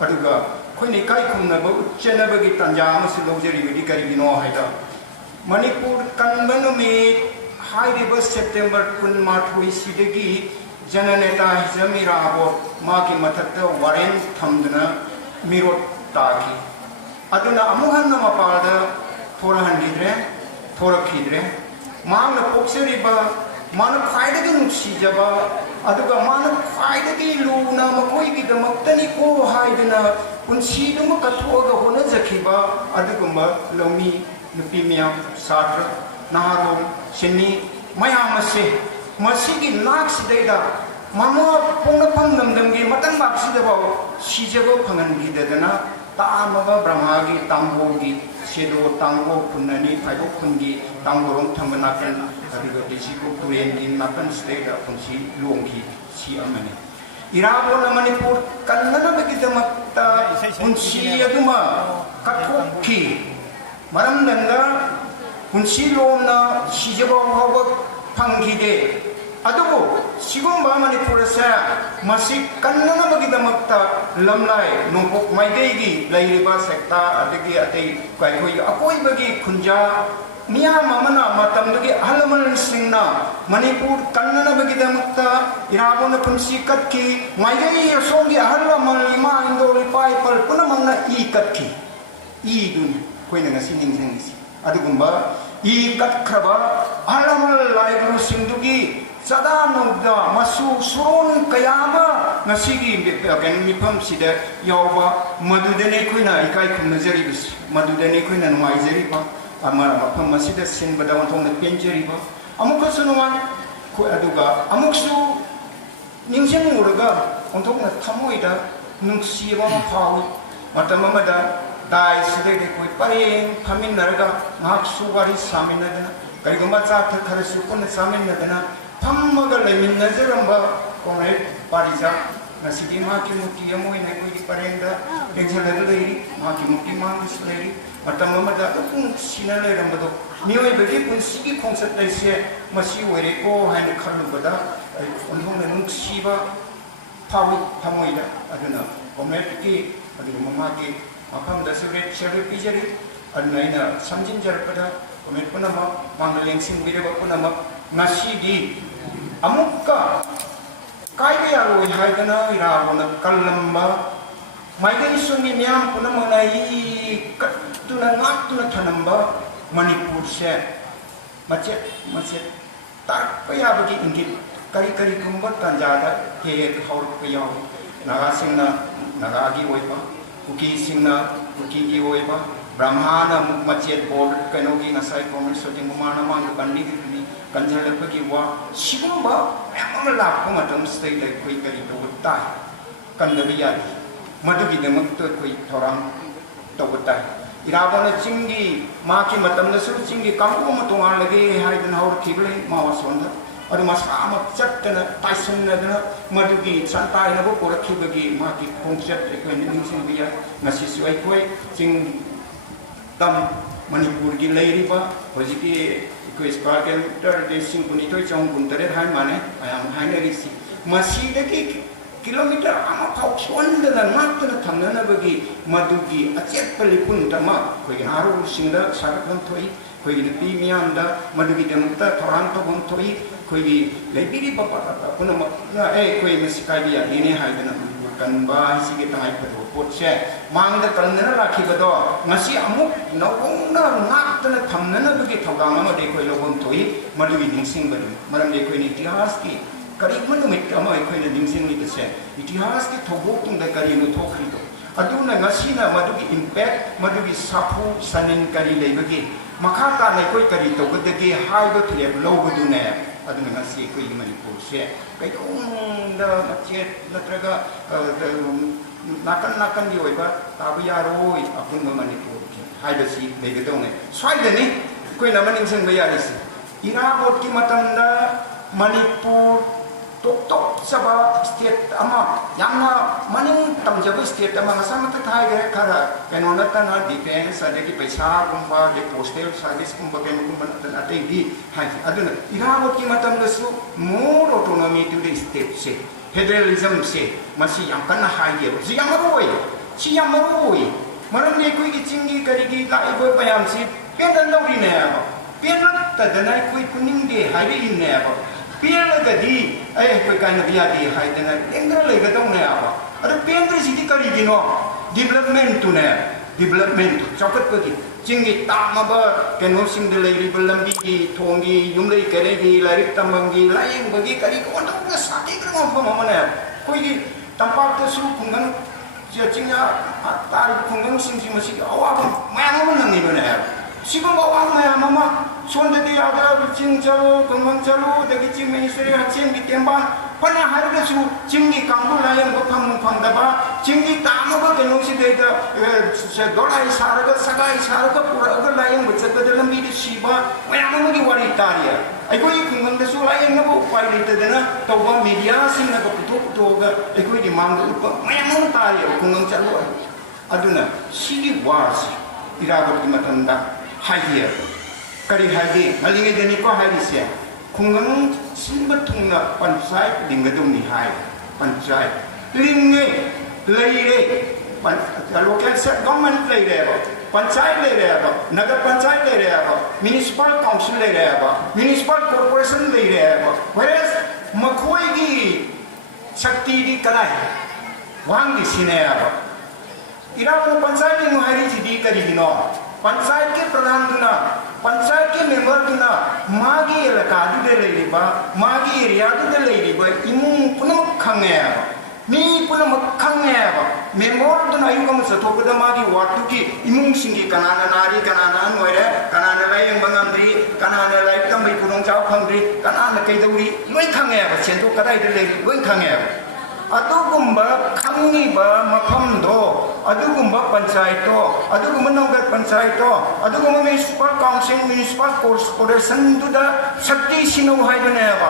ꯑꯗꯨꯒ ꯑꯩꯈꯣꯏꯅ ꯏꯀꯥꯏ ꯈꯨꯝꯅꯕ ꯎꯠꯆꯅꯕꯒꯤ ꯇꯥꯟꯖꯥ ꯑꯃꯁꯨ ꯂꯧꯖꯔꯤꯕꯗꯤ ꯀꯔꯤꯒꯤꯅꯣ ꯍꯥꯏꯕ ꯃꯅꯤꯄꯨꯔ ꯀꯟꯕ ꯅꯨꯃꯤꯠ ꯍꯥꯏꯔꯤꯕ ꯁꯦꯞꯇꯦꯝꯕꯔ 12 ꯁꯤꯗꯒꯤ ꯖꯅꯅꯦꯇꯥ ꯍꯤꯖꯝ ꯏꯔꯥꯕꯣꯠ ꯃꯥꯒꯤ ꯃꯊꯛꯇ ꯋꯥꯔꯦꯟ ꯊꯝꯗꯨꯅ ꯃꯤꯔꯣꯠ ꯇꯥꯈꯤ. ꯑꯗꯨꯅ ꯑꯃꯨꯛ ꯍꯟꯅ ꯃꯄꯥꯟꯗ ꯊꯣꯔꯛꯈꯤꯗ꯭ꯔꯦ. ꯃꯥꯅ ꯄꯣꯛꯆꯔꯤꯕ, ꯃꯥꯅ ꯈ꯭ꯋꯥꯏꯗꯒꯤ ꯅꯨꯡꯁꯤꯖꯕ ꯑꯗꯨꯒ ꯃꯥꯅ ꯈ꯭ꯋꯥꯏꯗꯒꯤ ꯂꯨꯅ ꯃꯈꯣꯏꯒꯤꯗꯃꯛꯇꯅꯤꯀꯣ ꯍꯥꯏꯗꯨꯅ ꯄꯨꯟꯁꯤꯗꯨꯃ ꯀꯠꯊꯣꯛꯑꯒ ꯍꯣꯠꯅꯖꯈꯤꯕ ꯑꯗꯨꯒꯨꯝꯕ ꯂꯧꯃꯤ ꯅꯨꯄꯤ ꯃꯌꯥꯝ, ꯁꯥꯇ꯭ꯔ, ꯅꯍꯥꯔꯣꯜ, ꯁꯤꯟꯃꯤ ꯃꯌꯥꯝ ꯑꯁꯤ ꯃꯁꯤꯒꯤ ꯅꯥꯛꯁꯤꯗꯩꯗ ꯃꯃꯥ ꯄꯣꯛꯅꯐꯝ ꯂꯝꯗꯝꯒꯤ ꯃꯇꯝꯕꯥꯛꯁꯤꯗꯐꯥꯎ ꯁꯤꯖꯕ ꯐꯪꯍꯟꯈꯤꯗꯗꯅ ꯇꯥꯃꯕ ꯕ꯭ꯔꯍ꯭ꯃꯥꯒꯤ ꯇꯥꯡꯒꯣꯜꯒꯤ ꯁꯦꯗꯣ ꯇꯥꯡꯒꯣ ꯈꯨꯟ ꯑꯅꯤ ꯐꯥꯏꯕꯣꯛ ꯈꯨꯟꯒꯤ ꯇꯥꯡꯒꯣꯔꯣꯝ ꯊꯪꯕ ꯅꯥꯀꯟ ꯑꯗꯨꯒ ꯗꯤꯁꯤꯀꯣ ꯇꯨꯔꯦꯟꯒꯤ ꯅꯥꯀꯟꯁꯤꯗꯩꯗ ꯄꯨꯟꯁꯤ ꯂꯣꯡꯈꯤ ꯁꯤ ꯑꯃꯅꯤ. ꯏꯔꯥꯕꯣꯠꯅ ꯃꯅꯤꯄꯨꯔ ꯀꯟꯅꯅꯕꯒꯤꯗꯃꯛꯇ ꯄꯨꯟꯁꯤ ꯑꯗꯨꯃ ꯀꯠꯊꯣꯛꯈꯤ. ꯃꯔꯝꯗꯝꯗ ꯄꯨꯟꯁꯤ ꯂꯣꯝꯅ ꯁꯤꯖꯕ ꯐꯥꯎꯕ ꯐꯪꯈꯤꯗꯦ. ꯑꯗꯨꯕꯨ ꯁꯤꯒꯨꯝꯕ ꯃꯅꯤꯄꯨꯔ ꯑꯁꯦ ꯃꯁꯤ ꯀꯟꯅꯅꯕꯒꯤꯗꯃꯛꯇ ꯂꯝꯂꯥꯏ ꯅꯣꯡꯄꯣꯛ ꯃꯥꯏꯀꯩꯒꯤ ꯂꯩꯔꯤꯕ ꯁꯦꯛꯇꯥ ꯑꯗꯒꯤ ꯑꯇꯩ ꯑꯩꯈꯣꯏꯒꯤ ꯑꯀꯣꯏꯕꯒꯤ ꯈꯨꯟꯖꯥ ꯃꯤꯌꯥꯝ ꯑꯃꯅ ꯃꯇꯝꯗꯨꯒꯤ ꯑꯍꯜ ꯂꯃꯟꯁꯤꯡꯅ ꯃꯅꯤꯄꯨꯔ ꯀꯟꯅꯅꯕꯒꯤꯗꯃꯛꯇ ꯏꯔꯥꯕꯣꯠꯅ ꯄꯨꯟꯁꯤ ꯀꯠꯈꯤ. ꯃꯥꯏꯀꯩ ꯑꯁꯣꯝꯒꯤ ꯑꯍꯜ ꯂꯃꯟ ꯏꯃꯥ ꯏꯟꯗꯣꯜ ꯏꯄꯥ ꯏꯄꯜ ꯄꯨꯝꯅꯃꯛꯅ ꯀꯠꯈꯤ. ꯏꯗꯨꯅꯤ ꯑꯩꯈꯣꯏꯅ ꯉꯁꯤ ꯅꯤꯡꯁꯤꯡꯉꯤꯁꯤ. ꯑꯗꯨꯒꯨꯝꯕ ꯀꯠꯈ꯭ꯔꯕ ꯑꯍꯜ ꯂꯃꯟ ꯂꯥꯏꯕꯁꯤꯡꯗꯨꯒꯤ ꯆꯥꯗꯥ ꯅꯧꯗ ꯃꯁꯨ ꯁꯨꯔꯣꯟ ꯀꯌꯥ ꯑꯃ ꯉꯁꯤꯒꯤ ꯃꯤꯐꯝꯁꯤꯗ ꯌꯥꯎꯕ ꯃꯗꯨꯗꯅꯤ ꯑꯩꯈꯣꯏꯅ ꯏꯀꯥꯏ ꯈꯨꯝꯅꯖꯔꯤꯕꯁꯤ. ꯃꯗꯨꯗꯅꯤ ꯑꯩꯈꯣꯏꯅ ꯅꯨꯡꯉꯥꯏꯖꯔꯤꯕ, ꯃꯐꯝ ꯑꯁꯤꯗ ꯁꯤꯟꯕꯗ ꯑꯣꯟꯊꯣꯛꯅ ꯄꯦꯟꯖꯔꯤꯕ. ꯑꯃꯨꯛꯀꯁꯨ ꯅꯨꯡꯉꯥꯏ ꯑꯗꯨꯒ ꯑꯃꯨꯛꯁꯨ ꯅꯤꯡꯁꯤꯡꯉꯨꯔꯒ ꯑꯣꯟꯊꯣꯛꯅ ꯊꯃꯣꯏꯗ ꯅꯨꯡꯁꯤꯕ ꯑꯃ ꯐꯥꯎꯏ. ꯃꯇꯝ ꯑꯃꯗ ꯗꯥꯏꯁꯤꯗꯒꯤ ꯑꯩꯈꯣꯏ ꯄꯔꯦꯡ ꯐꯝꯃꯤꯟꯅꯔꯒ ꯉꯥꯏꯍꯥꯛꯁꯨ ꯋꯥꯔꯤ ꯁꯥꯃꯤꯟꯅꯗꯅ ꯀꯔꯤꯒꯨꯝꯕ ꯆꯥꯊꯛ ꯈꯔꯁꯨ ꯄꯨꯟꯅ ꯆꯥꯃꯤꯟꯅꯗꯅ ꯐꯝꯃꯒ ꯂꯩꯃꯤꯟꯅꯖꯔꯝꯕ ꯀꯣꯃ꯭ꯔꯦꯗ ꯄꯥꯔꯤꯖꯥꯠ ꯉꯁꯤꯗꯤ ꯃꯍꯥꯛꯀꯤ ꯃꯨꯔꯇꯤ ꯑꯃ ꯑꯣꯏꯅ ꯑꯩꯈꯣꯏꯒꯤ ꯄꯔꯦꯡꯗ ꯂꯦꯡꯖꯜꯂꯒ ꯂꯩꯔꯤ. ꯃꯍꯥꯛꯀꯤ ꯃꯨꯔꯇꯤ ꯃꯥꯡꯗꯁꯨ ꯂꯩꯔꯤ. ꯃꯇꯝ ꯑꯃꯗ ꯑꯗꯨꯝ ꯅꯨꯡꯁꯤꯅ ꯂꯩꯔꯝꯕꯗꯣ ꯃꯤꯑꯣꯏꯕꯒꯤ ꯄꯨꯟꯁꯤꯒꯤ ꯈꯣꯡꯆꯠ ꯂꯩꯁꯦ ꯃꯁꯤ ꯑꯣꯏꯔꯦꯀꯣ ꯍꯥꯏꯅ ꯈꯜꯂꯨꯕꯗ ꯑꯣꯟꯊꯣꯛꯅ ꯅꯨꯡꯁꯤꯕ ꯐꯥꯎꯏ ꯊꯃꯣꯏꯗ. ꯑꯗꯨꯅ ꯀꯣꯃ꯭ꯔꯦꯗꯀꯤ ꯑꯗꯨꯒꯨꯝꯕ ꯃꯥꯒꯤ ꯃꯐꯝꯗꯁꯨ ꯁꯦꯜ ꯄꯤꯖꯔꯤ. ꯑꯗꯨꯅ ꯑꯩꯅ ꯁꯝꯖꯤꯟꯖꯔꯛꯄꯗ ꯀꯣꯃ꯭ꯔꯦꯗ ꯄꯨꯝꯅꯃꯛ ꯃꯥꯡꯗ ꯂꯦꯡꯁꯤꯟꯕꯤꯔꯤꯕ ꯄꯨꯝꯅꯃꯛ ꯉꯁꯤꯗꯤ ꯑꯃꯨꯛꯀ ꯀꯥꯏꯕ ꯌꯥꯔꯣꯏ ꯍꯥꯏꯗꯅ ꯏꯔꯥꯕꯣꯅ ꯀꯜꯂꯝꯕ ꯃꯥꯏꯀꯩ ꯁꯨꯡꯒꯤ ꯃꯤꯌꯥꯝ ꯄꯨꯝꯅꯃꯛꯅ ꯀꯠꯇꯨꯅ ꯉꯥꯛꯇꯨꯅ ꯊꯅꯝꯕ ꯃꯅꯤꯄꯨꯔꯁꯦ ꯃꯆꯦꯠ ꯃꯆꯦꯠ ꯇꯥꯔꯛꯄ ꯌꯥꯕꯒꯤ ꯏꯪꯒꯤꯠ ꯀꯔꯤꯒꯨꯝꯕ ꯇꯥꯟꯖꯥꯗ ꯍꯦꯛ ꯍꯧꯔꯛꯄ ꯌꯥꯎꯏ ꯅꯥꯒꯥꯁꯤꯡꯅ ꯅꯥꯒꯥꯒꯤ ꯑꯣꯏꯕ ꯀꯨꯀꯤꯁꯤꯡꯅ ꯀꯨꯀꯤꯒꯤ ꯑꯣꯏꯕ ꯕ꯭ꯔꯍ꯭ꯃꯥꯅ ꯑꯃꯨꯛ ꯃꯆꯦꯠ ꯕꯣꯔ ꯀꯩꯅꯣꯒꯤ ꯉꯁꯥꯏ ꯀꯣꯡꯒ꯭ꯔꯦꯁ ꯁꯣꯇꯤꯡꯒꯨꯃꯥꯔꯅ ꯃꯥꯡꯗ ꯄꯟꯕꯤꯈꯤꯕꯅꯤ ꯀꯟꯖꯜꯂꯛꯄꯒꯤ ꯋꯥ ꯁꯤꯒꯨꯝꯕ ꯃꯌꯥꯝ ꯑꯃ ꯂꯥꯛꯄ ꯃꯇꯝꯁꯤꯗꯩꯗ ꯑꯩꯈꯣꯏ ꯀꯔꯤ ꯇꯧꯕ ꯇꯥꯏ ꯀꯟꯗꯕ ꯌꯥꯗꯦ ꯃꯗꯨꯒꯤꯗꯃꯛꯇ ꯑꯩꯈꯣꯏ ꯊꯧꯔꯥꯡ ꯇꯧꯕ ꯇꯥꯏ ꯏꯔꯥꯕꯣꯅ ꯆꯤꯡꯒꯤ ꯃꯥꯒꯤ ꯃꯇꯝꯗꯁꯨ ꯆꯤꯡꯒꯤ ꯀꯥꯡꯕꯨ ꯑꯃ ꯇꯣꯉꯥꯟꯂꯒꯦ ꯍꯥꯏꯗꯅ ꯍꯧꯔꯛꯈꯤꯕ ꯂꯩ ꯃꯥꯋꯥꯁꯣꯟꯗ ꯑꯗꯨ ꯃꯁꯥ ꯑꯃ ꯆꯠꯇꯅ ꯇꯥꯏꯁꯤꯟꯅꯗꯅ ꯃꯗꯨꯒꯤ ꯁꯟꯇꯥꯏꯅꯕ ꯄꯨꯔꯛꯈꯤꯕꯒꯤ ꯃꯥꯒꯤ ꯈꯣꯡꯆꯠ ꯑꯩꯈꯣꯏꯅ ꯅꯤꯡꯁꯤꯡꯕ ꯌꯥꯏ ꯉꯁꯤꯁꯨ ꯑꯩꯈꯣꯏ ꯆꯤꯡ ꯇꯝ ꯃꯅꯤꯄꯨꯔꯒꯤ ꯂꯩꯔꯤꯕ ꯍꯧꯖꯤꯛꯀꯤ ꯑꯩꯈꯣꯏ ꯁ꯭ꯀ꯭ꯋꯥꯔ ꯀꯤꯂꯣꯃꯤꯇꯔ 19,993 ꯍꯥꯏ ꯃꯥꯅꯦ ꯃꯌꯥꯝ ꯍꯥꯏꯅꯔꯤꯁꯤ ꯃꯁꯤꯗꯒꯤ ꯀꯤꯂꯣꯃꯤꯇꯔ ꯑꯃꯐꯥꯎ ꯁꯣꯟꯗꯅ ꯉꯥꯛꯇꯨꯅ ꯊꯝꯅꯅꯕꯒꯤ ꯃꯗꯨꯒꯤ ꯑꯆꯦꯠꯄ ꯂꯤꯄꯨꯟꯗꯃ ꯑꯩꯈꯣꯏꯒꯤ ꯅꯍꯥꯔꯣꯜꯁꯤꯡꯗ ꯁꯥꯒꯠꯐꯝ ꯊꯣꯛꯏ ꯑꯩꯈꯣꯏꯒꯤ ꯅꯨꯄꯤ ꯃꯤꯌꯥꯝꯗ ꯃꯗꯨꯒꯤꯗꯃꯛꯇ ꯊꯧꯔꯥꯡ ꯇꯧꯐꯝ ꯊꯣꯛꯏ ꯑꯩꯈꯣꯏꯒꯤ ꯂꯩꯕꯤꯔꯤꯕ ꯄꯨꯝꯅꯃꯛꯅ ꯑꯩꯈꯣꯏ ꯃꯁꯤ ꯀꯥꯏꯕ ꯌꯥꯗꯦꯅꯦ ꯍꯥꯏꯗꯅ ꯀꯟꯕ ꯍꯥꯏꯁꯤꯒꯤ ꯇꯉꯥꯏꯐꯗꯕ ꯄꯣꯠꯁꯦ ꯃꯥꯡꯗ ꯀꯟꯗꯅ ꯂꯥꯛꯈꯤꯕꯗꯣ ꯉꯁꯤ ꯑꯃꯨꯛ ꯅꯧꯅ ꯉꯥꯛꯇꯅ ꯊꯝꯅꯅꯕꯒꯤ ꯊꯧꯗꯥꯡ ꯑꯃꯗꯤ ꯑꯩꯈꯣꯏ ꯂꯧꯐꯝ ꯊꯣꯛꯏ ꯃꯗꯨꯒꯤ ꯅꯤꯡꯁꯤꯡꯕꯗꯨ ꯃꯔꯝꯗꯤ ꯑꯩꯈꯣꯏꯅ ꯏꯇꯤꯍꯥꯁꯀꯤ ꯀꯔꯤꯒꯨꯝꯕ ꯅꯨꯃꯤꯠ ꯑꯃ ꯑꯩꯈꯣꯏꯅ ꯅꯤꯡꯁꯤꯡꯂꯤꯕꯁꯦ ꯏꯇꯤꯍꯥꯁꯀꯤ ꯊꯧꯗꯣꯛꯇꯨꯡꯗ ꯀꯔꯤꯅꯣ ꯊꯣꯛꯈ꯭ꯔꯤꯗꯣ ꯑꯗꯨꯅ ꯉꯁꯤꯅ ꯃꯗꯨꯒꯤ ꯏꯝꯄꯦꯛ ꯃꯗꯨꯒꯤ ꯁꯥꯐꯨ ꯁꯅꯤꯟ ꯀꯔꯤ ꯂꯩꯕꯒꯦ ꯃꯈꯥ ꯇꯥꯅ ꯑꯩꯈꯣꯏ ꯀꯔꯤ ꯇꯧꯒꯗꯒꯦ ꯍꯥꯏꯕ ꯐꯤꯔꯦꯞ ꯂꯧꯕꯗꯨꯅꯦ ꯑꯗꯨꯅ ꯉꯁꯤ ꯑꯩꯈꯣꯏꯒꯤ ꯃꯅꯤꯄꯨꯔꯁꯦ ꯀꯩꯗꯧꯅꯨꯡꯗ ꯃꯆꯦꯠ ꯅꯠꯇ꯭ꯔꯒ ꯅꯥꯀꯟꯒꯤ ꯑꯣꯏꯕ ꯇꯥꯕ ꯌꯥꯔꯣꯏ ꯑꯄꯨꯟꯕ ꯃꯅꯤꯄꯨꯔ ꯍꯥꯏꯕꯁꯤ ꯂꯩꯒꯗꯧꯅꯦ ꯁ꯭ꯋꯥꯏꯗꯅꯤ ꯑꯩꯈꯣꯏꯅ ꯑꯃ ꯅꯤꯡꯁꯤꯡꯕ ꯌꯥꯔꯤꯁꯤ ꯏꯔꯥꯕꯣꯠꯀꯤ ꯃꯇꯝꯗ ꯃꯅꯤꯄꯨꯔ ꯇꯣꯞ-ꯇꯣꯞꯆꯕ ꯁ꯭ꯇꯦꯠ ꯑꯃ ꯌꯥꯝꯅ ꯃꯅꯤꯡ ꯇꯝꯖꯕ ꯁ꯭ꯇꯦꯠ ꯑꯃ ꯉꯁꯥꯏ ꯃꯊꯛꯇ ꯍꯥꯏꯈ꯭ꯔꯦ ꯈꯔ ꯀꯩꯅꯣ ꯅꯠꯇꯅ ꯗꯤꯐꯦꯟꯁ ꯑꯗꯒꯤ ꯄꯩꯁꯥꯒꯨꯝꯕ ꯑꯗꯩ ꯄꯣꯁꯇꯦꯜ ꯁꯥꯔꯚꯤꯁꯀꯨꯝꯕ ꯀꯩꯅꯣꯒꯨꯝꯕ ꯅꯠꯇꯅ ꯑꯇꯩꯗꯤ ꯍꯥꯏꯈꯤ ꯑꯗꯨꯅ ꯏꯔꯥꯕꯣꯠꯀꯤ ꯃꯇꯝꯗꯁꯨ ꯃꯣꯔ ꯑꯣꯇꯣꯅꯣꯃꯤ ꯇꯨ ꯗ ꯁ꯭ꯇꯦꯠꯁꯦ ꯐꯦꯗꯔꯦꯂꯤꯖꯝꯁꯦ ꯃꯁꯤ ꯌꯥꯝ ꯀꯟꯅ ꯍꯥꯏꯒꯦꯕ ꯁꯤ ꯌꯥꯝ ꯃꯔꯨ ꯑꯣꯏ ꯁꯤ ꯌꯥꯝ ꯃꯔꯨ ꯑꯣꯏ ꯃꯔꯝꯗꯤ ꯑꯩꯈꯣꯏꯒꯤ ꯆꯤꯡꯒꯤ ꯀꯔꯤꯒꯤ ꯂꯥꯛꯏꯕ ꯃꯌꯥꯝꯁꯤ ꯄꯦꯟꯗꯧꯔꯤꯅꯦꯕ ꯄꯦꯟꯂꯛꯇꯗꯅ ꯑꯩꯈꯣꯏ ꯄꯨꯅꯤꯡꯗꯦ ꯍꯥꯏꯔꯛꯏꯅꯦꯕ ꯄꯦꯜꯂꯒꯗꯤ ꯑꯩꯈꯣꯏ ꯀꯥꯏꯅꯕ ꯌꯥꯗꯦ ꯍꯥꯏꯗꯅ ꯂꯦꯡꯗꯅ ꯂꯩꯒꯗꯧꯅꯦꯕ ꯑꯗꯨ ꯄꯦꯟꯗ꯭ꯔꯤꯁꯤꯗꯤ ꯀꯔꯤꯒꯤꯅꯣ ꯗꯤꯕꯂꯞꯃꯦꯟꯇꯨꯅꯦ ꯗꯤꯕꯂꯞꯃꯦꯟꯇꯨ ꯆꯥꯎꯈꯠꯄꯒꯤ ꯆꯤꯡꯒꯤ ꯇꯥꯝꯃꯕ ꯀꯩꯅꯣꯁꯤꯡꯗ ꯂꯩꯔꯤꯕ ꯂꯝꯕꯤꯒꯤ ꯊꯣꯡꯒꯤ ꯌꯨꯝꯂꯩ ꯀꯩꯔꯩꯒꯤ ꯂꯥꯏꯔꯤꯛ ꯇꯝꯐꯝꯒꯤ ꯂꯥꯏꯌꯦꯡꯕꯒꯤ ꯀꯔꯤ ꯑꯣꯟꯊꯣꯛꯅ ꯁꯥꯊꯤꯈ꯭ꯔꯕ ꯃꯐꯝ ꯑꯃꯅꯦ ꯑꯩꯈꯣꯏꯒꯤ ꯇꯝꯄꯥꯛꯇꯁꯨ ꯈꯨꯡꯒꯪ ꯆꯤꯡꯌꯥ ꯇꯥꯔꯤꯕ ꯈꯨꯡꯒꯪꯁꯤꯡꯁꯤ ꯃꯁꯤꯒꯤ ꯑꯋꯥꯕ ꯃꯌꯥꯝ ꯑꯃ ꯅꯪꯉꯤꯕꯅꯦ ꯁꯤꯒꯨꯝꯕ ꯑꯋꯥꯕ ꯃꯌꯥꯝ ꯑꯃ ꯁꯣꯝꯗꯗꯤ ꯌꯥꯗ꯭ꯔꯕ ꯆꯤꯡ ꯆꯠꯂꯨ ꯈꯨꯡꯒꯪ ꯆꯠꯂꯨ ꯑꯗꯒꯤ ꯆꯤꯡ ꯃꯤꯅꯤꯁꯇ꯭ꯔꯤ ꯍꯛꯁꯦꯜꯒꯤ ꯇꯦꯡꯕꯥꯡ ꯐꯅ ꯍꯥꯏꯔꯒꯁꯨ ꯆꯤꯡꯒꯤ ꯀꯥꯡꯕꯨ ꯂꯥꯏꯌꯦꯡꯕ ꯐꯪꯗꯕ ꯆꯤꯡꯒꯤ ꯇꯥꯝꯃꯕ ꯀꯩꯅꯣꯁꯤꯗꯩꯗ ꯗꯣꯂꯥꯏ ꯁꯥꯔꯒ ꯁꯒꯥꯏ ꯁꯥꯔꯒ ꯄꯨꯔꯛꯑꯒ ꯂꯥꯏꯌꯦꯡꯕ ꯆꯠꯄꯗ ꯂꯝꯕꯤꯗ ꯁꯤꯕ ꯃꯌꯥꯝ ꯑꯃꯒꯤ ꯋꯥꯔꯤ ꯇꯥꯔꯤ ꯑꯩꯈꯣꯏꯒꯤ ꯈꯨꯡꯒꯪꯗꯁꯨ ꯂꯥꯏꯌꯦꯡꯅꯕ ꯎꯄꯥꯏ ꯂꯩꯇꯗꯅ ꯇꯧꯕ ꯃꯦꯗꯤꯌꯥꯁꯤꯡꯅꯒ ꯄꯨꯊꯣꯛꯑꯒ ꯑꯩꯈꯣꯏꯒꯤ ꯃꯥꯡꯗ ꯎꯠꯄ ꯃꯌꯥꯝ ꯑꯃ ꯇꯥꯔꯤ ꯈꯨꯡꯒꯪ ꯆꯠꯂꯨ ꯑꯗꯨꯅ ꯁꯤꯒꯤ ꯋꯥꯁꯤ ꯏꯔꯥꯕꯣꯠꯀꯤ ꯃꯇꯝꯗ ꯍꯥꯏꯒꯦ ꯀꯔꯤ ꯍꯥꯏꯒꯦ ꯉꯜꯂꯤꯉꯩꯗꯅꯤꯀꯣ ꯍꯥꯏꯔꯤꯁꯦ ꯈꯨꯡꯒꯪ ꯁꯤꯟꯕ ꯊꯨꯡꯅ ꯄꯟꯆꯥꯌꯠ ꯂꯤꯡꯒꯗꯧꯅꯤ ꯍꯥꯏ ꯄꯟꯆꯥꯌꯠ ꯂꯤꯡꯉꯦ ꯂꯩꯔꯦ ꯂꯣꯀꯦꯜ ꯒꯚꯔꯟꯃꯦꯟꯠ ꯂꯩꯔꯦꯕ ꯄꯟꯆꯥꯌꯠ ꯂꯩꯔꯦꯕ ꯅꯒꯔ ꯄꯟꯆꯥꯌꯠ ꯂꯩꯔꯦꯕ ꯃ꯭ꯌꯨꯅꯤꯁꯤꯄꯥꯜ ꯀꯥꯎꯟꯁꯤꯜ ꯂꯩꯔꯦꯕ ꯃ꯭ꯌꯨꯅꯤꯁꯤꯄꯥꯜ ꯀꯣꯔꯄꯣꯔꯦꯁꯟ ꯂꯩꯔꯦꯕ ꯋꯦꯔꯦꯁ ꯃꯈꯣꯏꯒꯤ ꯁꯛꯇꯤꯗꯤ ꯀꯗꯥꯏ ꯋꯥꯡꯗꯤ ꯁꯤꯅꯦꯕ ꯏꯔꯥꯕꯣꯠ ꯄꯟꯆꯥꯌꯠ ꯂꯤꯡꯉꯨ ꯍꯥꯏꯔꯤꯁꯤꯗꯤ ꯀꯔꯤꯒꯤꯅꯣ ꯄꯟꯆꯥयत के प्रधान दुना पंचायत के मेंबर दुना मागी इलाका दुदे लेरिबा मागी एरिया दुदे लेरिबा इमुंग पुनम खंगे मी पुनम खंगे मेंबर दुना युगम सथोपदा मागी वाटु की इमुंग सिंगी कनाना नारी कनाना नोरे कनाना लायंग बंगामद्री कनाना लाइक तंबई पुनम चाव खंद्री कनाना कैदौरी लोय खंगे सेंतो कदाय दे लेरि लोय खंगे अदुगुम्बा खंगिबा मफमदो अदुगुम्बा पंचायतो अदुगुम्बा नगर पंचायतो अदुगुम्बा म्युनिसिपल काउंसिल म्युनिसिपल कॉर्पोरेशन दुदा शक्ति सिनो हाइबनेबा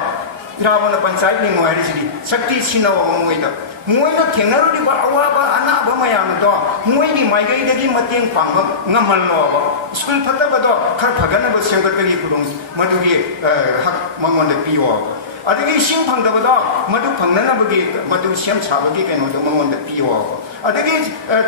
इराबोन पंचायत नि मोहारिसिदि शक्ति सिनो मोइदा मोइनो थेंगरुदिबा अवाबा अनाबा मयामदो मोइनि माइगैदगि मतेंग पांगम ngमलनोबा स्कूल फतबदो खर फगनबा सेंगतगि खुदुं मदुगि हक मंगोंद पियो अदगी इसिंग फंगदबदो मदु फंगनबगी मदु सेम साबगी कइनोदो मंगोंद पियो अदगी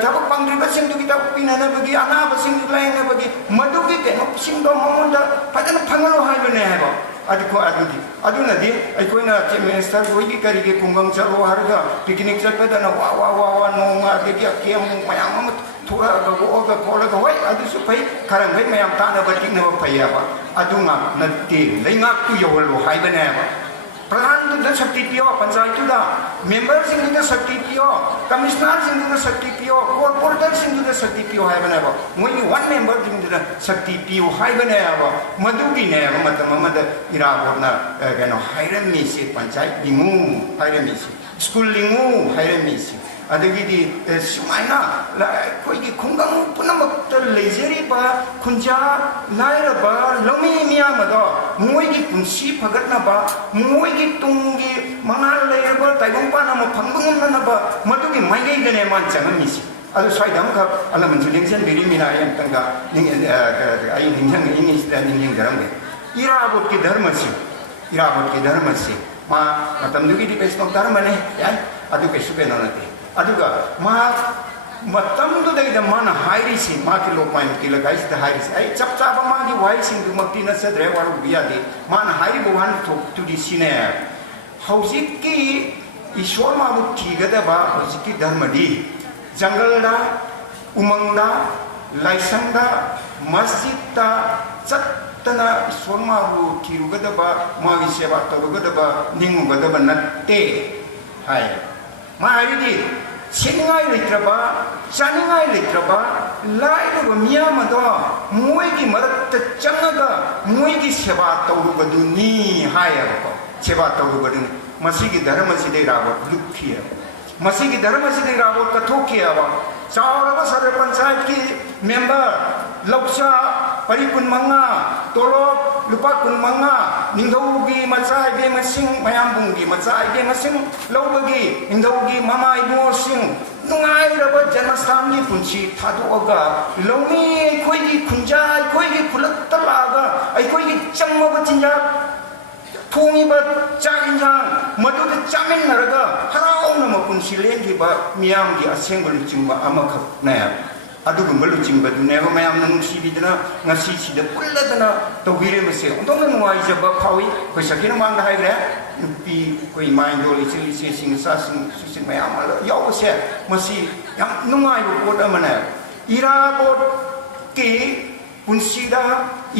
थबक पांग्रिबा सिंगदुगी तब पिननबगी अनाबा सिंगदु लायनबगी मदुगी कइनो सिंगदो मंगोंद फजन फंगलो हाइबने हैबो ꯑꯗꯨꯅꯗꯤ ꯑꯩꯈꯣꯏꯅ ꯆꯤꯐ ꯃꯤꯅꯤꯁꯇꯔ ꯍꯣꯏꯒꯤ ꯀꯔꯤꯒꯤ ꯈꯨꯡꯒꯪ ꯆꯠꯂꯣ ꯍꯥꯏꯔꯒ ꯄꯤꯛꯅꯤꯛ ꯆꯠꯄꯗꯅ ꯋꯥ ꯅꯣꯡꯃ ꯑꯗꯒꯤ ꯑꯀꯦꯝ ꯃꯌꯥꯝ ꯑꯃ ꯊꯣꯛꯂꯛꯑꯒ ꯑꯣꯛꯑꯒ ꯈꯣꯠꯂꯒ ꯍꯣꯏ ꯑꯗꯨꯁꯨ ꯐꯩ ꯈꯔꯡꯈꯩ ꯃꯌꯥꯝ ꯇꯥꯟꯅꯕ ꯇꯤꯛꯅꯕ ꯐꯩꯌꯦꯕ ꯑꯗꯨ ꯉꯥꯛ ꯅꯠꯇꯦ ꯂꯩꯉꯥꯛꯇꯨ ꯌꯧꯍꯜꯂꯣ ꯍꯥꯏꯕꯅꯦꯕ प्रधानमंत्री शक्ति पियो पंचायत मेंबर शक्ति पियो कमिश्नर शक्ति पियो कॉर्पोरेटर शक्ति पियो है मोई वन मेंबर शक्ति पियो है मधुने इराबोना कहो है पंचायत लिंगू है स्कूल लिंगू है सुमायना अखोई खुंगंग पुनमक्त लेजरीब खुंजा लाइरब लौमी मियामद मोइगी पुंसी फगतनब मोइगी तुंगी मंगाल लेरब ताइगोंपान अम फंगबंगनब मदुगी माइगैदने मान चंगमिसि अदु स्वाइदम ख अलमन लिंगसन बिरि मिना यंतंगा आई निंजंग इंग्लिश निंजंग गरमगे इराबोट की धर्मसी मा मतमदुगी डिपेस्टोक धर्मने याय अदु केसु बेनोनते अदुगा मा मतमदुदैदा माना हाइरिसि माकी लोकमाइन की लगाइस हाइरिसि आई चप चाप मागी वाइसिंग दुमक्ति नसद्रे वारु बियादे माना हाइरिबो वान टुदि सिने हौजिकी ईश्वर माबु थिगदबा हौजिकी धर्मदि जंगलदा उमंगदा लाइसंगदा मस्जिददा चत्तना ईश्वर माबु थिरुगदबा मागी सेवा तरुगदबा निंगुगदबा नत्ते हाय मारिदी सेनिंगाई लेत्रबा चानिंगाई लेत्रबा लाइरबा मियामदो मोइगी मरत्त चंगगा मोइगी सेवा तौरुबदुनी हायबको सेवा तौरुबदुनी मसिगी धर्मसिदे राबो लुखिय मसिगी धर्मसिदे राबो कथोकियबा चावरबा सदर पंचायत की मेंबर लौसा परिकुन मंगा तोलो लुपा कुन मंगा निंगौगी मचा इबे मसिंग मयामबुंगी मचा इबे मसिंग लौबगी निंगौगी ममा इबोसिंग नुंगाइरबा जन्मस्थानगी पुंसी थादोगा लौमी अखोइगी खुंजा अखोइगी खुलत्ता लागा अखोइगी चम्मबा चिंजा थोंगिबा चाइंजा मदुद चामिन्नरगा हराउना मपुंसी लेंगिबा मियामगी assemble चिंबा अमखने अदुगुंबा लुचिंबदुनेबा मयामना नुंसिबिदना ngasi sida pulladana tawire mase ondona nuwaijaba phawi koi sakina mangda haigre nupi koi maindol ichili sing sasing susin mayam yawse masi yam nungai pot amana irabot ki punsida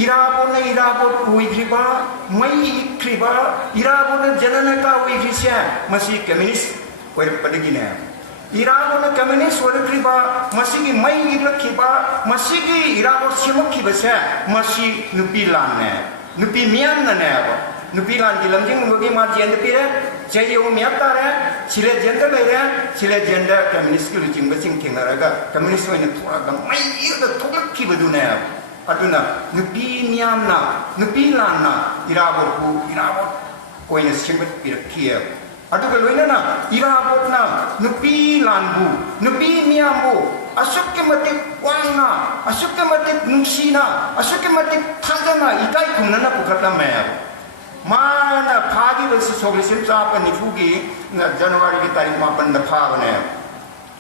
irabot uigriba mai ikriba irabot jananata uigrisia masi communist koi padagina इराबोना communist वरक्रिबा मसिगी मई इरखिबा मसिगी इराबो सिमखिबसे मसि नुपी लानने नुपी मियामनने अब नुपी लान की लमजिंग मुगी मा जेंद पिरे जेयो मियातारे सिले जेंद लेरे सिले जेंद कम्युनिस्ट की लुचिंग बसिंग केनरगा कम्युनिस्ट वने थोरागा मई इरद थोलखिबदुने अदुना नुपी मियामना नुपी लानना इराबो कोइने सिमत पिरखिए अदुगा लोइनना इराबोतना नुपी लानबु नुपी मियामबु असुक्के मतिक वांगना असुक्के मतिक नुंसीना असुक्के मतिक थाजना इकाई खुनना पुखतमे माना फागी बस सोग्लिसिम चाप निफुगी जनवरी की तारीख 5 दा फागने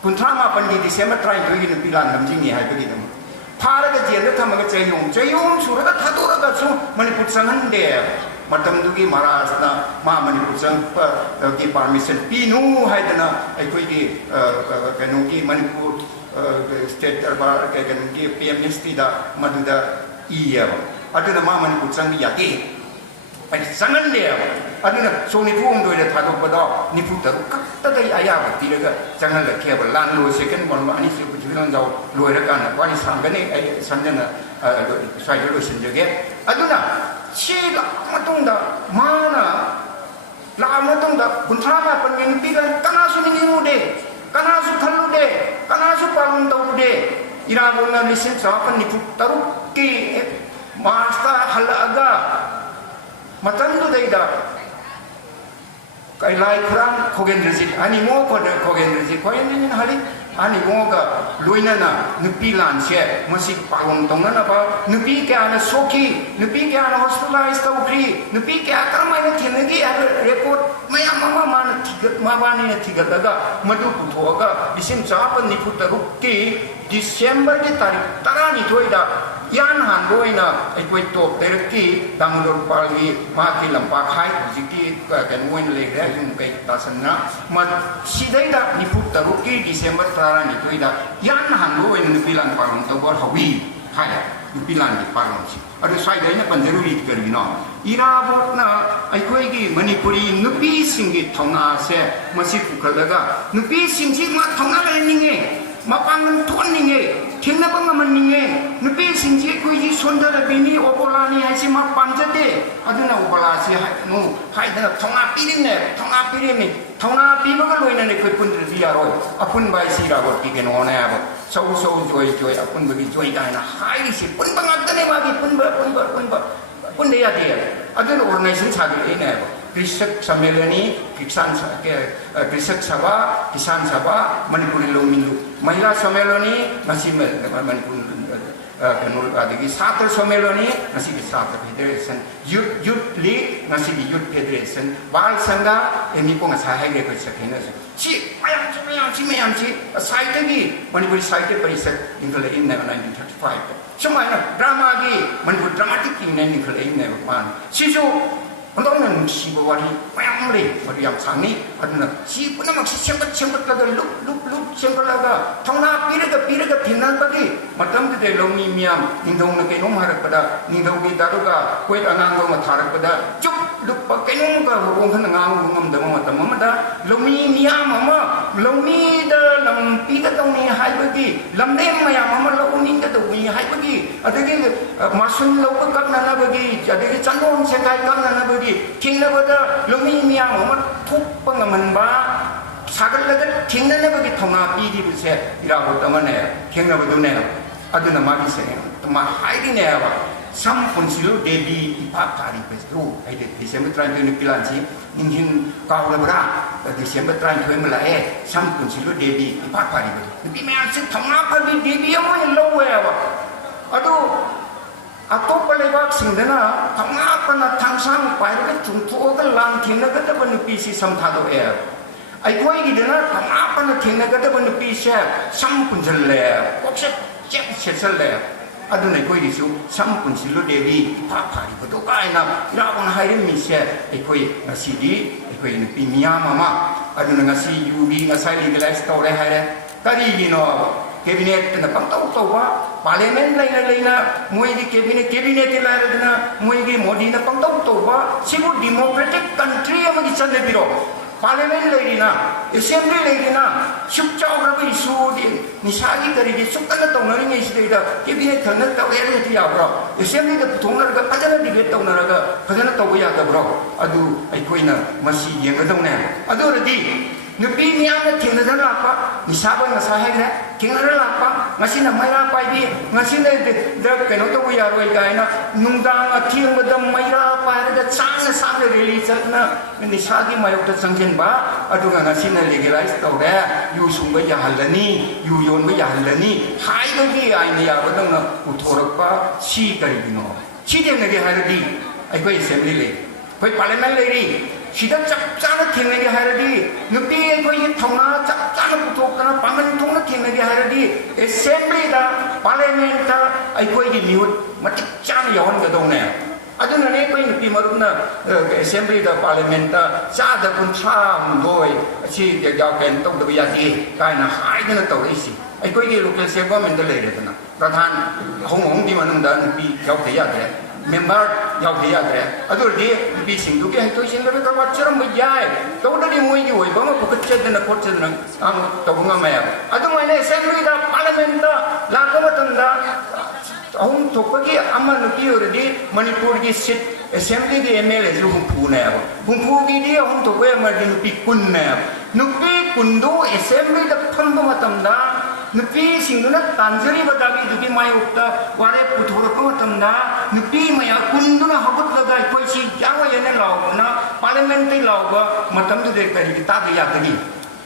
कुंथा 5 की डिसेंबर 22 नुपी लान लमजिंगी हाइबगिदम फारगा जेल थमगा चैयोम सुरगा थादोरगा सु मणिपुर संगंदे मतमदुगी महाराजना मा मणिपुर संग की परमिशन पीनु हाइदना अखोइगी कनोगी मणिपुर स्टेट दरबार कनोगी पीएमएसटी दा मदुदा इयब अदुना मा मणिपुर संग याके आई संगंदे अदुना सोनिफुम दोइदा थादोबदो निफु तरु कत्तदै आयाब पिरगा जंगल केबल लान लो सेकंड वन मानि से बुजुलन जाव लोइरकाना वानि सांगने आई संजना स्वाइदो लोसिनजगे अदुना 시가 마동다 마나 라마동다 군타마 번긴 비가 까나수 니무데 까나수 탈루데 까나수 빠룬다우데 이라보나 리신 자판 니푸 따루끼 마스타 할라가 마탄도 데이다 काइलाई खुरान खोगेंद्रजी आनी मो पद खोगेंद्रजी खोगेंद्रजी हाली आनी मोगा लोइनाना नुपी लानसे मसी पागोम तंगना बा नुपी के आना सोकी नुपी के आना हॉस्पिटलाइज तौक्री नुपी के आक्रमायना थेनगी आरो रिपोर्ट मया मामा माना थिगत माबानी ने थिगतगा मदु पुथोगा दिसिम चापन निफु तरुक्की डिसेंबर की तारीख 12 दा yan han boina ai koi top terki damudor palgi ma ki lampa khai jiki kan moin le ga yum kai tasana ma sidai da ni put taruki December tara ni toida yan han boina ni pilan parong tabor hawi hai ni pilan ni parong si adu sai dai na panjaru ri kari no irabot na ai koi gi manipuri nupi singi thonga se masi pukhalaga nupi singji ma thonga le ninge ma pangan thon ninge thengna bang man ninge nupi singji koi ji sondara bini obolani ai si ma panjate aduna obola si no hai da thonga pirine thonga pi ma loi na ne koi pun ri ya roi apun bai si rabot ki ke no na ba so joy apun bagi joy kai na hai si pun bang ne ma gi pun pun dia adun organization chagi ne ba Krisak Sammelani, Kisan Sabha, Manipuri Lomindu, Mahila Sammelani, masih Manipur Kanul Adigi, Satra Sammelani, masih di Satra Federation, Youth League, masih di Youth Federation, Bal Sangha, ini pun saya hanya kerjakan saja. Mayam, site lagi, Manipuri site periset, tinggal in 1935. Semua drama lagi, Manipur dramatik ini tinggal in mana. Sisu untuk nungsi bawari, payah yang sani, aduna si pun nak siapa laga, look siapa laga, thongna pira tinan bagi, macam tu deh lomi miam, nindong nak kenong harap pada, nindong kita tu ka, kuat angang ko matharap pada, cuk lupa kenong ka, hukum kan angang ngam demo macam dah, lomi miam mama, lomi dah lam pita tong ni hai bagi, lam nem maya mama lomi dah tu ni hai bagi, ada ke masun loka kak nana bagi, ada ke canong sekai kak nana bagi. Tinggal pada lumi miang amat tuh pengaman ba, sagal laga tinggal bagi thonga pi di buset, irabu tamane, tinggal betul ne, adu nama bisa ne, tama hai di ne apa, sam konsilu Devi ipak kari pestru, ada Desember terakhir ni pilanci, ingin kau lebra, Desember terakhir melai, sam konsilu Devi ipak kari betul, tapi macam thonga pi Devi yang mana low apa, aduh. Atau pelebak singdana, tengah na tangsang payah ke tungtu ke lanting na kata benepisi samthado air. Aikoi gidana tengah na tingna kata benepisi sampun jelle, kokset cek seselle. Aduh aikoi disu sampun silu Devi papari betul kaina. Nak hari misya aikoi ngasidi, aikoi nepi mia mama. Aduh ngasi yudi ngasai legalize tore hari. Kali gino. Kabinet na pangtaw-taw ba? Parliament na mui di kabinet na mui di Modi na pangtaw-taw ba? Siguro democratic country ang mag-isan na biro. Parliament na, assembly na, sukchaw na isu di, nisagi kari di, sukta na taw na rin yung isda ita, kabinet ka na taw na tiya bro. Assembly na putong na raga, kada na digit taw na raga, kada na taw yata bro. Adu, ay ko'y na, masigyan ka taw na. Adu, radi, nupi niya na tingnan na lapa, nisaban na sahag na, tingnan na lapa, ngasi na mayra pa di, ngasi na kano to kuya roy kaya na, nungdang at tiyang madam mayra pa, na sana release na, nisagi mayok na sangkin ba, at nga ngasi na legalize tau na, yusung ba yahalani, yuyon ba yahalani, hay lagi ay niyabad na utorak pa, si karibino. Si din nagihari ay ko'y assembly lay, ko'y parliament lay Sida cak-cak tinggi hari nupi ko ini thonga cak-cak putuk kana pangan thonga tinggi hari assembly da parliament da ai ko ini miut matik cak yawan gadong na adun na ko ini pimaruna assembly da parliament da sa da pun cham doi si ya ken tong da ya di kai na hai na to isi ai ko ini local government da le na pradhan hong di manung da nupi yaw te ya de member yang dia ada, aduh dia bising tu kan itu sih lebih kalau macam berjaya, tahu dari mui juga, bapa bukan cerita nak kot cerita, tahu nggak maya, aduh mana assembly dah parliament dah, lagu macam dah, orang tu pergi aman nupi orang di Manipur di seat assembly di MLA itu humpu dia orang tu pergi aman nupi nupi kundu assembly dah pembu macam dah. Nupi singuna tanjari batabi dupi mai ukta ware puthor ko tamda nupi maya kunduna habut laga koi si jawa yene law na parliament law ba matam du de kari ta ya kari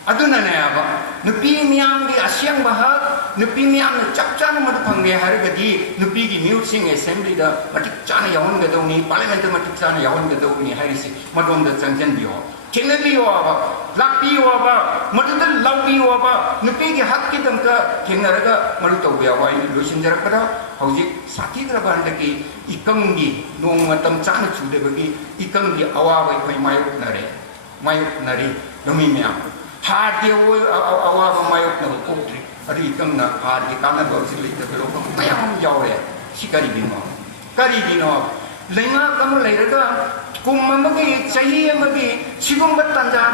aduna ne aba nupi miang di asyang bahag nupi miyamna chap chana madu phangge haragadi nupi gi mute sing assembly da matik chana yawan gadawni parliament da matik chana yawan gadawni harisi madom da changjan biyo kengna biyo aba lak biyo aba madu da law biyo aba nupi gi hak ki damka kengna raga madu tawya wa ini losin jarakada hauji saki grabanda ki ikangi nong matam chana chude bagi ikangi awa bai pai mayuk nare nomi miyam hati awa mayuk na kokri adi ikang na hati kana ba sili ta bero ko mayam jaw re sikari bino lenga kamu lairaga kumma magi chahi magi sigum batanja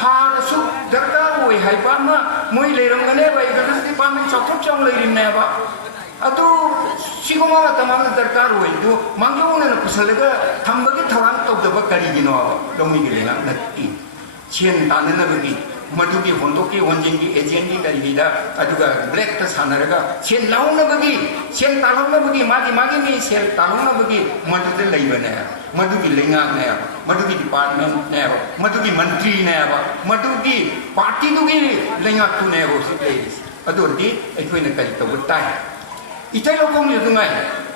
har su darka oi hai pa ma moi leirang ne ba iga di pa mi chok chong leirin ne ba atu siguma tamam darka oi du mangyo na kusalaga thambagi thawang to da kari bino domi gi lenga natti chen tanana bagi madugi hondoki onjingi ejendi darida aduga black ta sanaraga chen launa bagi chen talona bagi magi mi chen talona bagi madude leibane madugi lenga ne madugi department ne madugi mantri ne madugi party dugi lenga tu ne ho sipes adurdi ekoina kali to butai itai lokom ni dungai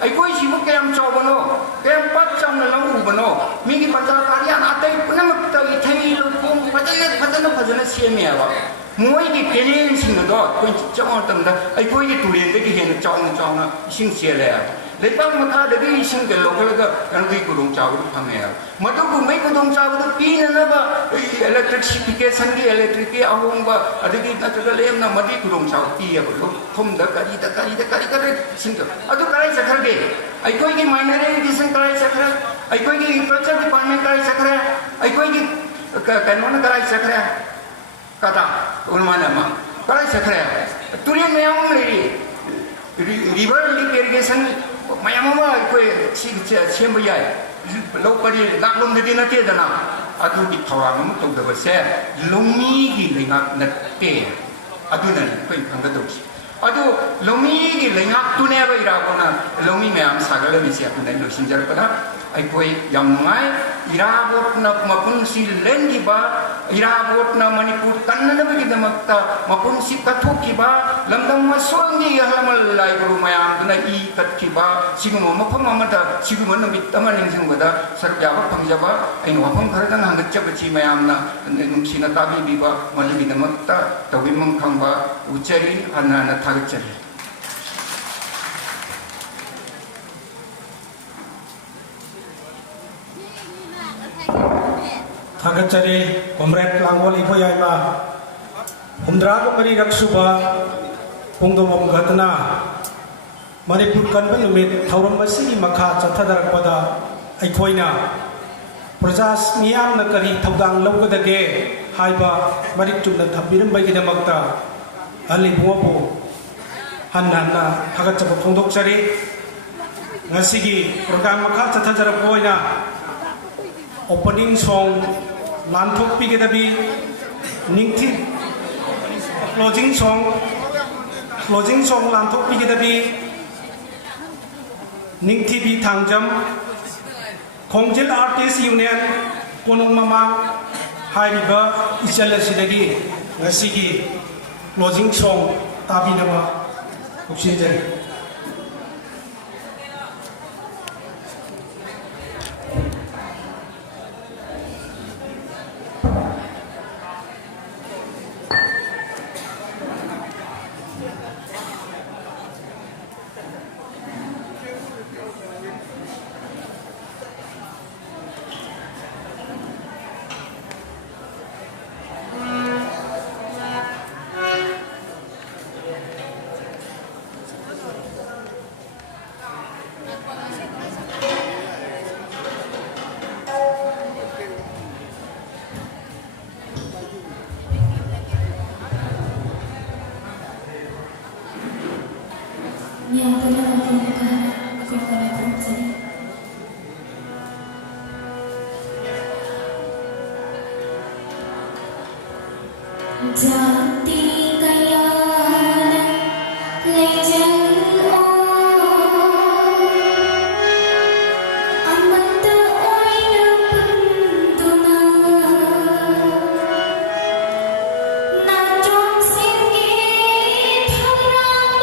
aikoi simu kem chobano kem pat cham na lau bano mingi panja karya atai punamak ta itai lokom fajana siame ba moi gi penen sing do ko chong tam da aikoi gi tulen de gi hen chong na sing siale lepang maka de gi sing ge lokal ga kan gi kudong chaw du phame madu ku mai kudong chaw du pi na ba electrification gi electric gi ahong ba adigi na chaga lem na madi kudong chaw pi ya lo thum da kari sing adu karai sakhar ge aikoi gi minor gi sing karai sakhar aikoi gi culture department karai sakhar aikoi gi kanon karai sakhar kata ulmana ma karai sakhar tulen mayam le river irrigation mayamama ko si semba yai lo pari lak lom de na te dana adu ki thawang mu to da se lomi gi lenga na te adu na ko khanga do adu lomi gi lenga tu ne ba ira ko na lomi mayam sagala mi sia na lo sinjar pada ai koi yam mai irabot na mapun si lendi ba irabot na manipur tanna na bagi damakta mapun si kathuk ki ba lamdam masongi hamal lai guru mayam na i kat ki ba sigumo mapam amata sigumo na mitama ning sing bada sarja ba pangja ba ai no mapam kharadan hangat cha bachi mayam na num sina tabi bi ba mali damakta tawimam khang ba uchari anna na thagchari Thagachari Comrade Langwal Ipoyaima Humdra Mari Raksuba Pungdomam Gatna Manipur Kanban Lumit Tauram Masigi Makha Chathadarakpada Aikoina Prajas Miyam Nakari Tawdang Lawgadage Haiba Marichuna Tabiram Bagidamakta Ali Buabu Hanana Thagachapa Pungdoksari Ngasigi Program Makha Chathadarakpoina Opening song Lanthok Pigedabi Ningti closing song Lanthok Pigedabi Ningti Bi Tangjam Kongjil Artist Union Konong Mama Haiba Isalasidagi Nasigi closing song Tabinama Uksinjari Hãy subscribe cho kênh Ghiền Mì Gõ để không bỏ lỡ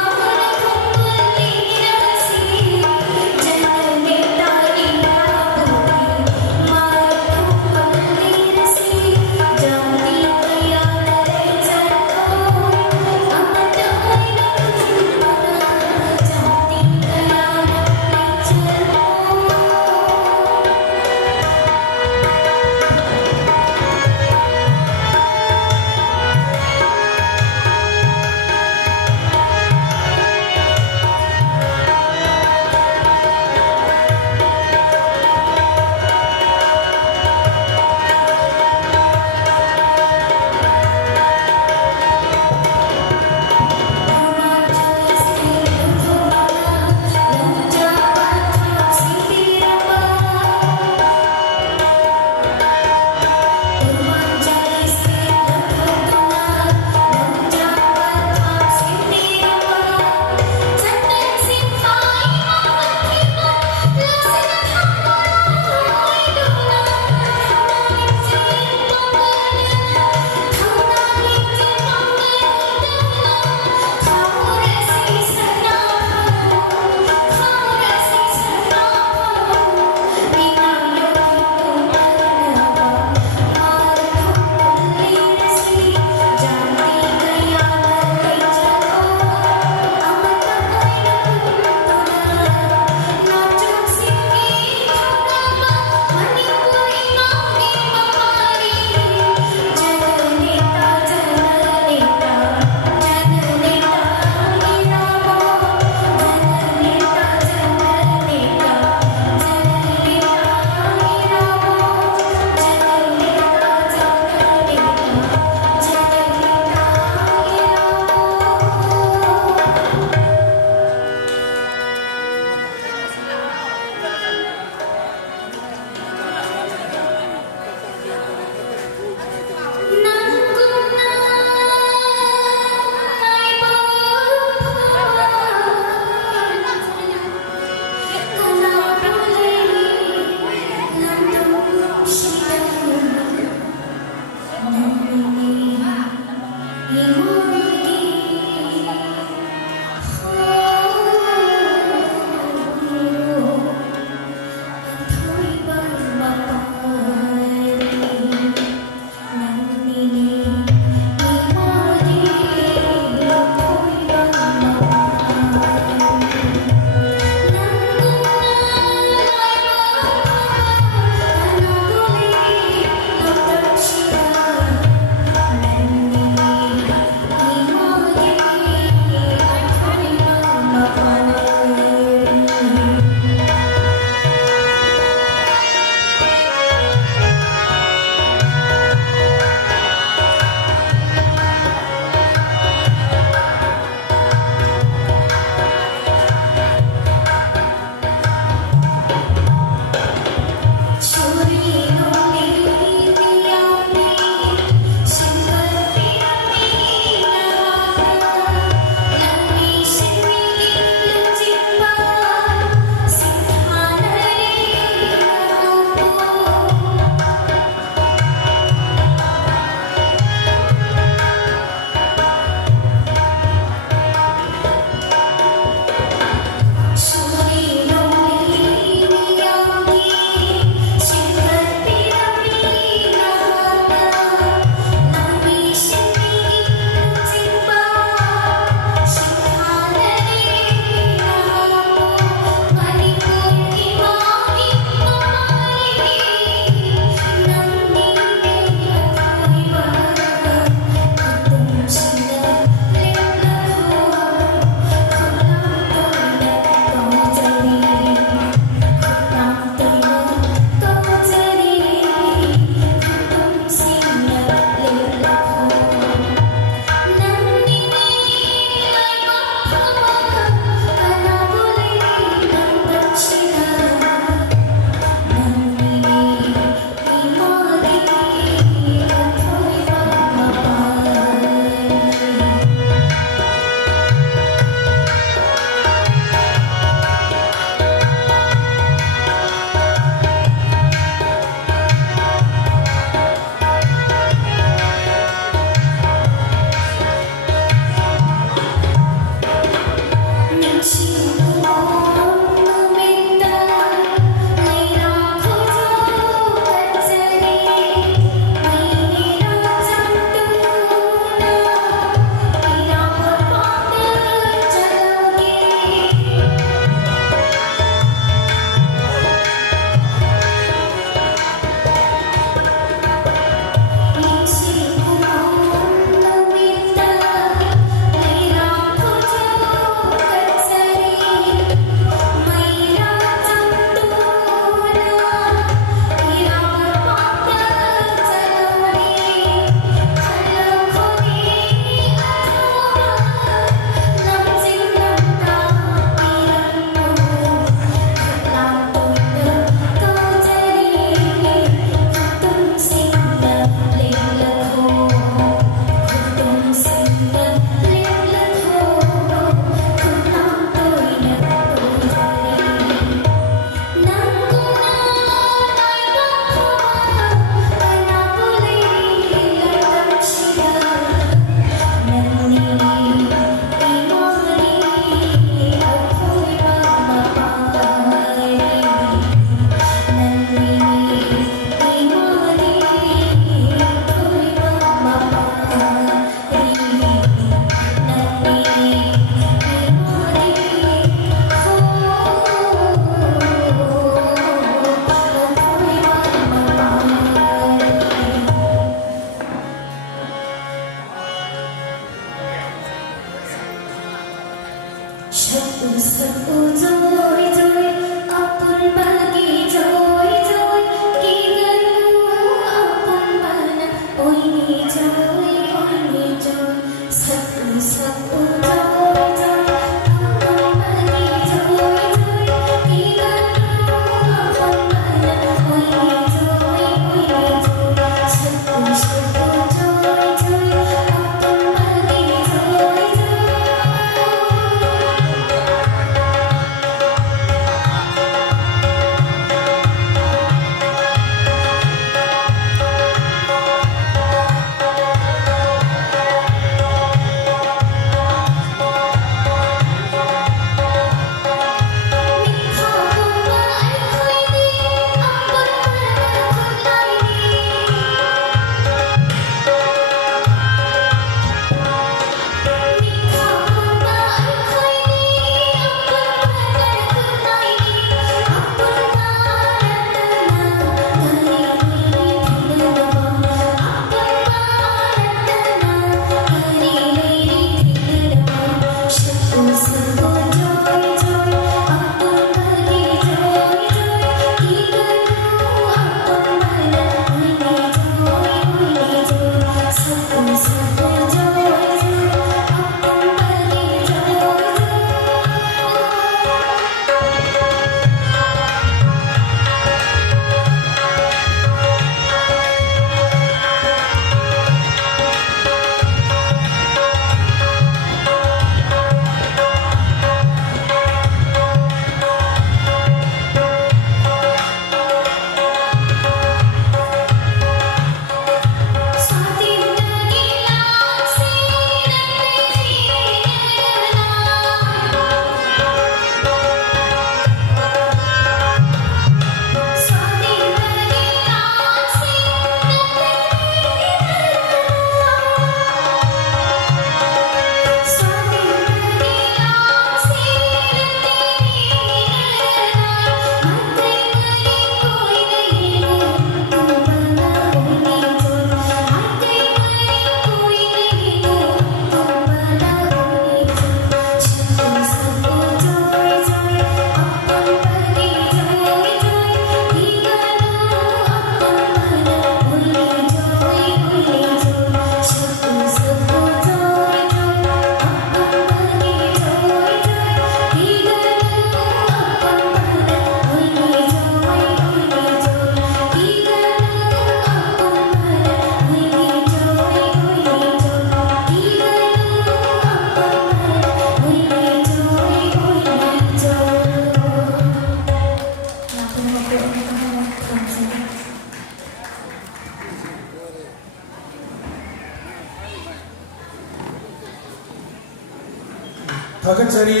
Thagatsari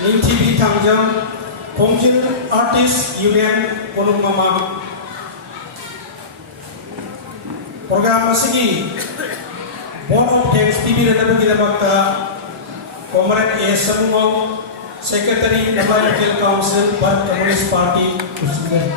NTV Tangjam Kongjil Artist Union Konung Mamam program asigi Board of Thanks TV Bagi Comrade A. Samungo, Secretary Namai Local Council Bharat Communist Party Kusugan.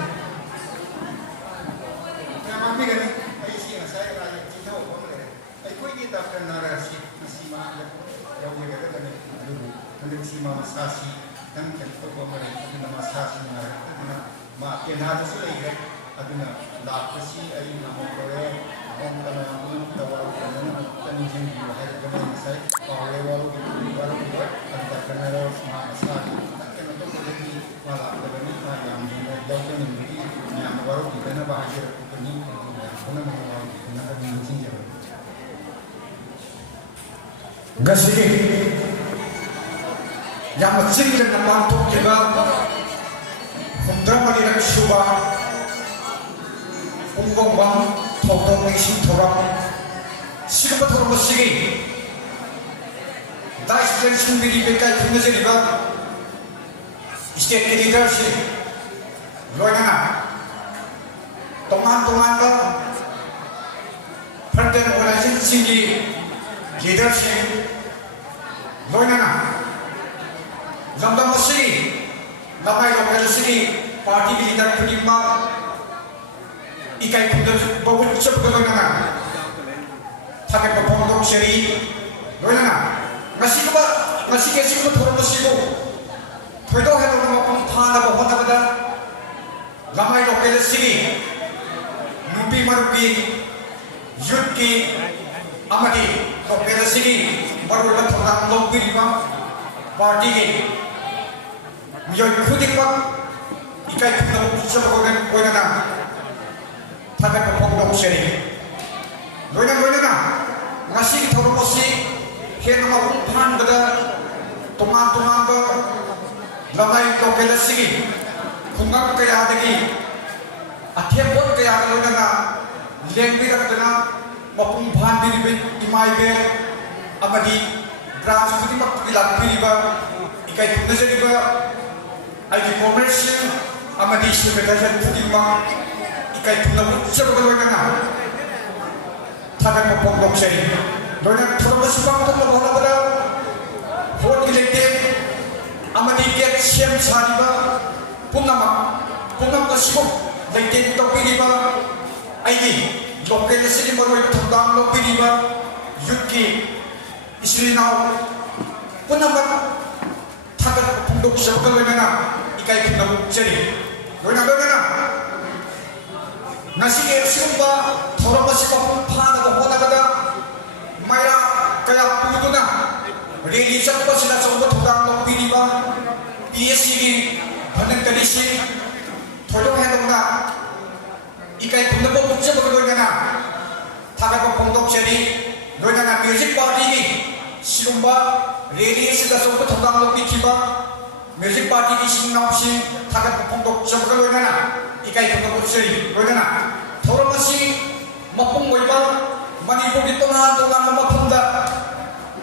Gasi yang mesin dan mantuk juga untuk melihat subah unggong totong isi torang siapa torang mesin Vice President Bidi Bekai punya jadi state leadership loyana teman-teman Pertanian Organisasi Singgi leadership loyana Zambang Mesri Namai Lokal Sini Parti Bilidan Penima Ikai Kuda Bawut Cep Loyana Takai Pepondok Seri loyana Nasi Kuba Nasi Kesi Kuba Turun Mesibu Tuido Hedo Nama Pumphana Bawut Tabada Namai Lokal Sini Nubi Maruki Yudki Amadi Lokal Sini Baru Lathurang Lopi Lima Parti Miyoy Kudik Pak Ikai Kuda Sebagai Loyana Takai Pepondok Seri loyana Nasi Turun Mesi Kena Pumpan Bada Teman-teman Namai Lokal Sini Kungang Kaya Degi Atiapot Kaya Loyana Lengwi Rakdana Mapumpan Diri Imai Be Amadi Grams Pudi Makpilat Piliba Ikai Kuda Jadiba Aiki Commercial Amadi Sekretariat Pudi Mak Ikai Kuda Ucap Loyana Takai Pepondok Seri loyana Turun Subang Tunggu Bahwa Bada Vote elected Amadi Get Siem Sariba Punam Kasibu Elected Topiliba Aiki Lokal Sini Marwai Tundang Lopiliba Yudki Isrinau Punam Takai Pepondok Seri loyana Ikai Kuda Seri loyana Nasi Sumba Turun Subang Pana Bahwa Bada Maya Kaya Puduna Rili Sakpa Sila Sumba Tundang Lopiliba PSC Bhanan Kadisi Tolong Hedongna Ikai Kuda Bawut Cep loyana Takai Pepondok Seri loyana Music Party ni Sumba Rili Sila Sumba Tundang Lopiliba Music Party ni Sinapsi Takai Pepondok Cep loyana Ikai Kuda Bawut Seri loyana Turun Mesi Mapung Boiba Manipur di tengah-tengah Mapunda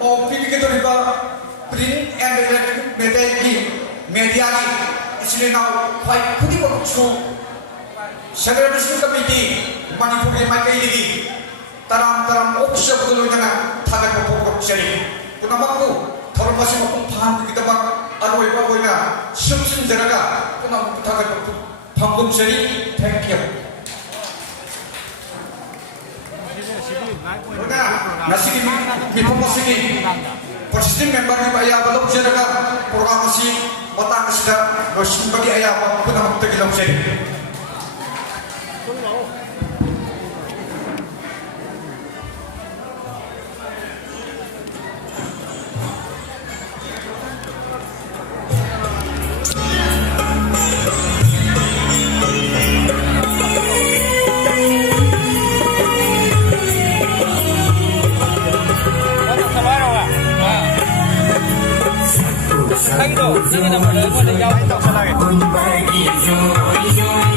mau pilih riba print and electronic media ni Isrinau White Kudi Baksu Celebration Committee Manipur di Makai Ligi Taram Opsya Loyana Takai Pepondok Seri Kunamaku Turun Mesi Mapumpan kita bak Arwai Baboyna Syumsin Jaraga Kunam Takai Pepondok Seri. Thank you. Nasi Mipomosini Persisting member di Ayah Balok Jadaga Programasi Batang Sida Rosin bagi Ayah Punam Tegilam Seri Hãy subscribe cho kênh Ghiền Mì Gõ để không bỏ lỡ những video hấp dẫn.